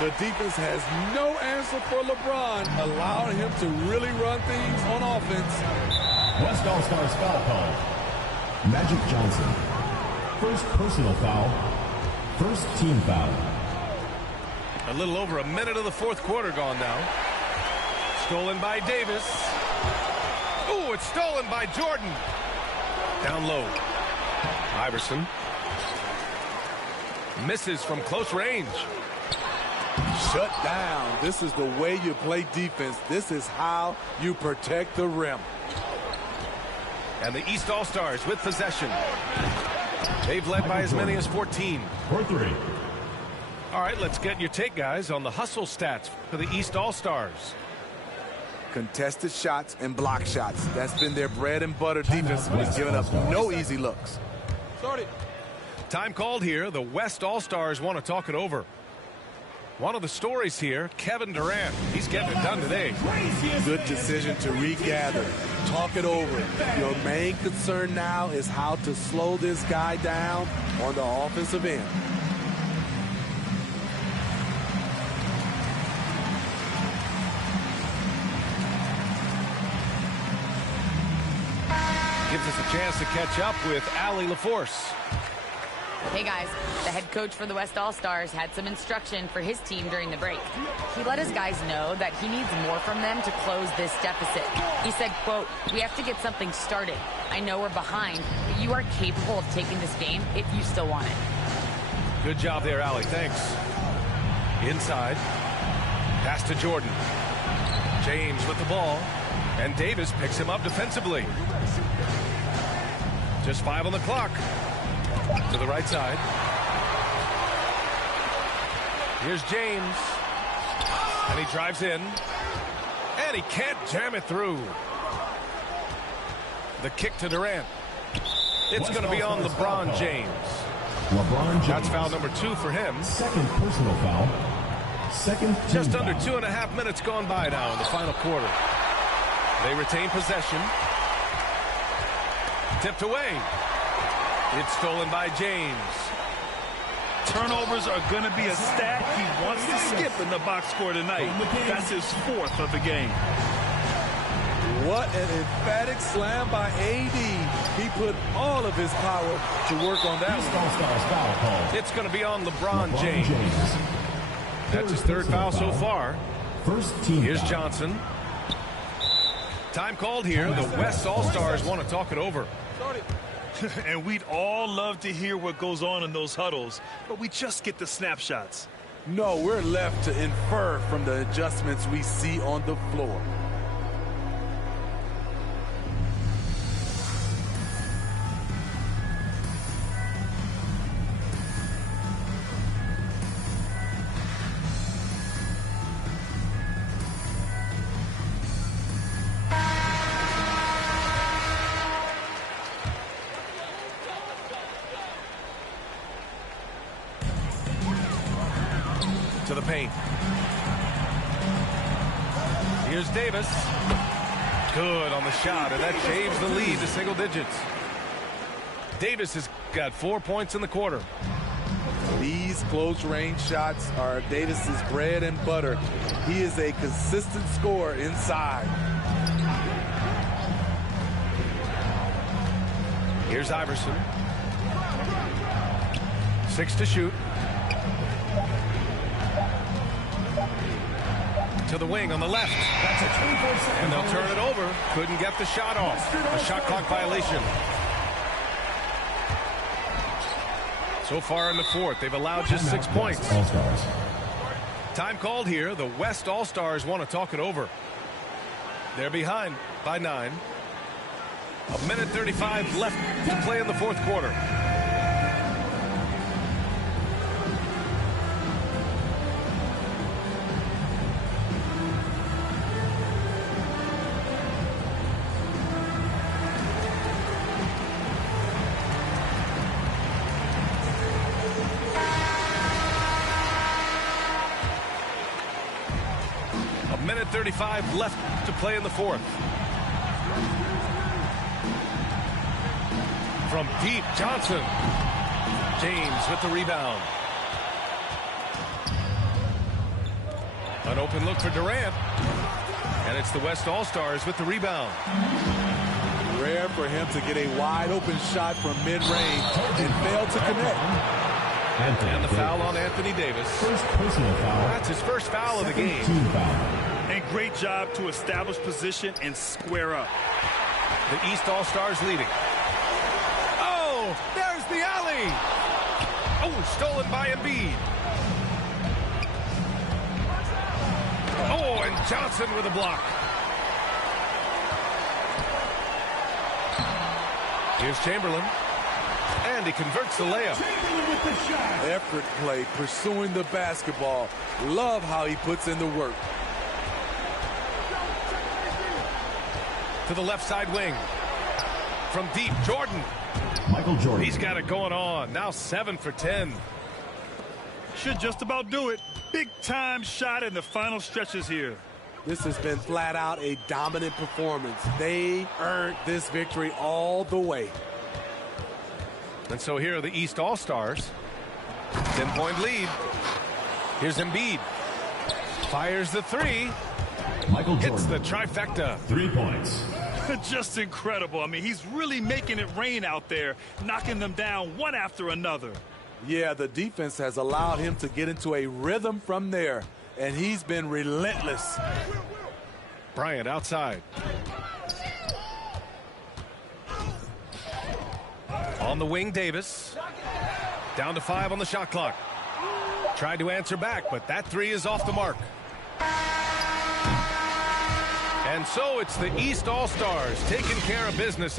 The defense has no answer for LeBron, allowing him to really run things on offense. West All-Stars foul call. Magic Johnson. First personal foul. First team foul. A little over a minute of the fourth quarter gone now. Stolen by Davis. Ooh, it's stolen by Jordan. Down low. Iverson. Misses from close range. Shut down. This is the way you play defense. This is how you protect the rim. And the East All-Stars with possession. They've led by as many as 14. For 3. All right, let's get your take, guys, on the hustle stats for the East All-Stars. Contested shots and block shots. That's been their bread and butter defense. Has given up no easy looks. Time called here. The West All-Stars want to talk it over. One of the stories here, Kevin Durant. He's getting it done today. Good decision to regather. Talk it over. Your main concern now is how to slow this guy down on the offensive end. Gives us a chance to catch up with Allie LaForce. Hey guys, the head coach for the West All-Stars had some instruction for his team during the break. He let his guys know that he needs more from them to close this deficit. He said, quote, "We have to get something started. I know we're behind, but you are capable of taking this game if you still want it." Good job there, Allie. Thanks. Inside. Pass to Jordan. James with the ball. And Davis picks him up defensively. Just 5 on the clock. To the right side. Here's James. And he drives in. And he can't jam it through. The kick to Durant. It's going to be on LeBron James. LeBron James. That's foul number 2 for him. Second personal foul. Second team Just under foul. 2.5 minutes gone by now in the final quarter. They retain possession. Tipped away. It's stolen by James. Turnovers are going to be a stat he wants to skip in the box score tonight. That's his 4th of the game. What an emphatic slam by AD. He put all of his power to work on that East one. All-Stars foul call. It's going to be on LeBron James. That's his 3rd foul so far. First team Here's foul. Johnson. Time called here. The West All-Stars want to talk it over. And we'd all love to hear what goes on in those huddles, but we just get the snapshots. No, we're left to infer from the adjustments we see on the floor. To the paint. Here's Davis. Good on the shot, and that shaves the lead to single digits. Davis has got 4 points in the quarter. These close-range shots are Davis's bread and butter. He is a consistent scorer inside. Here's Iverson. 6 to shoot. To the wing on the left. And they'll turn it over. Couldn't get the shot off. A shot clock violation. So far in the fourth, they've allowed just 6 points. All-Stars. Time called here. The West All-Stars want to talk it over. They're behind by 9. 1:35 left to play in the fourth quarter. A minute 35 left to play in the fourth. From deep, Johnson. James with the rebound. An open look for Durant. And it's the West All-Stars with the rebound. Rare for him to get a wide open shot from mid-range and fail to connect. And the foul on Anthony Davis. First personal foul. That's his first foul of the game. Team foul. And great job to establish position and square up. The East All-Stars leading. Oh, there's the alley. Oh, stolen by Embiid. Oh, and Johnson with a block. Here's Chamberlain. And he converts the layup. Effort play, pursuing the basketball. Love how he puts in the work. To the left side wing. From deep, Jordan. Michael Jordan. He's got it going on. Now 7 for 10. Should just about do it. Big time shot in the final stretches here. This has been flat out a dominant performance. They earned this victory all the way. And so here are the East All-Stars. 10-point lead. Here's Embiid. Fires the three. Michael Jordan. Hits the trifecta. 3 points. Just incredible. I mean, he's really making it rain out there, knocking them down one after another. Yeah, the defense has allowed him to get into a rhythm from there, and he's been relentless. Bryant outside. On the wing, Davis. Down to 5 on the shot clock. Tried to answer back, but that three is off the mark. And so it's the East All-Stars taking care of business.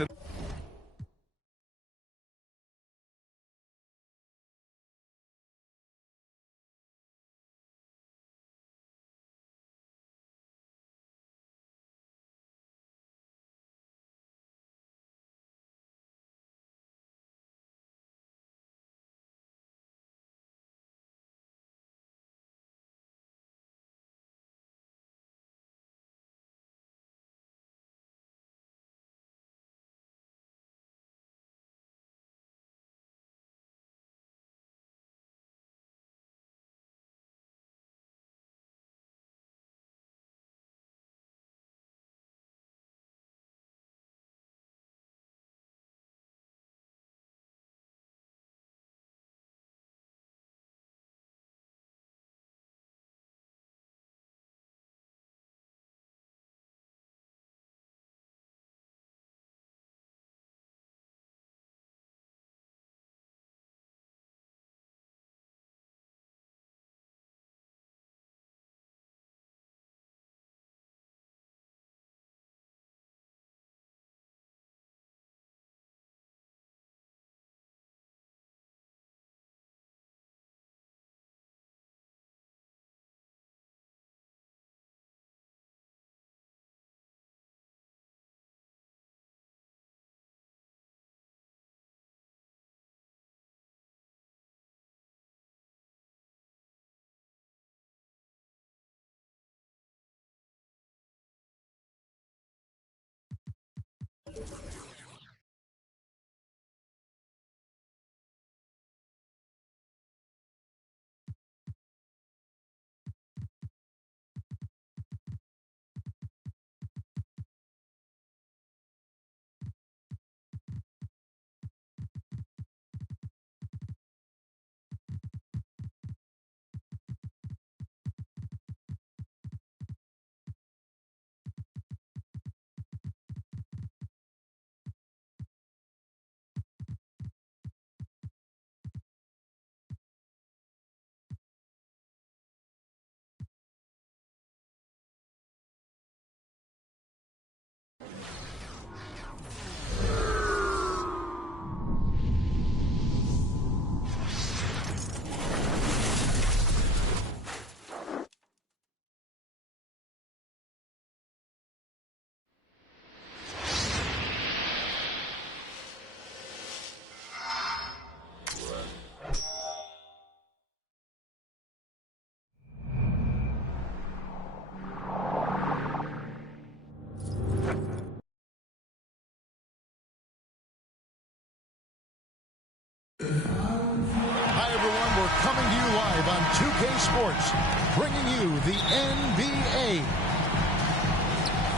We're coming to you live on 2K Sports, bringing you the NBA.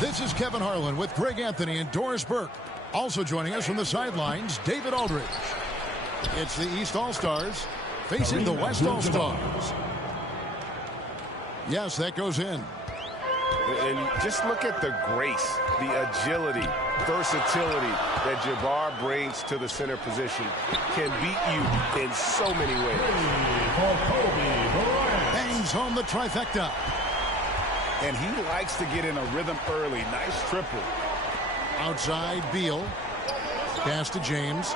This is Kevin Harlan with Greg Anthony and Doris Burke. Also joining us from the sidelines, David Aldridge. It's the East All-Stars facing the West All-Stars. Yes, that goes in. And just look at the grace, the agility, versatility that Jabbar brings to the center position. Can beat you in so many ways. Bangs home the trifecta. And he likes to get in a rhythm early. Nice triple. Outside, Beal. Pass to James.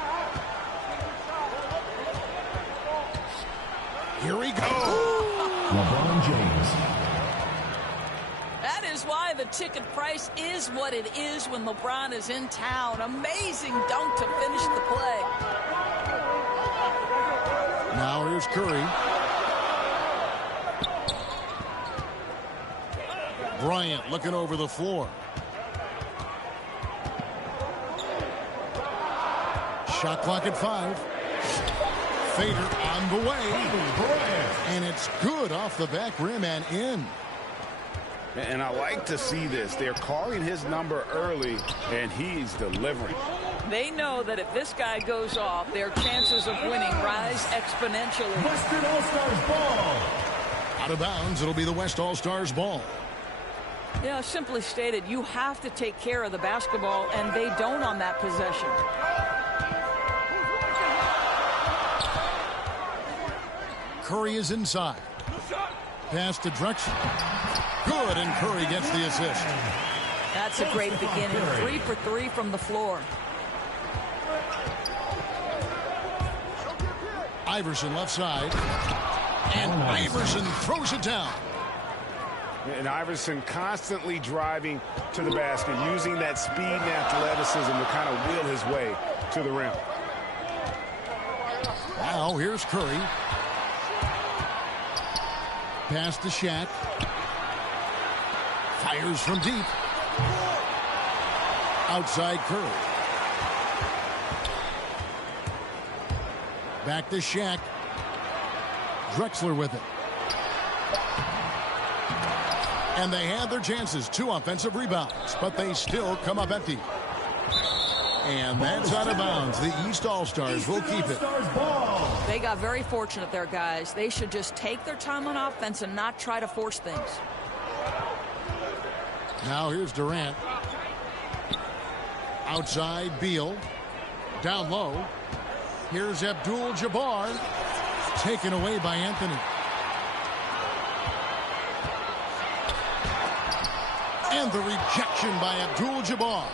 Here we go. LeBron James. That is why the ticket price is what it is when LeBron is in town. Amazing dunk to finish the play. Now here's Curry. Bryant looking over the floor. Shot clock at 5. Fader on the way. And it's good off the back rim and in. And I like to see this. They're calling his number early, and he's delivering. They know that if this guy goes off, their chances of winning rise exponentially. Western All-Stars ball. Out of bounds, it'll be the West All-Stars ball. Yeah, simply stated, you have to take care of the basketball, and they don't on that possession. Curry is inside. Pass to Drexler. Good, and Curry gets the assist. That's a great beginning. 3 for 3 from the floor. Iverson left side. And Iverson throws it down. And Iverson constantly driving to the basket, using that speed and athleticism to kind of wheel his way to the rim. Now here's Curry. Pass to Shaq. Fires from deep. Outside Curry. Back to Shaq. Drexler with it. And they had their chances. 2 offensive rebounds, but they still come up empty. And that's out of bounds. The East All-Stars will keep it. They got very fortunate there, guys. They should just take their time on offense and not try to force things. Now here's Durant. Outside, Beal. Down low. Here's Abdul-Jabbar. Taken away by Anthony. And the rejection by Abdul-Jabbar.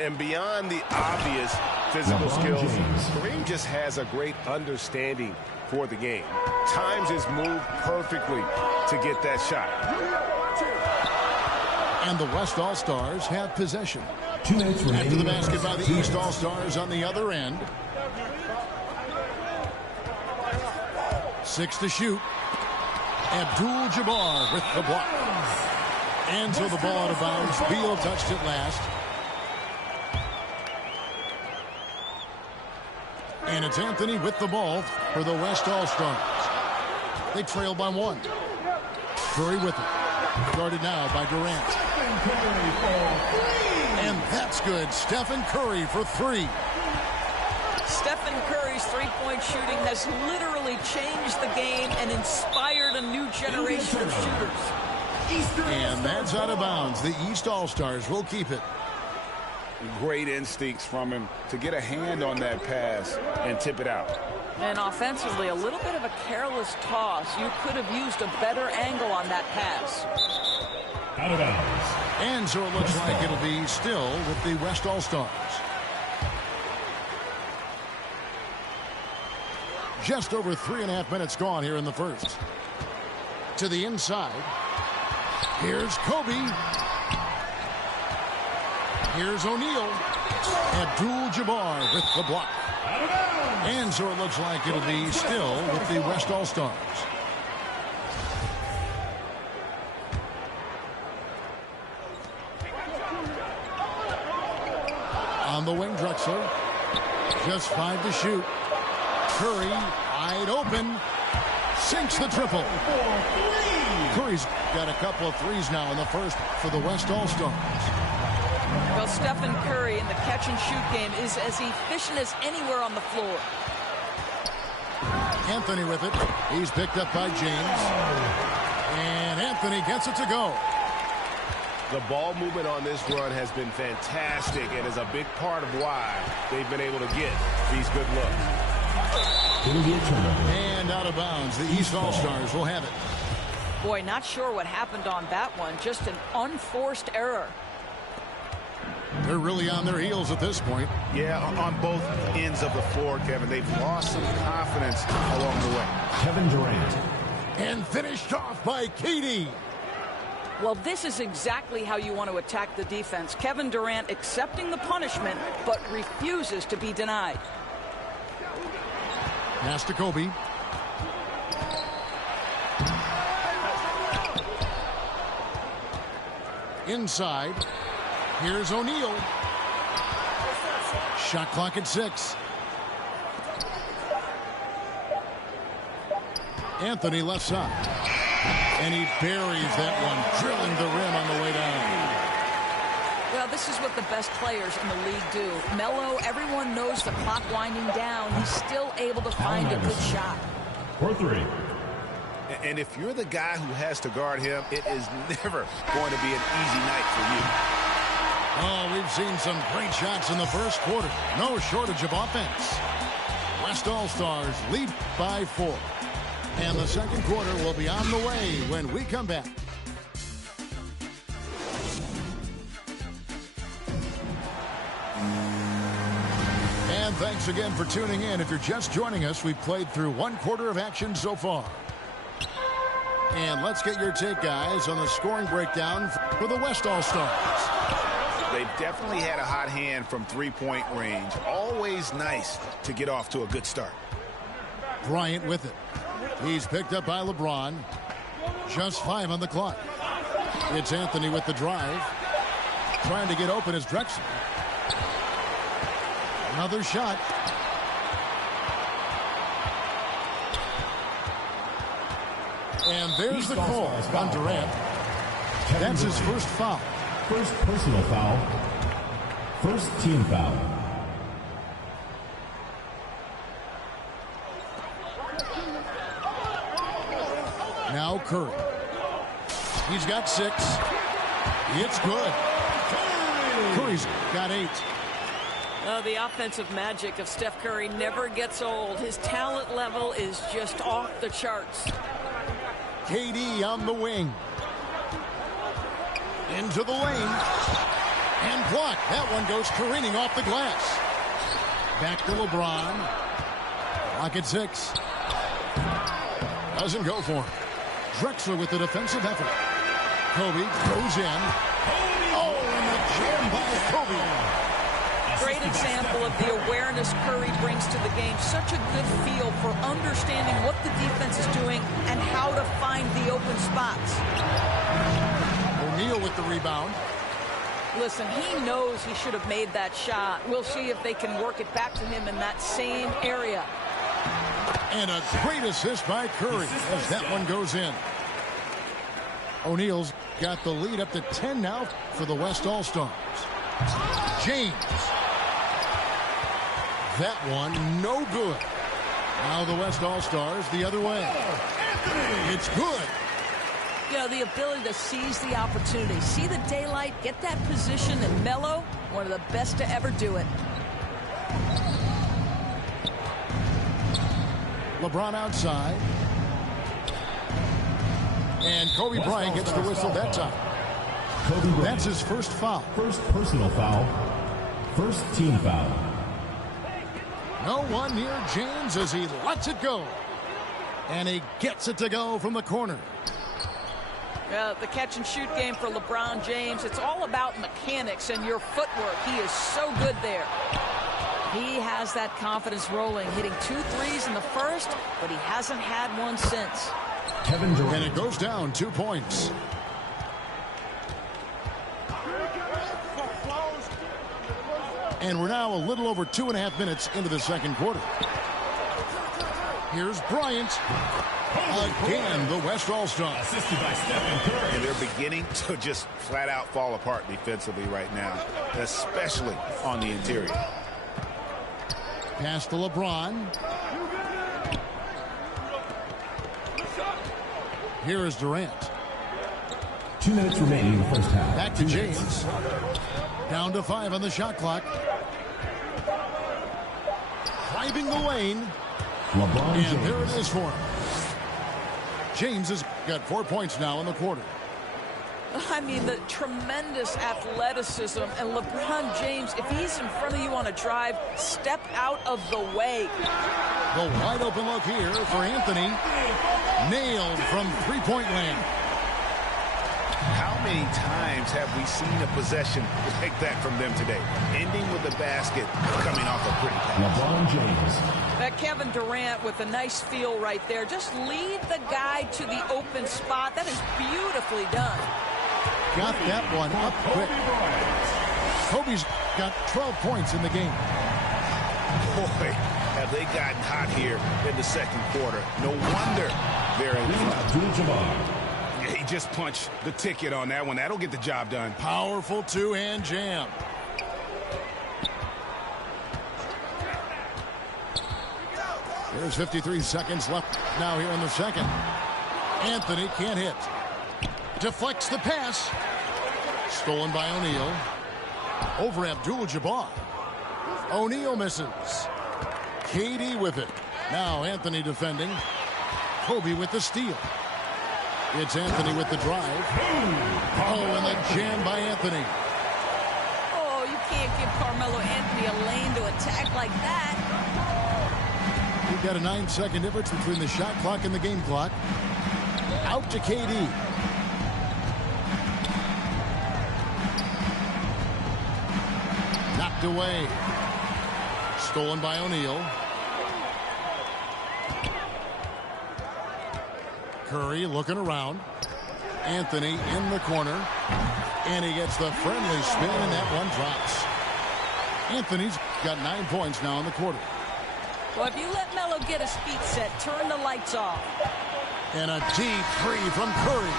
And beyond the obvious physical skills, Kareem just has a great understanding for the game. Times his move perfectly to get that shot. And the West All-Stars have possession. 2 minutes remaining. After the basket by the East All-Stars on the other end. 6 to shoot. Abdul-Jabbar with the block. And so the ball out of bounds. Beal touched it last. And it's Anthony with the ball for the West All-Stars. They trail by 1. Curry with it. Guarded now by Durant. And that's good. Stephen Curry for 3. Stephen Curry's three-point shooting has literally changed the game and inspired a new generation of shooters. And that's out of bounds. The East All-Stars will keep it. Great instincts from him to get a hand on that pass and tip it out. And offensively, a little bit of a careless toss. You could have used a better angle on that pass. Out of bounds. And so it looks like it'll be still with the West All-Stars. Just over 3.5 minutes gone here in the first. To the inside. Here's Kobe. Here's O'Neal. Abdul-Jabbar with the block. And so it looks like it'll be still with the West All-Stars. On the wing, Drexler. Just 5 to shoot. Curry Wide open. Sinks the triple. Curry's got a couple of threes now in the first for the West All-Stars. Well, Stephen Curry in the catch-and-shoot game is as efficient as anywhere on the floor. Anthony with it. He's picked up by James. And Anthony gets it to go. The ball movement on this run has been fantastic and is a big part of why they've been able to get these good looks. And out of bounds. The East All-Stars will have it. Boy, not sure what happened on that one. Just an unforced error. They're really on their heels at this point. Yeah, on both ends of the floor, Kevin. They've lost some confidence along the way. Kevin Durant. And finished off by KD. Well, this is exactly how you want to attack the defense. Kevin Durant accepting the punishment, but refuses to be denied. Pass to Kobe. Inside. Here's O'Neal. Shot clock at 6. Anthony left side. And he buries that one, drilling the rim on the way down. Well, this is what the best players in the league do. Melo, everyone knows the clock winding down. He's still able to find a good shot. For 3. And if you're the guy who has to guard him, it is never going to be an easy night for you. Oh, we've seen some great shots in the first quarter. No shortage of offense. West All-Stars lead by 4. And the second quarter will be on the way when we come back. And thanks again for tuning in. If you're just joining us, we've played through one quarter of action so far. And let's get your take, guys, on the scoring breakdown for the West All-Stars. They've definitely had a hot hand from three-point range. Always nice to get off to a good start. Bryant with it. He's picked up by LeBron. Just 5 on the clock. It's Anthony with the drive. Trying to get open is Drexler. Another shot. And there's the call on Durant. That's his first foul. First personal foul. First team foul. Now Curry. He's got 6. It's good. Curry's got 8. The offensive magic of Steph Curry never gets old. His talent level is just off the charts. KD on the wing. Into the lane. And blocked. That one goes careening off the glass. Back to LeBron. Clock at 6. Doesn't go for him. Drexler with the defensive effort. Kobe goes in. Oh, and the jam by Kobe. Great example of the awareness Curry brings to the game. Such a good feel for understanding what the defense is doing and how to find the open spots. O'Neal with the rebound. Listen, he knows he should have made that shot. We'll see if they can work it back to him in that same area. And a great assist by Curry as that one goes in. O'Neal's got the lead up to 10 now for the West All-Stars. James. That one no good. Now the West All-Stars the other way. It's good. You know, the ability to seize the opportunity, see the daylight, get that position, and Melo, one of the best to ever do it. LeBron outside. And Kobe Bryant gets the whistle that time. That's his first foul. First personal foul. First team foul. No one near James as he lets it go. And he gets it to go from the corner. The catch-and-shoot game for LeBron James, it's all about mechanics and your footwork. He is so good there. He has that confidence rolling, hitting 2 threes in the first, but he hasn't had one since. Kevin Durant. And it goes down 2 points. And we're now a little over 2.5 minutes into the second quarter. Here's Bryant. Again, the West All-Star. Assisted by Stephen Curry. And they're beginning to just flat out fall apart defensively right now, especially on the interior. Pass to LeBron. Here is Durant. 2 minutes remaining in the first half. Back to James. Down to 5 on the shot clock. Driving the lane. LeBron And James. there it is for him. James has got 4 points now in the quarter. I mean, the tremendous athleticism. And LeBron James, if he's in front of you on a drive, step out of the way. The wide open look here for Anthony. Nailed from three-point land. How many times have we seen a possession like that from them today? Ending with the basket, coming off a pretty pass. LeBron James. That Kevin Durant with a nice feel right there. Just lead the guy to the open spot. That is beautifully done. Got that one up quick. Kobe's got 12 points in the game. Boy, have they gotten hot here in the second quarter. No wonder they're in front. He just punched the ticket on that one. That'll get the job done. Powerful two-hand jam. There's 53 seconds left now here in the second. Anthony can't hit. Deflects the pass. Stolen by O'Neal. Over Abdul-Jabbar. O'Neal misses. KD with it. Now Anthony defending. Kobe with the steal. It's Anthony with the drive. Oh, and the jam by Anthony. Oh, you can't give Carmelo Anthony a lane to attack like that. We've got a 9-second difference between the shot clock and the game clock. Out to KD. Knocked away. Stolen by O'Neal. Curry looking around. Anthony in the corner. And he gets the friendly spin, and that one drops. Anthony's got 9 points now in the quarter. Well, if you let Melo get his feet set, turn the lights off. And a deep three from Curry.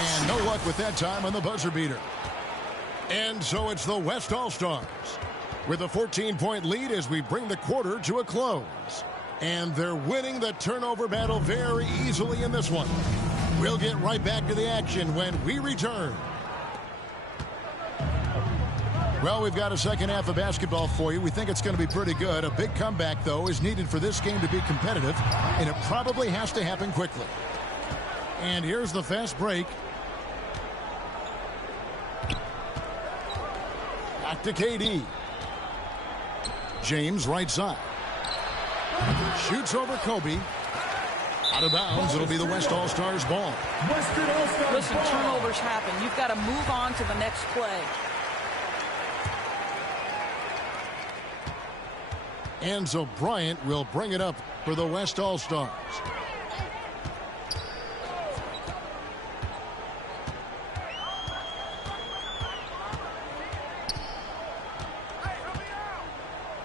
And no luck with that time on the buzzer beater. And so it's the West All-Stars with a 14-point lead as we bring the quarter to a close. And they're winning the turnover battle very easily in this one. We'll get right back to the action when we return. Well, we've got a second half of basketball for you. We think it's going to be pretty good. A big comeback, though, is needed for this game to be competitive, and it probably has to happen quickly. And here's the fast break. Back to KD. James right side. Shoots over Kobe. Out of bounds. It'll be the West All-Stars ball. Listen, turnovers happen. You've got to move on to the next play. And so Bryant will bring it up for the West All-Stars.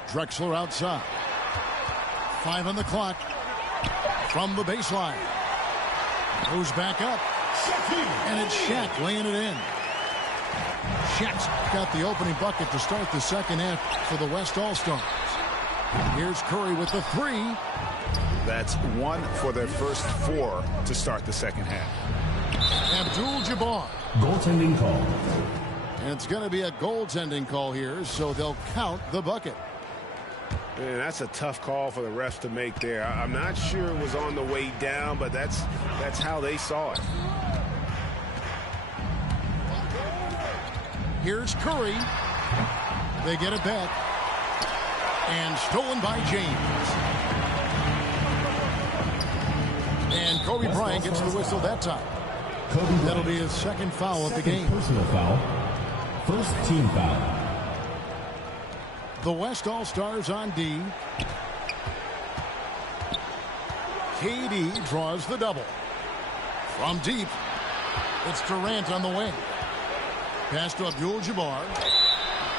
Drexler outside. 5 on the clock. From the baseline. Goes back up. And it's Shaq laying it in. Shaq's got the opening bucket to start the second half for the West All-Stars. Here's Curry with the three. That's 1 for their first 4 to start the second half. Abdul-Jabbar. Goaltending call. And it's going to be a goaltending call here, so they'll count the bucket. Man, that's a tough call for the refs to make there. I'm not sure it was on the way down, but that's how they saw it. Here's Curry. They get it back. And stolen by James. And Kobe Bryant gets the whistle that time. That'll be his second foul of the game. Personal foul. First team foul. The West All-Stars on D. KD draws the double. From deep, it's Durant on the wing. Pass to Abdul-Jabbar.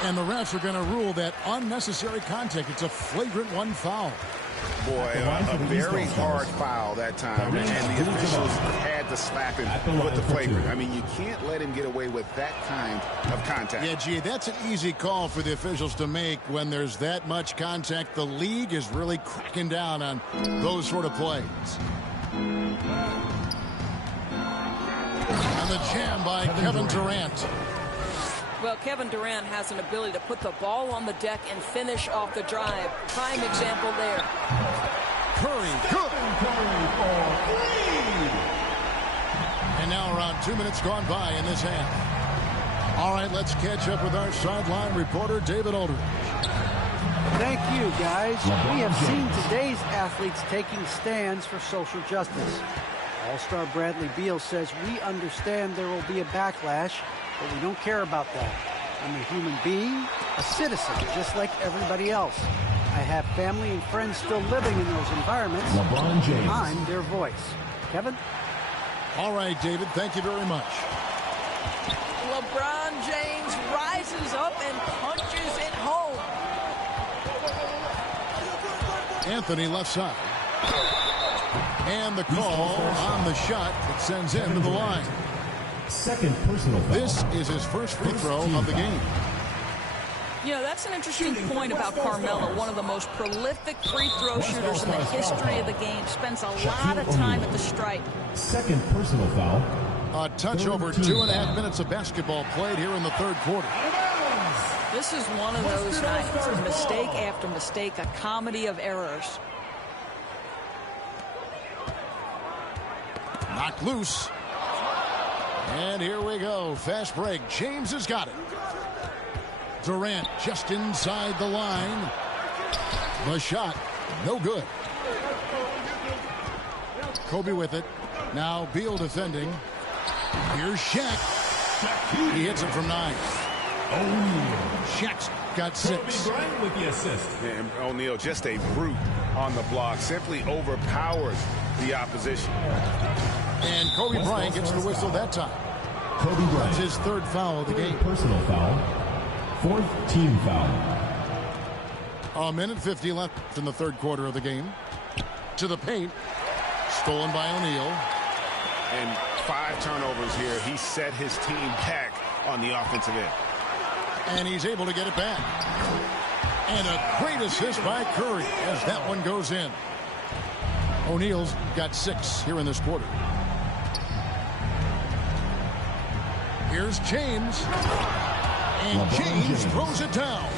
And the refs are going to rule that unnecessary contact. It's a flagrant 1 foul. Boy, a very hard foul that time, and the officials had to slap him with the flagrant. I mean, you can't let him get away with that kind of contact. Yeah, gee, that's an easy call for the officials to make when there's that much contact. The league is really cracking down on those sort of plays. And the jam by Kevin Durant. Well, Kevin Durant has an ability to put the ball on the deck and finish off the drive. Prime example there. Curry, good. And now around 2 minutes gone by in this half. All right, let's catch up with our sideline reporter, David Aldridge. Thank you, guys. We have seen today's athletes taking stands for social justice. All-star Bradley Beal says, we understand there will be a backlash, but we don't care about that. I'm a human being, a citizen, just like everybody else. I have family and friends still living in those environments. LeBron James. I'm their voice. Kevin? All right, David, thank you very much. LeBron James rises up and punches it home. Anthony left side. And the call on the shot that sends him to the line. Second personal foul. This is his first free throw of the game. You know, that's an interesting point about Carmelo, one of the most prolific free throw shooters in the history of the game. Spends a lot of time at the stripe. Second personal foul. A touch over 2.5 minutes of basketball played here in the third quarter. This is one of those nights, mistake after mistake, a comedy of errors. Knocked loose. And here we go. Fast break. James has got it. Durant just inside the line. The shot, no good. Kobe with it. Now Beal defending. Here's Shaq. He hits it from 9. Shaq's got 6. With the assist. And O'Neal, just a brute on the block. Simply overpowers the opposition. And Kobe Bryant gets the whistle that time. Kobe Bryant. That's his third foul of the game. Personal foul. Fourth team foul. A minute 50 left in the third quarter of the game. To the paint. Stolen by O'Neal. And 5 turnovers here. He set his team back on the offensive end. And he's able to get it back. And a great assist by Curry as that one goes in. O'Neal's got 6 here in this quarter. Here's James. And James throws it down.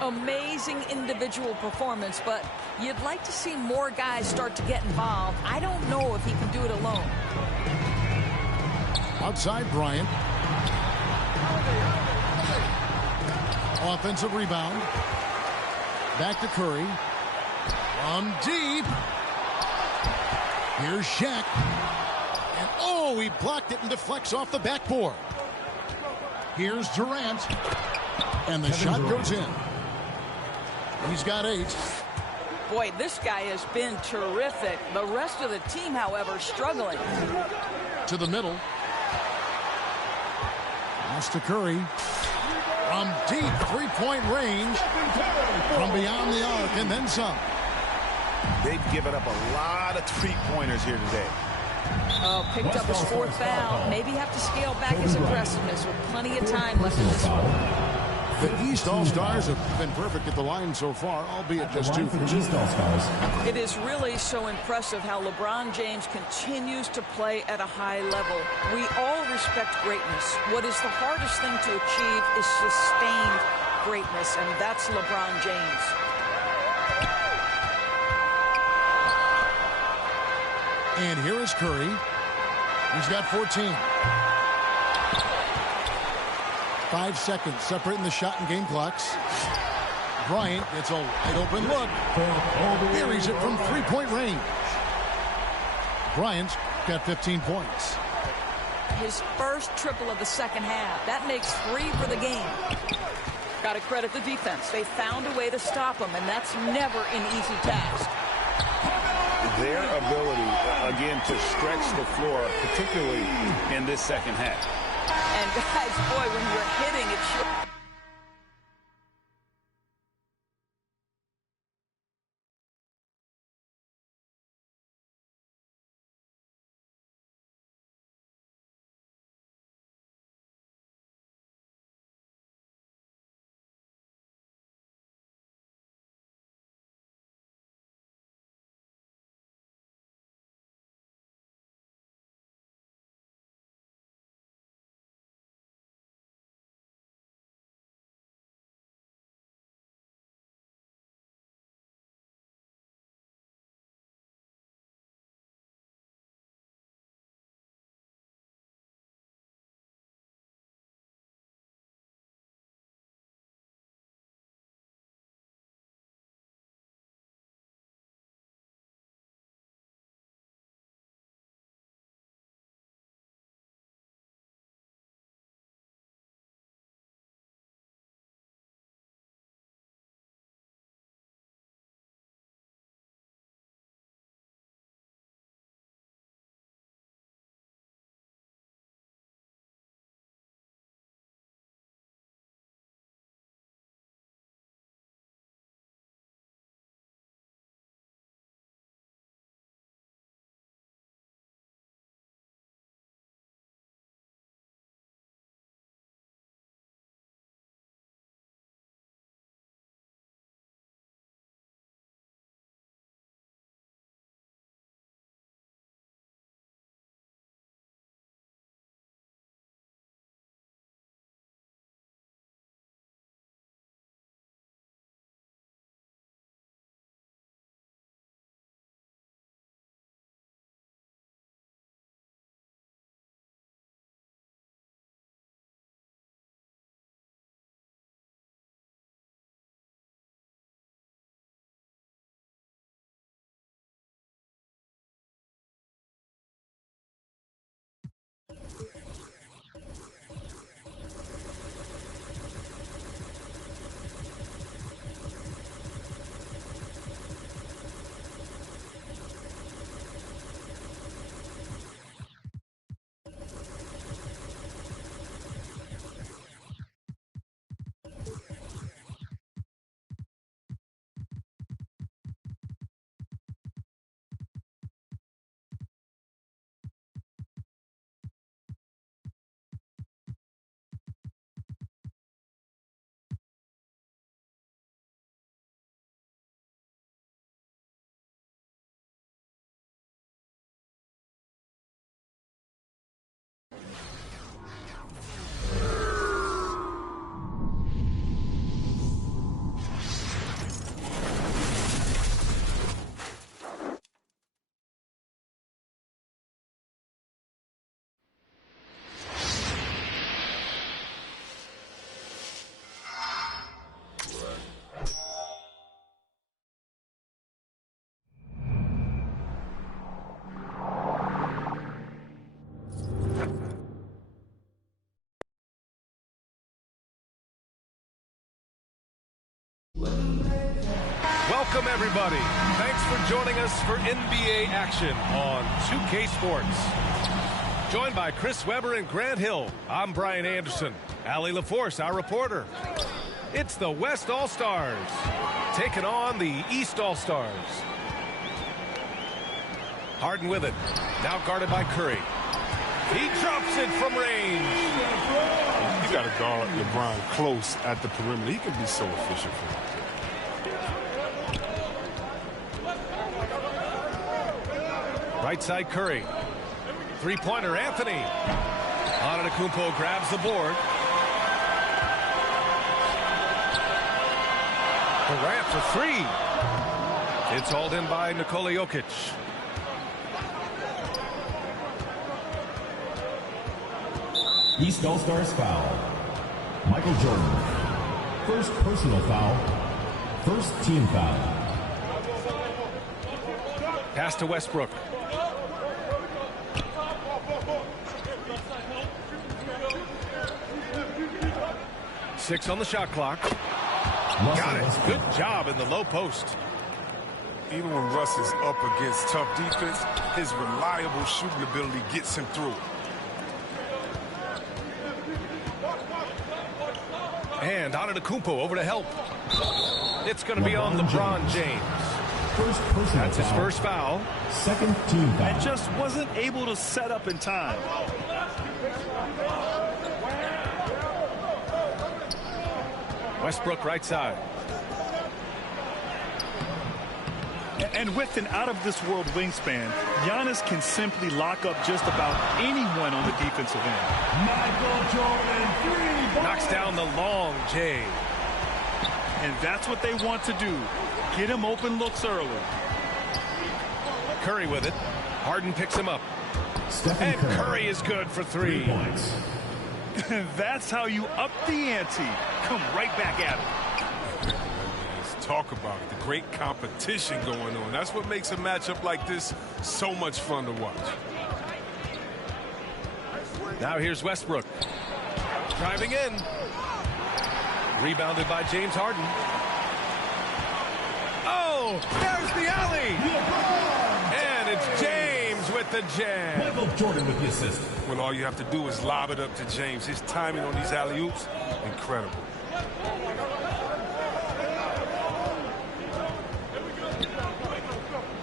Amazing individual performance, but you'd like to see more guys start to get involved. I don't know if he can do it alone. Outside Bryant. Offensive rebound. Back to Curry. From deep. Here's Shaq. And oh, he blocked it and deflects off the backboard. Here's Durant. And the shot goes in. He's got 8. Boy, this guy has been terrific. The rest of the team, however, struggling. To the middle. Pass to Curry. From deep three-point range. From beyond the arc and then some. They've given up a lot of three-pointers here today. Oh, picked up his 4th foul. Maybe have to scale back his aggressiveness with plenty of time left in this one. The East All-Stars have been perfect at the line so far, albeit just 2 for 2. It is really so impressive how LeBron James continues to play at a high level. We all respect greatness. What is the hardest thing to achieve is sustained greatness, and that's LeBron James. And here is Curry. He's got 14. 5 seconds separating the shot and game clocks. Bryant gets a wide open look. Buries it from three-point range. Bryant's got 15 points. His first triple of the second half. That makes 3 for the game. Got to credit the defense. They found a way to stop him, and that's never an easy task. Their ability, again, to stretch the floor, particularly in this second half. And guys, boy, when you're hitting, it's sure. Welcome, everybody. Thanks for joining us for NBA action on 2K Sports. Joined by Chris Webber and Grant Hill, I'm Brian Anderson. Allie LaForce, our reporter. It's the West All-Stars taking on the East All-Stars. Harden with it. Now guarded by Curry. He drops it from range. You got to guard LeBron close at the perimeter. He can be so efficient for him. Right side Curry. Three-pointer Anthony. Antetokounmpo grabs the board. Durant for three. It's hauled in by Nikola Jokic. East All-Stars foul. Michael Jordan. First personal foul. First team foul. Pass to Westbrook. Six on the shot clock. Got it. Good job in the low post. Even when Russ is up against tough defense, his reliable shooting ability gets him through. And Antetokounmpo over to help. It's going to be on LeBron James. That's his first foul. Second team foul. And just wasn't able to set up in time. Westbrook right side. And with an out-of-this-world wingspan, Giannis can simply lock up just about anyone on the defensive end. Michael Jordan, three. Knocks down the long J. And that's what they want to do. Get him open looks early. Curry with it. Harden picks him up. And Curry is good for three. 3 points. That's how you up the ante. Come right back at him. Let's talk about it. The great competition going on. That's what makes a matchup like this so much fun to watch. Now here's Westbrook. Driving in. Rebounded by James Harden. Oh, there's the alley. And it's James with the jam. Michael Jordan with the assist. When all you have to do is lob it up to James. His timing on these alley-oops, incredible.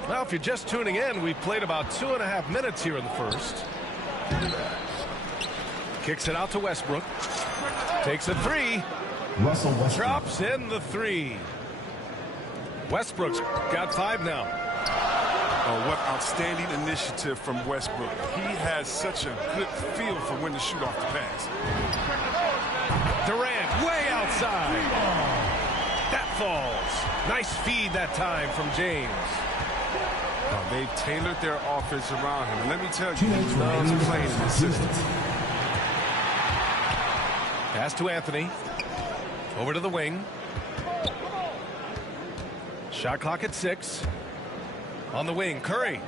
Well, if you're just tuning in, we played about 2.5 minutes here in the first. Kicks it out to Westbrook. Takes a three. Russell Westbrook. Drops in the three. Westbrook's got 5 now. Oh, what outstanding initiative from Westbrook. He has such a good feel for when to shoot off the pass. Durant way outside. That falls. Nice feed that time from James. Now, they've tailored their offense around him. And let me tell you, he loves playing in this system. Pass to Anthony. Over to the wing. Shot clock at 6. On the wing, Curry.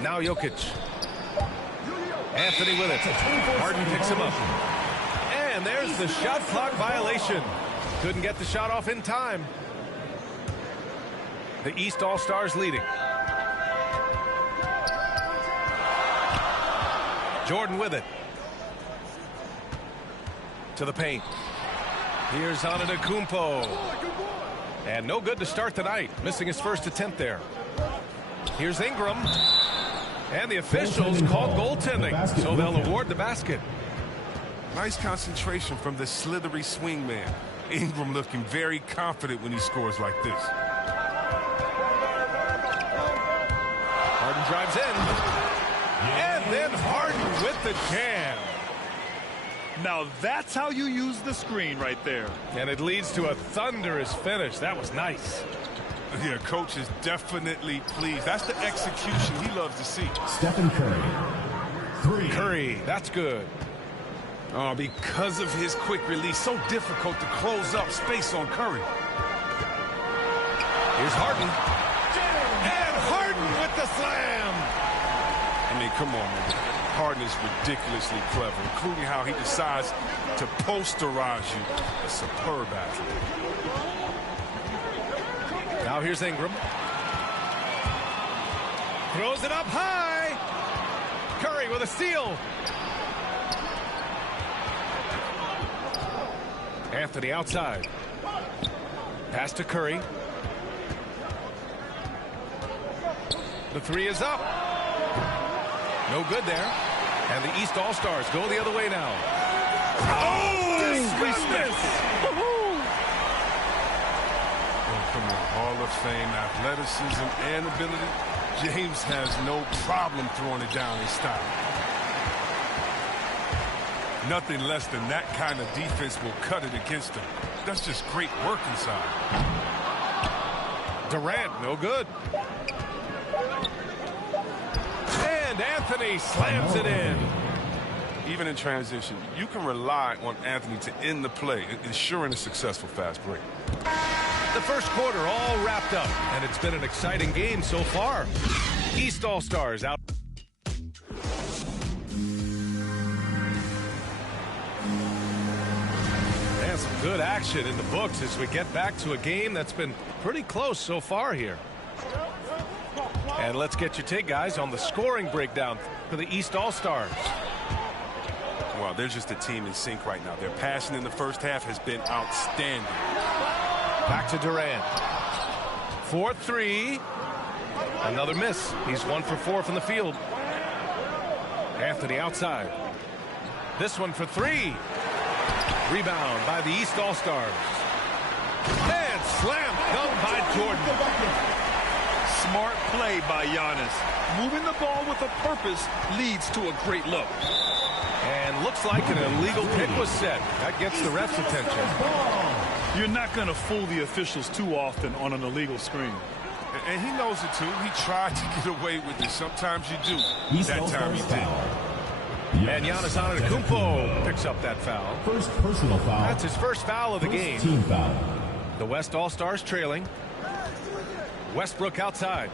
Now Jokic. Anthony with it. Harden picks him up. And there's the shot clock violation. Couldn't get the shot off in time. The East All-Stars leading. Jordan with it. To the paint. Here's Antetokounmpo. And no good to start tonight. Missing his first attempt there. Here's Ingram. And the officials called goaltending, so they'll award the basket. Nice concentration from the slithery swing man. Ingram looking very confident when he scores like this. Harden drives in. And then Harden with the jam. Now that's how you use the screen right there. And it leads to a thunderous finish. That was nice. Yeah, coach is definitely pleased. That's the execution he loves to see. Stephen Curry. 3. Curry, that's good. Oh, because of his quick release, so difficult to close up space on Curry. Here's Harden. And Harden with the slam. I mean, come on, man. Harden is ridiculously clever, including how he decides to posterize you. A superb athlete. Now here's Ingram. Throws it up high. Curry with a steal. Anthony outside. Pass to Curry. The three is up. No good there. And the East All-Stars go the other way now. Oh, disrespect. From the Hall of Fame athleticism and ability, James has no problem throwing it down in style. Nothing less than that kind of defense will cut it against him. That's just great work inside. Durant, no good. And Anthony slams it in. Even in transition, you can rely on Anthony to end the play, ensuring a successful fast break. The first quarter all wrapped up, and it's been an exciting game so far. East All-Stars out. And some good action in the books as we get back to a game that's been pretty close so far here. And let's get your take, guys, on the scoring breakdown for the East All-Stars. Well, they're just a team in sync right now. Their passion in the first half has been outstanding. Back to Durant. 4-3. Another miss. He's 1 for 4 from the field. Anthony outside. This one for 3. Rebound by the East All-Stars. And slam dunk by Jordan. Smart play by Giannis. Moving the ball with a purpose leads to a great look. And looks like an illegal pick was set. That gets the ref's attention. You're not going to fool the officials too often on an illegal screen. And he knows it too. He tried to get away with it. Sometimes you do. That time he did. And Giannis Antetokounmpo picks up that foul. First personal foul. That's his first foul of the game. Team foul. The West All-Stars trailing. Westbrook outside.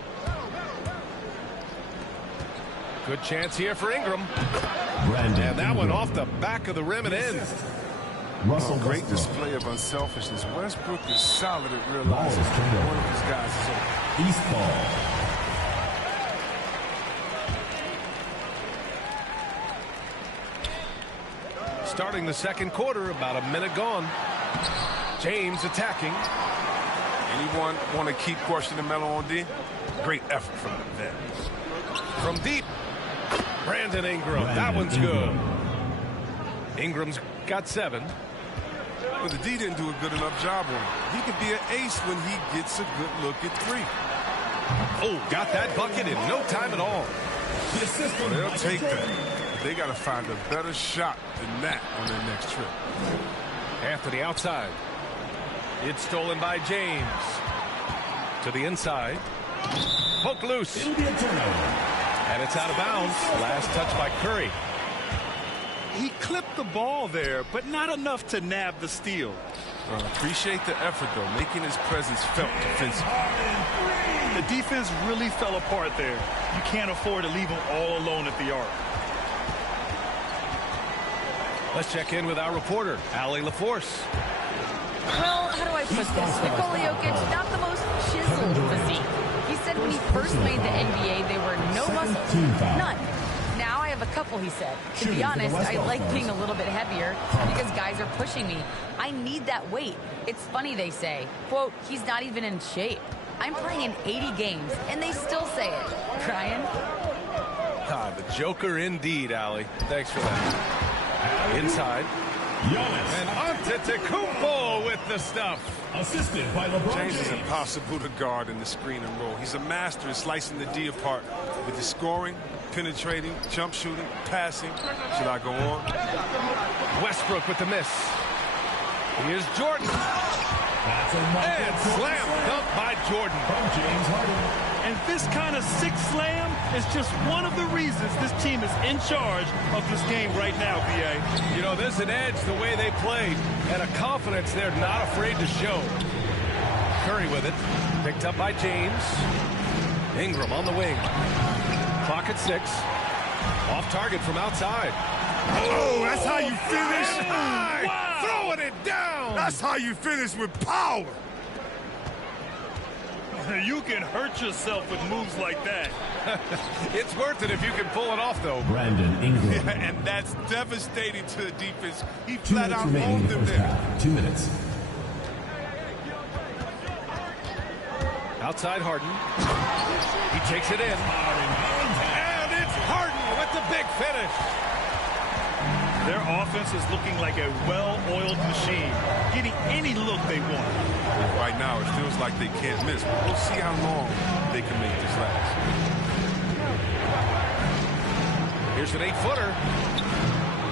Good chance here for Ingram. And that one off the back of the rim and in. Russell, great display of unselfishness. Westbrook is solid at realizing one of his guys is open. East ball. Starting the second quarter, about a minute gone. James attacking. Anyone want to keep questioning Melo on D? Great effort from the vet. From deep. Brandon Ingram. That one's good. Ingram's got 7. Well, the D didn't do a good enough job on him. He could be an ace when he gets a good look at 3. Oh, got that bucket in no time at all. Well, they'll take that. They got to find a better shot than that on their next trip. Anthony outside. It's stolen by James. To the inside. Poked loose. It'll be a turnover. And it's out of bounds. Last touch by Curry. He clipped the ball there, but not enough to nab the steal. Appreciate the effort, though, making his presence felt defensively. The defense really fell apart there. You can't afford to leave him all alone at the arc. Let's check in with our reporter, Allie LaForce. Well, how do I put this? Nikola Jokic, not the most chiseled physique. He said when he first made the NBA, there were no muscles. None. Now I have a couple, he said. To be honest, I like being a little bit heavier because guys are pushing me. I need that weight. It's funny they say, quote, he's not even in shape. I'm playing in 80 games, and they still say it. Brian? The Joker indeed, Allie. Thanks for that. Inside. And Antetokounmpo with the stuff. Assisted by LeBron James is impossible to guard in the screen and roll. He's a master in slicing the D apart with his scoring, penetrating, jump shooting, passing. Should I go on? Westbrook with the miss. Here's Jordan. And slam dunk by Jordan. From James Harden. And this kind of sick slam is just one of the reasons this team is in charge of this game right now, B.A. You know, there's an edge the way they played and a confidence they're not afraid to show. Curry with it. Picked up by James. Ingram on the wing. Clock at 6. Off target from outside. Oh, that's how you finish. Wow. Throwing it down. That's how you finish with power. You can hurt yourself with moves like that. It's worth it if you can pull it off, though. Brandon Ingram. Yeah, and that's devastating to the defense. He 2 flat minutes out remaining in owned the them first there. half. 2 minutes. Outside Harden. He takes it in. And it's Harden with the big finish. Their offense is looking like a well-oiled machine, getting any look they want. Right now, it feels like they can't miss. We'll see how long they can make this last. Here's an 8-footer.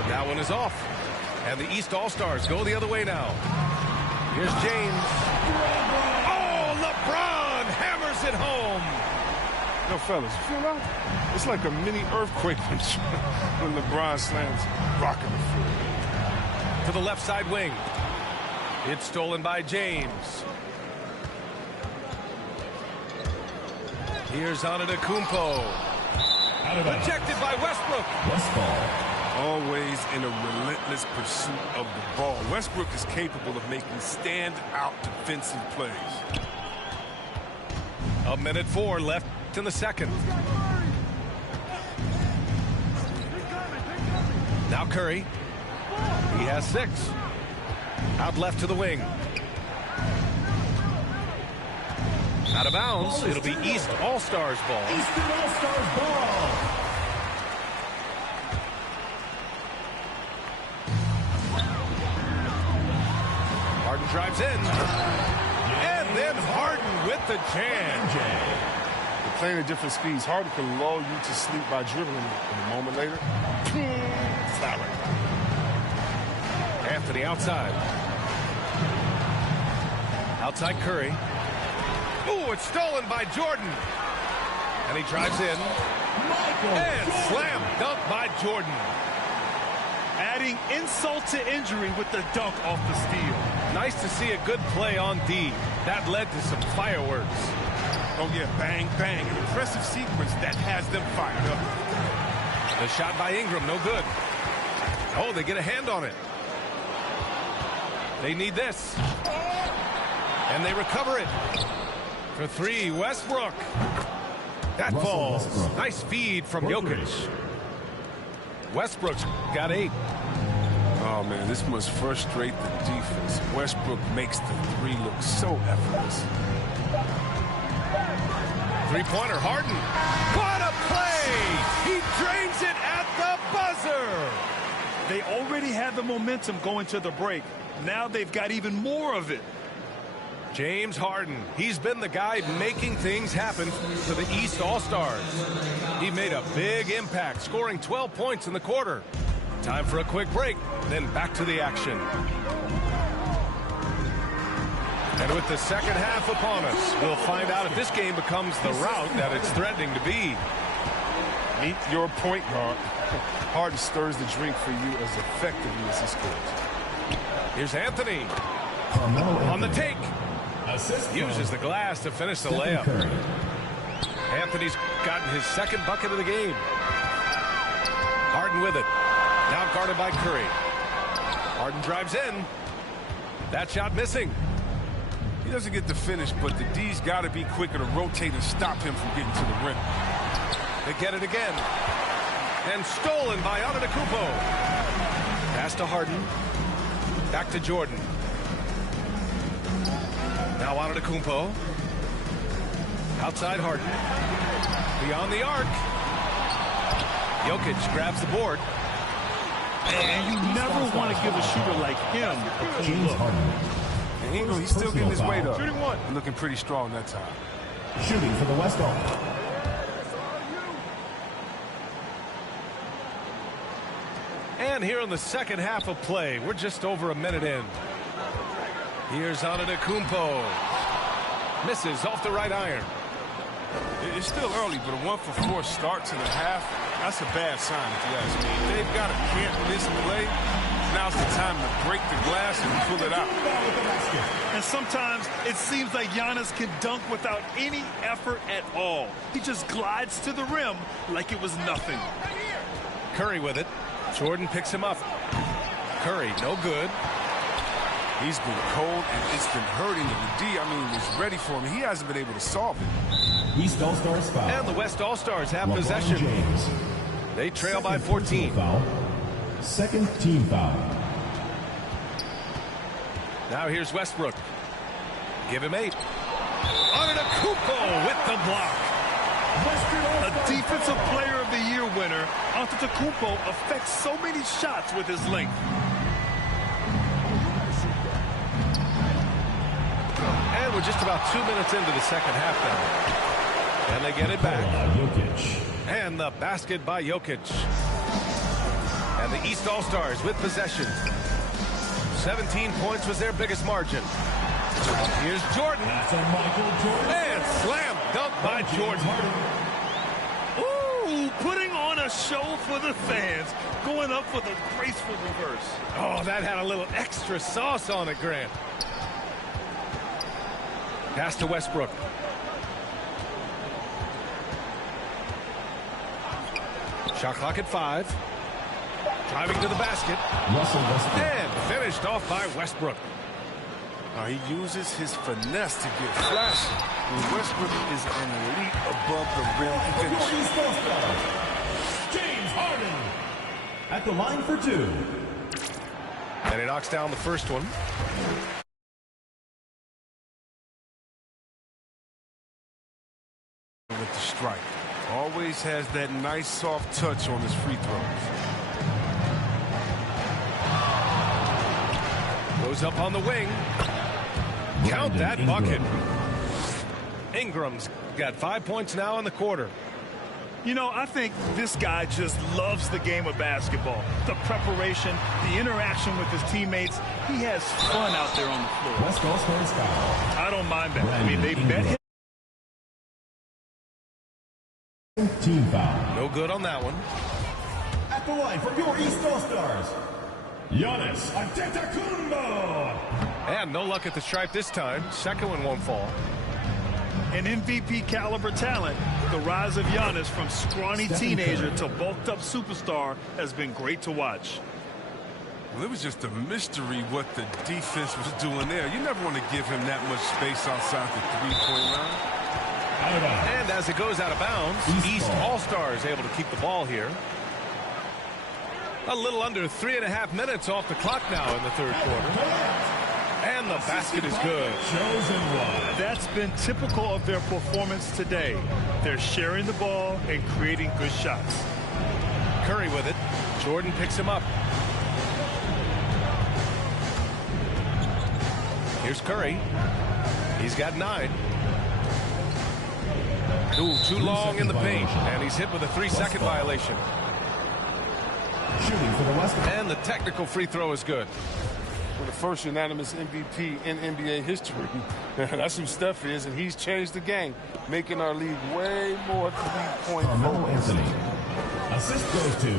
That one is off. And the East All-Stars go the other way now. Here's James. Oh, LeBron hammers it home. Yo, fellas, you feel that? It's like a mini earthquake when LeBron slams rocking the floor. To the left side wing. It's stolen by James. Here's Antetokounmpo. Rejected by Westbrook. Always in a relentless pursuit of the ball. Westbrook is capable of making stand-out defensive plays. 1:04 left in the second. Now Curry. He has 6. Out left to the wing. Out of bounds. It'll be East All-Stars ball. Eastern All-Stars ball. Harden drives in. And then Harden with the jam. They're playing at different speeds. Harden can lull you to sleep by dribbling, and a moment later, flat right. Anthony outside. Outside Curry. Ooh, it's stolen by Jordan. And he drives in. And slam dunk by Jordan. Adding insult to injury with the dunk off the steal. Nice to see a good play on D. That led to some fireworks. Oh, yeah, bang, bang. An impressive sequence that has them fired up. The shot by Ingram, no good. Oh, they get a hand on it. They need this. And they recover it. For 3, Westbrook. That falls. Nice feed from Jokic. Westbrook's got 8. Oh, man, this must frustrate the defense. Westbrook makes the 3 look so effortless. 3-pointer, Harden. What a play! He drains it at the buzzer! They already had the momentum going to the break. Now they've got even more of it. James Harden. He's been the guy making things happen for the East All-Stars. He made a big impact, scoring 12 points in the quarter. Time for a quick break, then back to the action. And with the second half upon us, we'll find out if this game becomes the rout that it's threatening to be. Meet your point guard. Harden stirs the drink for you as effectively as he scores. Here's Anthony. On the take. Uses the glass to finish the layup. Anthony's gotten his second bucket of the game. Harden with it. Now guarded by Curry. Harden drives in. That shot missing. He doesn't get the finish, but the D's got to be quicker to rotate and stop him from getting to the rim. They get it again. And stolen by Antetokounmpo. Pass to Harden. Back to Jordan. Now Antetokounmpo. Outside Harden. Beyond the arc. Jokic grabs the board. And you never want to give a shooter like him a clean look. And Ingram, he's still getting his weight up. Shooting one. And looking pretty strong that time. Shooting for the West All. And here in the second half of play, we're just over a minute in. Here's Antetokounmpo. Misses off the right iron. It's still early, but a 1-for-4 start to the half, that's a bad sign if you ask me. They've got a can't-miss play. Now's the time to break the glass and pull it out. And sometimes it seems like Giannis can dunk without any effort at all. He just glides to the rim like it was nothing. Curry with it. Jordan picks him up. Curry, no good. He's been cold, and it's been hurting him. The D, I mean, was ready for him. He hasn't been able to solve it. East All-Stars foul. And the West All-Stars have LeBron possession. James. They trail by Second 14. Foul. Second team foul. Now here's Westbrook. Give him 8. Antetokounmpo with the block. A Defensive Player of the Year winner, Antetokounmpo affects so many shots with his length. And we're just about 2 minutes into the second half now. And they get it back. Jokic. And the basket by Jokic. And the East All-Stars with possession. 17 points was their biggest margin. Here's Jordan. And slam dunk by Jordan. Ooh, putting on a show for the fans. Going up with a graceful reverse. Oh, that had a little extra sauce on it, Grant. Pass to Westbrook. Shot clock at 5. Driving to the basket. And finished off by Westbrook. He uses his finesse to get flashy. Westbrook is an elite above the rim finisher. James Harden at the line for 2. And he knocks down the first one. With the strike. Always has that nice soft touch on his free throws. Goes up on the wing. Count that bucket. Ingram's got 5 points now in the quarter. You know, I think this guy just loves the game of basketball. The preparation, the interaction with his teammates. He has fun out there on the floor. West All-Stars foul. I don't mind that. I mean, they bet him. Team foul. No good on that one. At the line for your East All-Stars, Giannis Antetokounmpo. And no luck at the stripe this time. Second one won't fall. An MVP caliber talent. The rise of Giannis from scrawny teenager to bulked up superstar has been great to watch. Well, it was just a mystery what the defense was doing there. You never want to give him that much space outside the three-point line. And as it goes out of bounds, East All-Stars able to keep the ball here. A little under 3.5 minutes off the clock now in the third quarter. And the basket is good. That's been typical of their performance today. They're sharing the ball and creating good shots. Curry with it. Jordan picks him up. Here's Curry. He's got 9. Ooh, too long in the paint. And he's hit with a 3-second violation. Shooting for the West. And the technical free throw is good. For the first unanimous MVP in NBA history. That's who Steph is, and he's changed the game, making our league way more three-point focused. Anthony. Assist goes to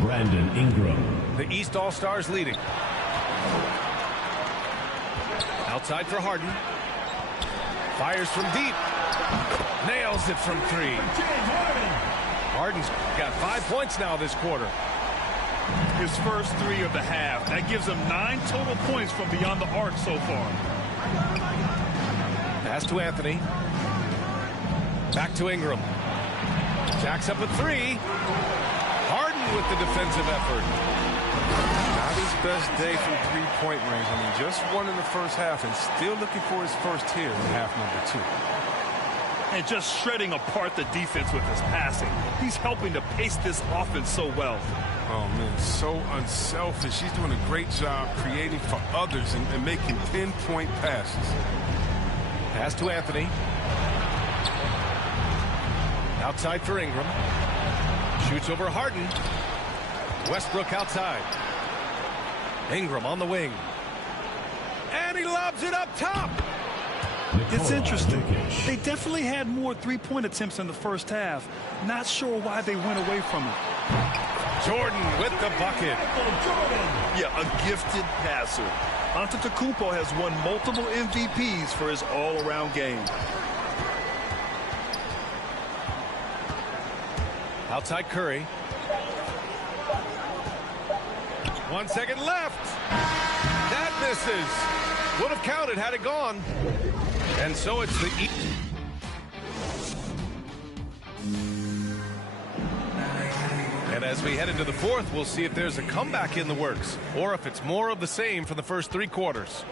Brandon Ingram. The East All-Stars leading. Outside for Harden. Fires from deep. Nails it from 3. Harden's got 5 points now this quarter. His first 3 of the half. That gives him 9 total points from beyond the arc so far. Pass to Anthony. Back to Ingram. Jacks up a 3. Harden with the defensive effort. Not his best day from three-point range. I mean, just one in the first half and still looking for his first here in half number 2. And just shredding apart the defense with his passing. He's helping to pace this offense so well. Oh, man, so unselfish. He's doing a great job creating for others and making pinpoint passes. Pass to Anthony. Outside for Ingram. Shoots over Harden. Westbrook outside. Ingram on the wing. And he lobs it up top. It's interesting. They definitely had more three-point attempts in the first half. Not sure why they went away from it. Jordan with the bucket. Yeah, a gifted passer. Antetokounmpo has won multiple MVPs for his all-around game. Outside Curry. 1 second left. That misses. Would have counted had it gone. And so it's the And as we head into the fourth, we'll see if there's a comeback in the works or if it's more of the same for the first 3 quarters.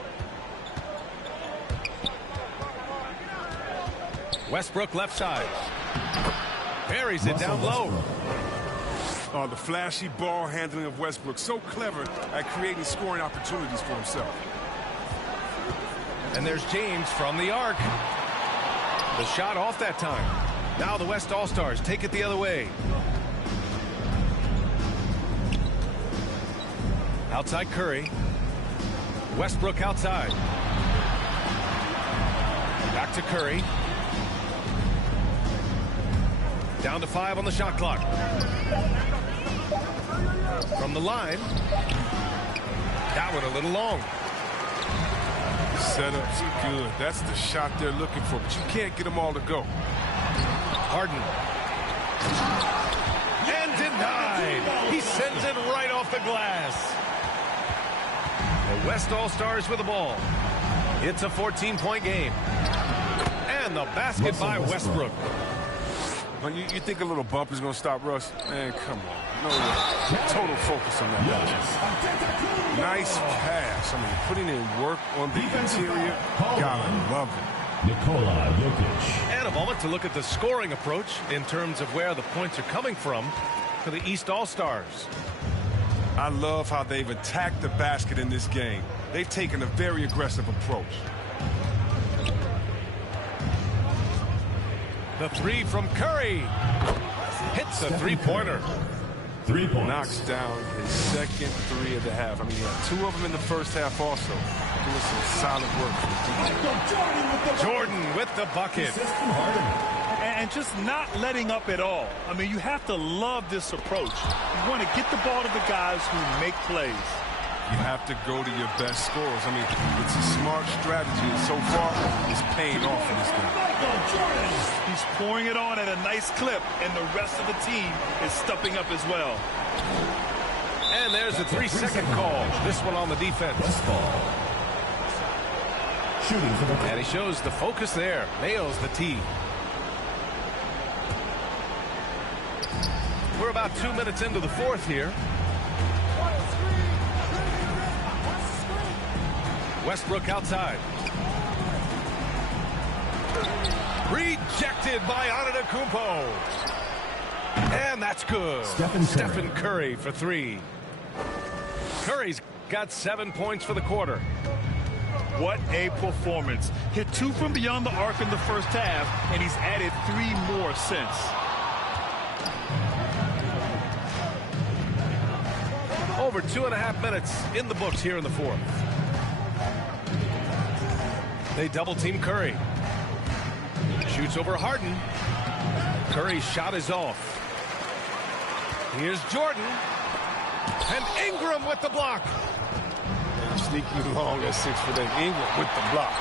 Westbrook left side. Buries it down low. Oh, the flashy ball handling of Westbrook. So clever at creating scoring opportunities for himself. And there's James from the arc. The shot off that time. Now the West All-Stars take it the other way. Outside Curry. Westbrook outside. Back to Curry. Down to 5 on the shot clock. From the line. That one a little long. Setup's good. That's the shot they're looking for, but you can't get them all to go. Harden. And denied. He sends it right off the glass. The West All-Stars with the ball. It's a 14-point game. And the basket by Westbrook. You think a little bump is going to stop Russ? Man, come on. No way. Total focus on that. Nice pass. I mean, putting in work on the interior. God, I love it. Nikola Jokic. And a moment to look at the scoring approach in terms of where the points are coming from for the East All-Stars. I love how they've attacked the basket in this game. They've taken a very aggressive approach. The 3 from Curry. Hits a 3-pointer. 3 points. Knocks down his second 3 of the half. I mean, he had 2 of them in the first half also. Doing some solid work. Jordan with the bucket. And just not letting up at all. I mean, you have to love this approach. You want to get the ball to the guys who make plays. You have to go to your best scorers. I mean, it's a smart strategy, and so far, it's paying off in this game. He's pouring it on at a nice clip, and the rest of the team is stepping up as well. And there's a 3-second call. This one on the defense. Shooting for the And he shows the focus there. Nails the tee. We're about 2 minutes into the fourth here. Westbrook outside. Rejected by Antetokounmpo. And that's good. Stephen Curry for 3. Curry's got 7 points for the quarter. What a performance. Hit 2 from beyond the arc in the first half, and he's added 3 more since. Over 2.5 minutes in the books here in the fourth. They double-team Curry. Shoots over Harden. Curry's shot is off. Here's Jordan. And Ingram with the block. And sneaky long at 6 for that. Ingram with the block.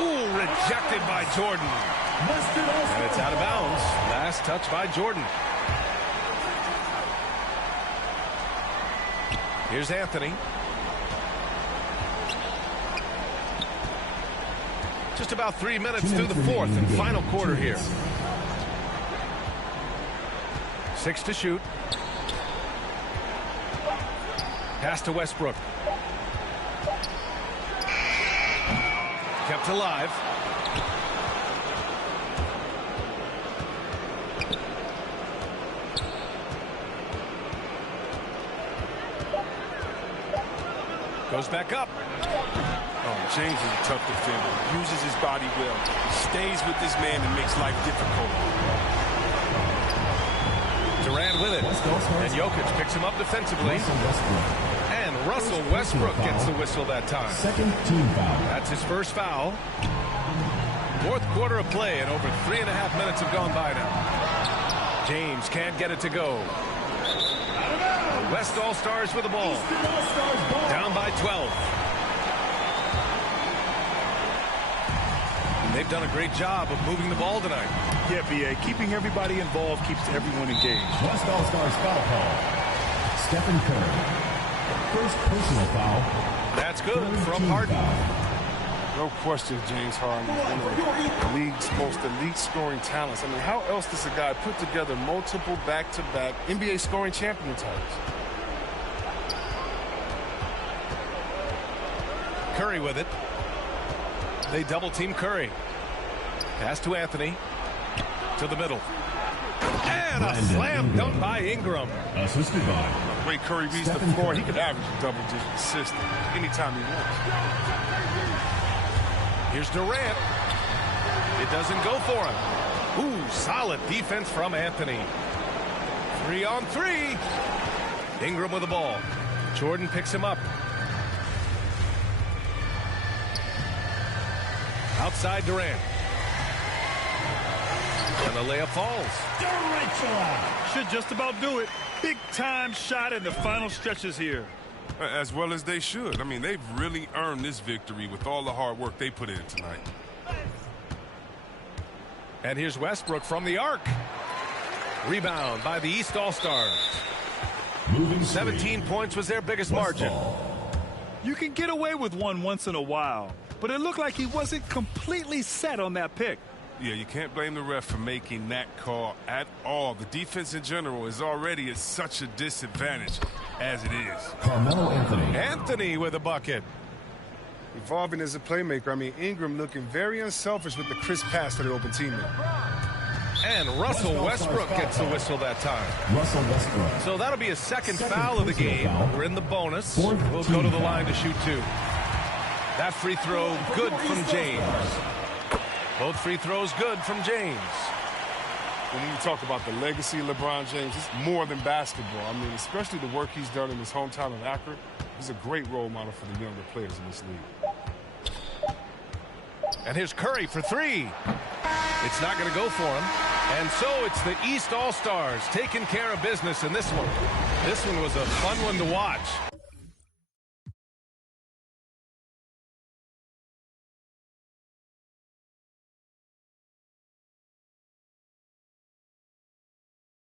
Ooh, rejected by Jordan. And it's out of bounds. Last touch by Jordan. Here's Anthony. Just about 3 minutes through the fourth and final quarter here. 6 to shoot. Pass to Westbrook. Kept alive. Goes back up. Oh, James is a tough defender. Uses his body well. Stays with this man and makes life difficult. Durant with it. And Jokic picks him up defensively. And Russell Westbrook gets the whistle that time. Second team foul. That's his first foul. Fourth quarter of play, and over 3.5 minutes have gone by now. James can't get it to go. The West All-Stars with the ball. Down by 12. And they've done a great job of moving the ball tonight. Yeah, B.A. Keeping everybody involved keeps everyone engaged. West All-Stars foul call. Stephen Curry. First personal foul. That's good from Harden. No question, James Harden is one of the league's most elite scoring talents. I mean, how else does a guy put together multiple back-to-back NBA scoring champion titles? Curry with it. They double-team Curry. Pass to Anthony. To the middle. And a slam dunk by Ingram. Assisted by The way Curry reads the floor, he could average a double-digit assist anytime he wants. Here's Durant. It doesn't go for him. Ooh, solid defense from Anthony. 3-on-3. Ingram with the ball. Jordan picks him up. Outside Durant. And the layup falls. Should just about do it. Big time shot in the final stretches here. As well as they should. I mean, they've really earned this victory with all the hard work they put in tonight. And here's Westbrook from the arc. Rebound by the East All-Stars. 17 points was their biggest margin. You can get away with one once in a while, but it looked like he wasn't completely set on that pick. Yeah, you can't blame the ref for making that call at all. The defense in general is already at such a disadvantage as it is. Carmelo Anthony. Anthony with a bucket. Evolving as a playmaker. I mean, Ingram looking very unselfish with the crisp pass to the open teammate. And Russell Westbrook gets the whistle that time. Russell Westbrook. So that'll be a second foul of the game. We're in the bonus. We'll go to the line to shoot 2. That free throw good from James. Both free throws good from James. When you talk about the legacy of LeBron James, it's more than basketball. I mean, especially the work he's done in his hometown of Akron. He's a great role model for the younger players in this league. And here's Curry for 3. It's not going to go for him. And so it's the East All-Stars taking care of business in this one. This one was a fun one to watch.